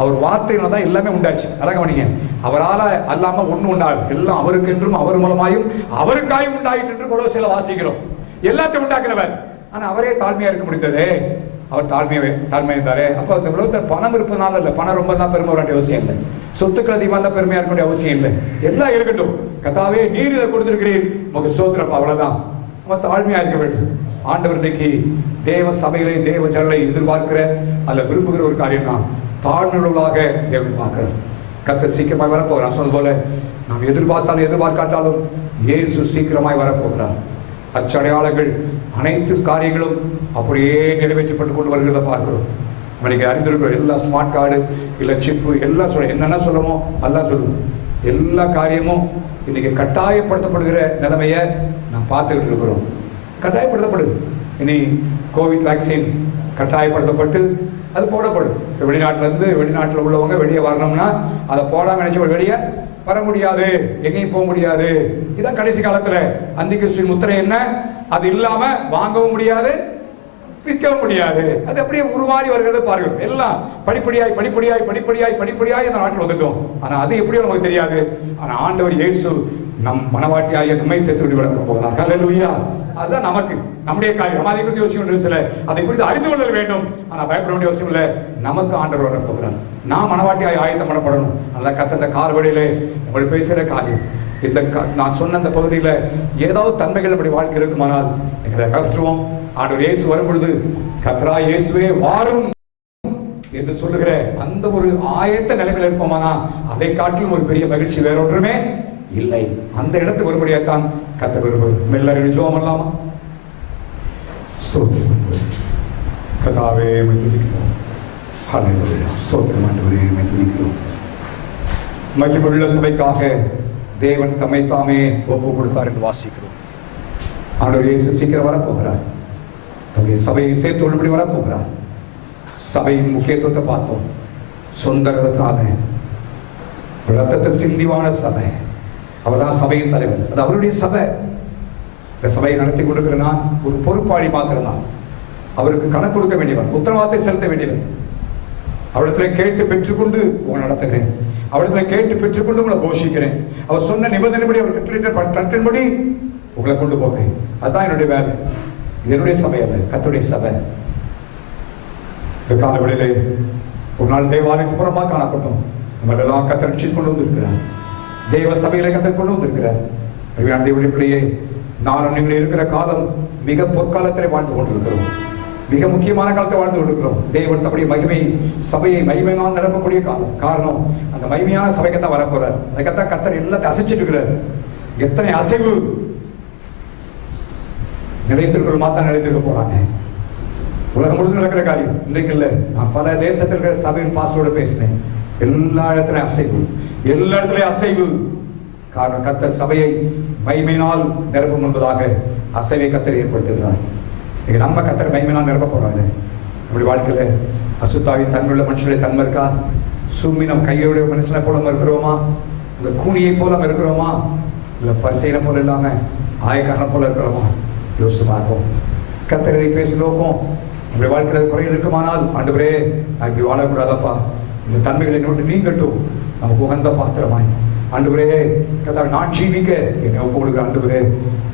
அவர் வார்த்தையினால தான் எல்லாமே உண்டாச்சு. அழகா கவனிங்க, அவரால் அல்லாமல் ஒன்றும் உண்டாது, எல்லாம் அவருக்கு என்றும் அவர் மூலமாயும் அவருக்காயும் உண்டாயிற்று என்று கொலோசியையில் வாசிக்கிறோம். எல்லாத்தையும் உண்டாக்கினவர். ஆனால் அவரே தாழ்மையா இருக்க முடிந்ததே. அவர் தாழ்மையா இருந்தாரே. அப்போ அந்த உலகத்தில் பணம் இருப்பதுனால இல்லை, பணம் ரொம்ப தான் பெருமை வேண்டிய அவசியம் இல்லை, சொத்துக்கள் அதிகமாக தான் பெருமையா இருக்க வேண்டிய அவசியம் இல்லை. எல்லாம் இருக்கட்டும், கர்த்தாவே நீர் இதை கொடுத்திருக்கிறீர், உங்களுக்கு ஸ்தோத்திரம், அவ்வளவுதான். நம்ம தாழ்மையா இருக்க வேண்டும். ஆண்டவர் இன்னைக்கு தேவ சபைகளை தேவ ஜனங்களை எதிர்பார்க்கிற அல்ல விரும்புகிற ஒரு காரியம் தான் தாழ்மையுள்ளவர்களாக தேவன் பார்க்கிறார். கர்த்தர் சீக்கிரமாய் வரப்போகிறார். சொன்னது போல நாம் எதிர்பார்த்தாலும் எதிர்பார்க்காட்டாலும் இயேசு சீக்கிரமாய் வரப்போகிறார். அச்சடையாளங்கள் அனைத்து காரியங்களும் அப்படியே நிறைவேற்றப்பட்டு கொண்டு வருகிறத பார்க்கிறோம். இன்னைக்கு அறிந்திருக்கிறோம். எல்லா ஸ்மார்ட் கார்டு இல்லை சிப்பு எல்லாம் சொல்ல என்னென்ன சொல்லமோ எல்லாம் சொல்லுவோம். எல்லா காரியமும் இன்னைக்கு கட்டாயப்படுத்தப்படுகிற நிலைமையை நாம் பார்த்துக்கிட்டு இருக்கிறோம். கட்டாயப்படுத்தப்படுது. இனி கோவிட் வேக்சின் கட்டாயப்படுத்தப்பட்டு அது போடப்படும். வெளிநாட்டில் உள்ளவங்க வெளியே வரணும்னா அதை போடாமல் நினைச்சவங்க வெளியே வர முடியாது, எங்கேயும் போக முடியாது. இதான் கடைசி காலத்தில் அந்திகிறிஸ்துவின் முத்திரை என்ன, அது இல்லாம வாங்கவும் முடியாது, விற்கவும் முடியாது. அது அப்படியே உருமாறி வருகிறது பாருங்கள். எல்லாம் படிப்படியாய் படிப்படியாய் படிப்படியாய் படிப்படியாய் அந்த நாட்டில் வந்துட்டோம். ஆனால் அது எப்படியோ நமக்கு தெரியாது. ஆனால் ஆண்டவர் இயேசு நம் மனவாட்டியாகிய நம்மை சேர்த்து விட போகிறார். ஹல்லேலூயா. அதுதான் நமக்கு நம்முடைய காரியம். நம்ம அதை குறித்து யோசிக்க வேண்டிய சில அதை குறித்து அறிந்து கொள்ள வேண்டும். ஆனால் பயப்பட வேண்டிய அவசியம் இல்லை. நமக்கு ஆண்டவர் வர போகிறார். நான் மனவாட்டியாய் ஆயத்தம் பண்ணப்படணும். அந்த கத்தந்த கால்வழியிலே உங்களுக்கு பேசுகிற காரியம் இந்த நான் சொன்ன அந்த பகுதியில் ஏதாவது தன்மைகள் அப்படி வாழ்க்கை இருக்குமானால் எங்களை அகற்றுவோம். ஆண்டவர் இயேசு வரும் பொழுது கர்த்தரா இயேசுவே வாரும் என்று சொல்லுகிற அந்த ஒரு ஆயத்த நிலைமையில் இருப்போமானா அதை காட்டிலும் ஒரு பெரிய மகிழ்ச்சி வேற ஒன்றுமே இல்லை. அந்த இடத்துக்கு வரும்படியாத்தான் கர்த்தர் விரும்புவது. எல்லாரும் ஜெபம் பண்ணலாமா? கர்த்தாவே உம்மை துதிக்கிறோம். ஹல்லேலூயா. ஸ்தோத்திரம் ஆண்டவரே, உம்மை துதிக்கிறோம். மகிமையுள்ள சபைக்காக தேவன் தம்மை தாமே ஒப்பு கொடுத்தார் என்று வாசிக்கிறோம். ஆண்டவர் இயேசு சீக்கிரம் வரப்போகிறார். தம்முடைய சபையை சேர்த்து கொள்ளும்படி வரப்போகிறார். சபையின் முக்கியத்துவத்தை பார்த்தோம். சொந்த ரத்தத்தை சிந்திவான சபை. அவர் தான் சபையின் தலைவர். அது அவருடைய சபை. இந்த சபையை நடத்தி கொண்டிருக்கிற நான் ஒரு பொறுப்பாளி மாத்திரம்தான். அவருக்கு கணக்கு கொடுக்க வேண்டியவன், உத்தரவாதத்தை செலுத்த வேண்டியவன். அவரிடத்தில் கேட்டு பெற்றுக்கொண்டு உங்களை நடத்துகிறேன். அவரிடத்தில் கேட்டு பெற்றுக்கொண்டு உங்களை போஷிக்கிறேன். அவர் சொன்ன நிபந்தனைப்படி அவர் கட்டளையின்படி உங்களை கொண்டு போகிறேன். அதுதான் என்னுடைய வேலை. இது என்னுடைய சபை அல்ல, கர்த்தருடைய சபை. இந்த காலவெளியிலே ஒரு நாள் தேவாலயத்துக்கு புறமாக காணப்பட்டோம். நம்மளெல்லாம் கர்த்தர் ரட்சித்துக் கொண்டு வந்திருக்கிறார். தேவ சபையிலே கர்த்தர் கொண்டு வந்திருக்கிறார். தேவனுடைய பிள்ளையே, நானும் நீங்கள் இருக்கிற காலம் மிக பொற்காலத்திலே வாழ்ந்து கொண்டிருக்கிறோம். மிக முக்கியமான காலத்தை வாழ்ந்து கொண்டிருக்கிறோம். தேவன் தம்முடைய மகிமை சபையை மகிமையினால் நிரப்பக்கூடிய காலம். காரணம், அந்த மகிமையான சபைக்கு தான் வரப்போறார். அதுக்கத்தான் கர்த்தர் எல்லாத்தையும் அசைச்சிட்டு இருக்கிறார். எத்தனை அசைவு நிலைத்திருக்கிற மாத்தான் நிலைத்திருக்க போறாங்க. உலகம் முழுக்க நடக்கிற காரியம் இன்றைக்கு இல்லை. நான் பல தேசத்தில் இருக்கிற சபையின் பாஸ்டரோட பேசினேன். எல்லா இடத்துலையும் அசைவு, எல்லா இடத்துலையும் அசைவு. காரணம், கர்த்தர் சபையை மகிமையினால் நிரப்பும் என்பதாக அசைவை கர்த்தர் ஏற்படுத்துகிறார். இன்னைக்கு நம்ம கர்த்தர் மகிமையினால் நிரப்ப போறாங்க. நம்முடைய வாழ்க்கையில அசுத்தாவின் தன்மையுள்ள மனுஷனுடைய தன்மை இருக்கா? சும்மினம் கையுடைய மனுஷனை போல நம்ம இருக்கிறோமா? இந்த கூனியை போல நம்ம இருக்கிறோமா? இல்லை பரிசைனை போல இல்லாம ஆயக்காரனை போல இருக்கிறோமா? யோசிச்சு பார்ப்போம். கர்த்தர் இதை பேசி நோக்கம் நம்முடைய வாழ்க்கையில் குறைகள் இருக்குமானால், ஆண்டவரே நான் இப்படி வாழக்கூடாதப்பா, இந்த தன்மைகளை நோட்டு நீங்கட்டும் நமக்கு உகந்த பாத்திரமாய். ஆண்டவரே கர்த்தாவே, நான் ஜீவிக்க என்னை ஒப்பு கொடுக்குற ஆண்டவரே,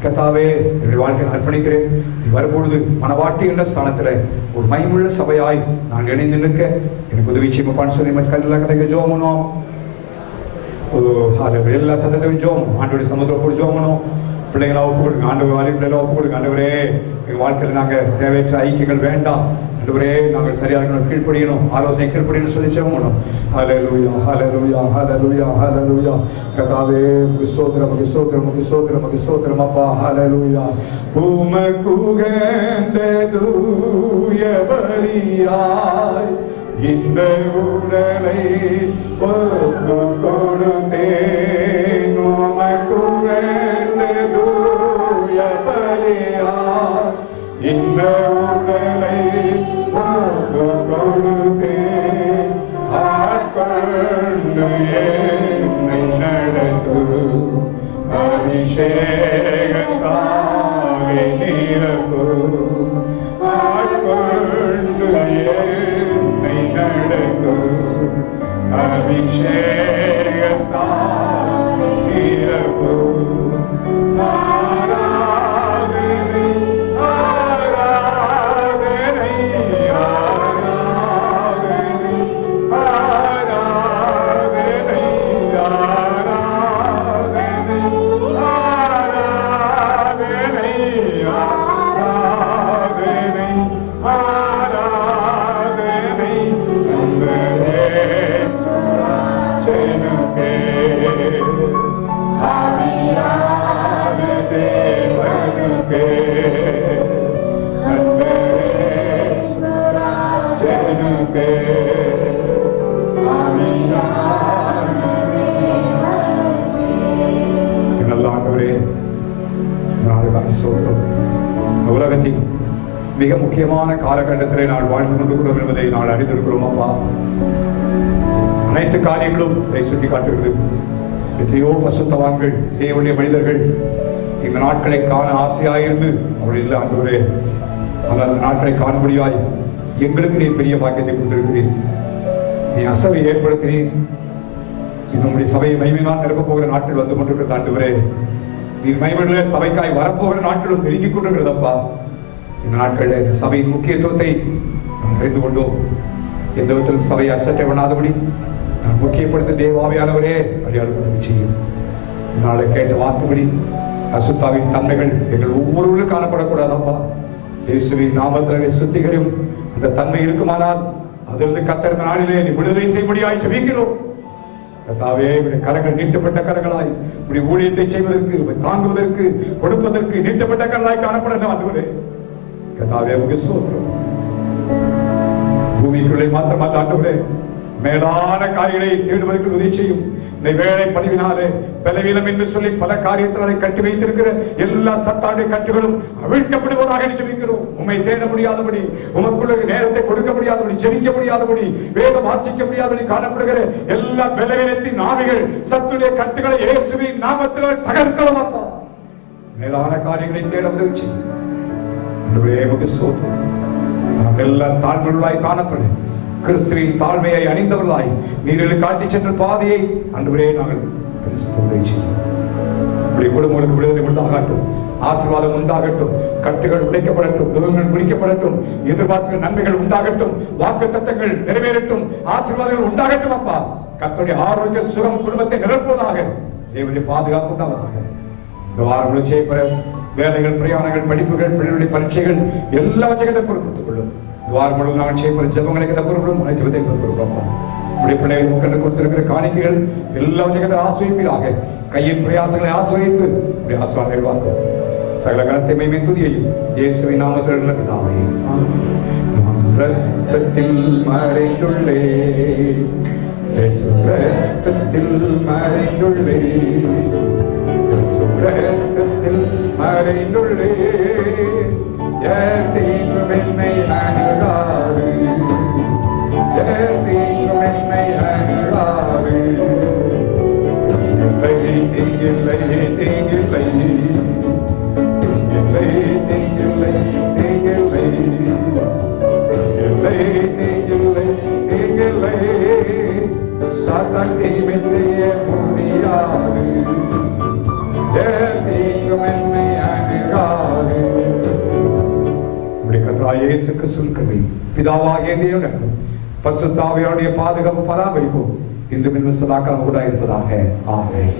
கர்த்தாவே என்னுடைய வாழ்க்கையை அர்ப்பணிக்கிறேன். நீ வரும்பொழுது மனவாட்டி என்ற ஸ்தானத்தில் ஒரு மகிமுள்ள சபையாய் நான் இணைந்து நிற்க எனக்கு உதவி செய்யப்பான்னு சொல்லி எல்லா கதைக்கு ஜோமனும் எல்லா சத்தத்தையும் ஜோம் ஆண்டோடைய சமுதிரம் ஜோமனும். பிள்ளைங்களா ஒப்பு கொடுங்க ஆண்டவர், வாலிபர்களா ஒப்பு கொடுங்க ஆண்டவரே. எங்கள் வாழ்க்கையில் நாங்கள் தேவையற்ற ஐக்கியங்கள் வேண்டாம் ஆண்டவரே. நாங்கள் சரியாக கீழ்ப்படியணும், ஆலோசனை கீழ்ப்படியணும் சொல்லி செய்யணும். ஹல்லேலூயா, ஹல்லேலூயா, ஹல்லேலூயா, ஹல்லேலூயா. கர்த்தாவே ஸ்தோத்திரம், ஸ்தோத்திரம், ஸ்தோத்திரம், ஸ்தோத்திரம் அப்பா. ஹல்லேலூயா. உமக்கு உகந்த தூய பலியாய் இந்த உடலை ஒப்பு கொடுத்தேன். உமக்கு உகந்த தூய பலியாய் இந்த உடலை ஒப்பு கொடுத்தேன். ஆட்கொண்டு என்னை நடத்தும் அபிஷேகத்தாலே நிரப்பும். கிருபைக்காய் சோதரம். உலகத்தின் மிக முக்கியமான காலகட்டத்திலே நான் வாழ்ந்து கொண்டிருக்கிறோம் என்பதை நான் அறிந்திருக்கிறோம் அப்பா. அனைத்து காரியங்களும் இதை சுட்டி காட்டுகிறது. எத்தனையோ பசுத்தவான்கள் தேவனுடைய மனிதர்கள் இந்த நாட்களை காண ஆசையாயிருந்து அவர்கள் இல்லை ஆண்டவரே. ஆனால் அந்த நாட்களை காணும்படியாய் எங்களுக்கு நீ பெரிய பாக்கியத்தை கொண்டிருக்கிறீர். நீ அசவை ஏற்படுத்தினீர். நம்முடைய சபையை மகிமையினால் நிரப்பப் போகிற நாட்கள் வந்து கொண்டிருக்கிறது ஆண்டவரே. நீர் மகிமையிலே சபைக்காய் வரப்போகிற நாட்களும் நெருங்கிக் கொண்டிருக்கிறதப்பா. இந்த நாட்களில் இந்த சபையின் முக்கியத்துவத்தை நாம் அறிந்து கொண்டோம். எந்த விதத்திலும் சபையை அசட்டை பண்ணாதபடி நான் முக்கியப்படுத்த தேவாவியானவரே அடையாளம் செய்யும். நாளை கேட்ட வார்த்தைபடி அசுத்தாவின் தன்மைகள் எங்கள் ஒவ்வொருவரும் காணப்படக்கூடாதப்பா. இயேசுவின் நாமத்திலே சுத்திகரியும் அந்த தன்மை இருக்குமானால் அதிலிருந்து கர்த்தர் இந்த நாளிலே நீ விடுதலை செய்யும்படியாய் ஜெபிக்கிறோம். கர்த்தாவே, கரங்கள் நீட்டப்பட்ட கரங்களாய் உடைய ஊழியத்தை செய்வதற்கு, தாங்குவதற்கு, கொடுப்பதற்கு நீட்டப்பட்ட கரங்களாய் காணப்பட ஆண்டவரே. கர்த்தாவே, உமக்கு ஸ்தோத்திரம். பூமிக்குள்ளே மாத்திரமல்ல ஆண்டவரே, மேலான காரியங்களை தேடுவதற்கு உதவி செய்யும். இந்த வேலை பதிவினாலே பலவீனம் என்று சொல்லி பல காரியத்தினாலே கட்டி வைத்திருக்கிற எல்லா சத்தாண்டைய கட்டுகளும் அவிழ்க்கப்படுவதாக ஜெபிக்கிறோம். உம்மை தேட முடியாதபடி, உமக்குள்ள நேரத்தை கொடுக்க முடியாதபடி, ஜெபிக்க முடியாதபடி, வேதம் வாசிக்க முடியாதபடி காணப்படுகிற எல்லா பலவீனத்தின் ஆவிகள் சத்துடைய கட்டுகளை இயேசுவின் நாமத்தில் தகர்க்கிறோம் அப்பா. மேலான காரியங்களை தேட உதவி செய்யும். நாம் எல்லாம் தாழ்மையுள்ளாய் காணப்படும். கிறிஸ்துவின் தாழ்மையை அணிந்தவர்களாய் நீரில் காட்டி சென்ற பாதையை அன்றுவரே நாங்கள் உதவி செய்யும். குடும்பங்களுக்கு விடுதலை உண்டாகட்டும், ஆசீர்வாதம் உண்டாகட்டும், கட்டுகள் உடைக்கப்படட்டும், துன்பங்கள் முடிக்கப்படட்டும், எதிர்பார்க்கிற நன்மைகள் உண்டாகட்டும், வாக்குத்தத்தங்கள் நிறைவேறட்டும், ஆசீர்வாதங்கள் உண்டாகட்டும் அப்பா. கர்த்தருடைய ஆரோக்கிய சுகம் குடும்பத்தை நிரப்புவதாக, தேவனுடைய பாதுகாப்பு உண்டாவதாக. இந்த வாரம் செய்யப்பட வேலைகள், பிரயாணங்கள், படிப்புகள், பிள்ளைகளுடைய பரீட்சைகள் எல்லாவற்றையும் பொறுத்துக் கொள்ளும். வாரம் முழுவதும் நாங்கள் செய்யப்பட ஜெபங்களுக்கு பொருளும் அனைத்து பொருளும் உடைய பிள்ளைகள் கண்டு கொடுத்திருக்கிற காணிக்கைகள் எல்லாவற்றையும் ஆசிரியப்பீராக. கையின் பிரயாசங்களை ஆசிரியத்து உடைய ஆசீர்வாதம் நிறைவாக்கும். சகல கணத்தை மேன்மை துதியையும் இயேசுவின் நாமத்தில் உள்ள பிதாவே. ரத்தத்தில் மறைந்துள்ளே, ரத்தத்தில் மறைந்துள்ளே, ரத்தத்தில் மறைந்துள்ளே, தீங்கும் என்னை அணுகாது, தீங்கும் என்னை அணுகாது. தீங்கில்லை, தீங்கில்லை, தீங்கில்லை, தீங்கில்லை, தீங்கில்லை, தீங்கில்லை, தீங்கில்லை, தீங்கில்லை. சாத்தான் தீமை செய்ய முடியாது, தீங்கும் என்னை அணுகாது. இயேசு கிறிஸ்துவின் பிதாவாகிய தேவன் பரிசுத்த ஆவியாருடைய பாதுகாப்பு பராமரிப்பும் இன்றும் சதாகாலம் கூட இருப்பதாக. ஆமென்.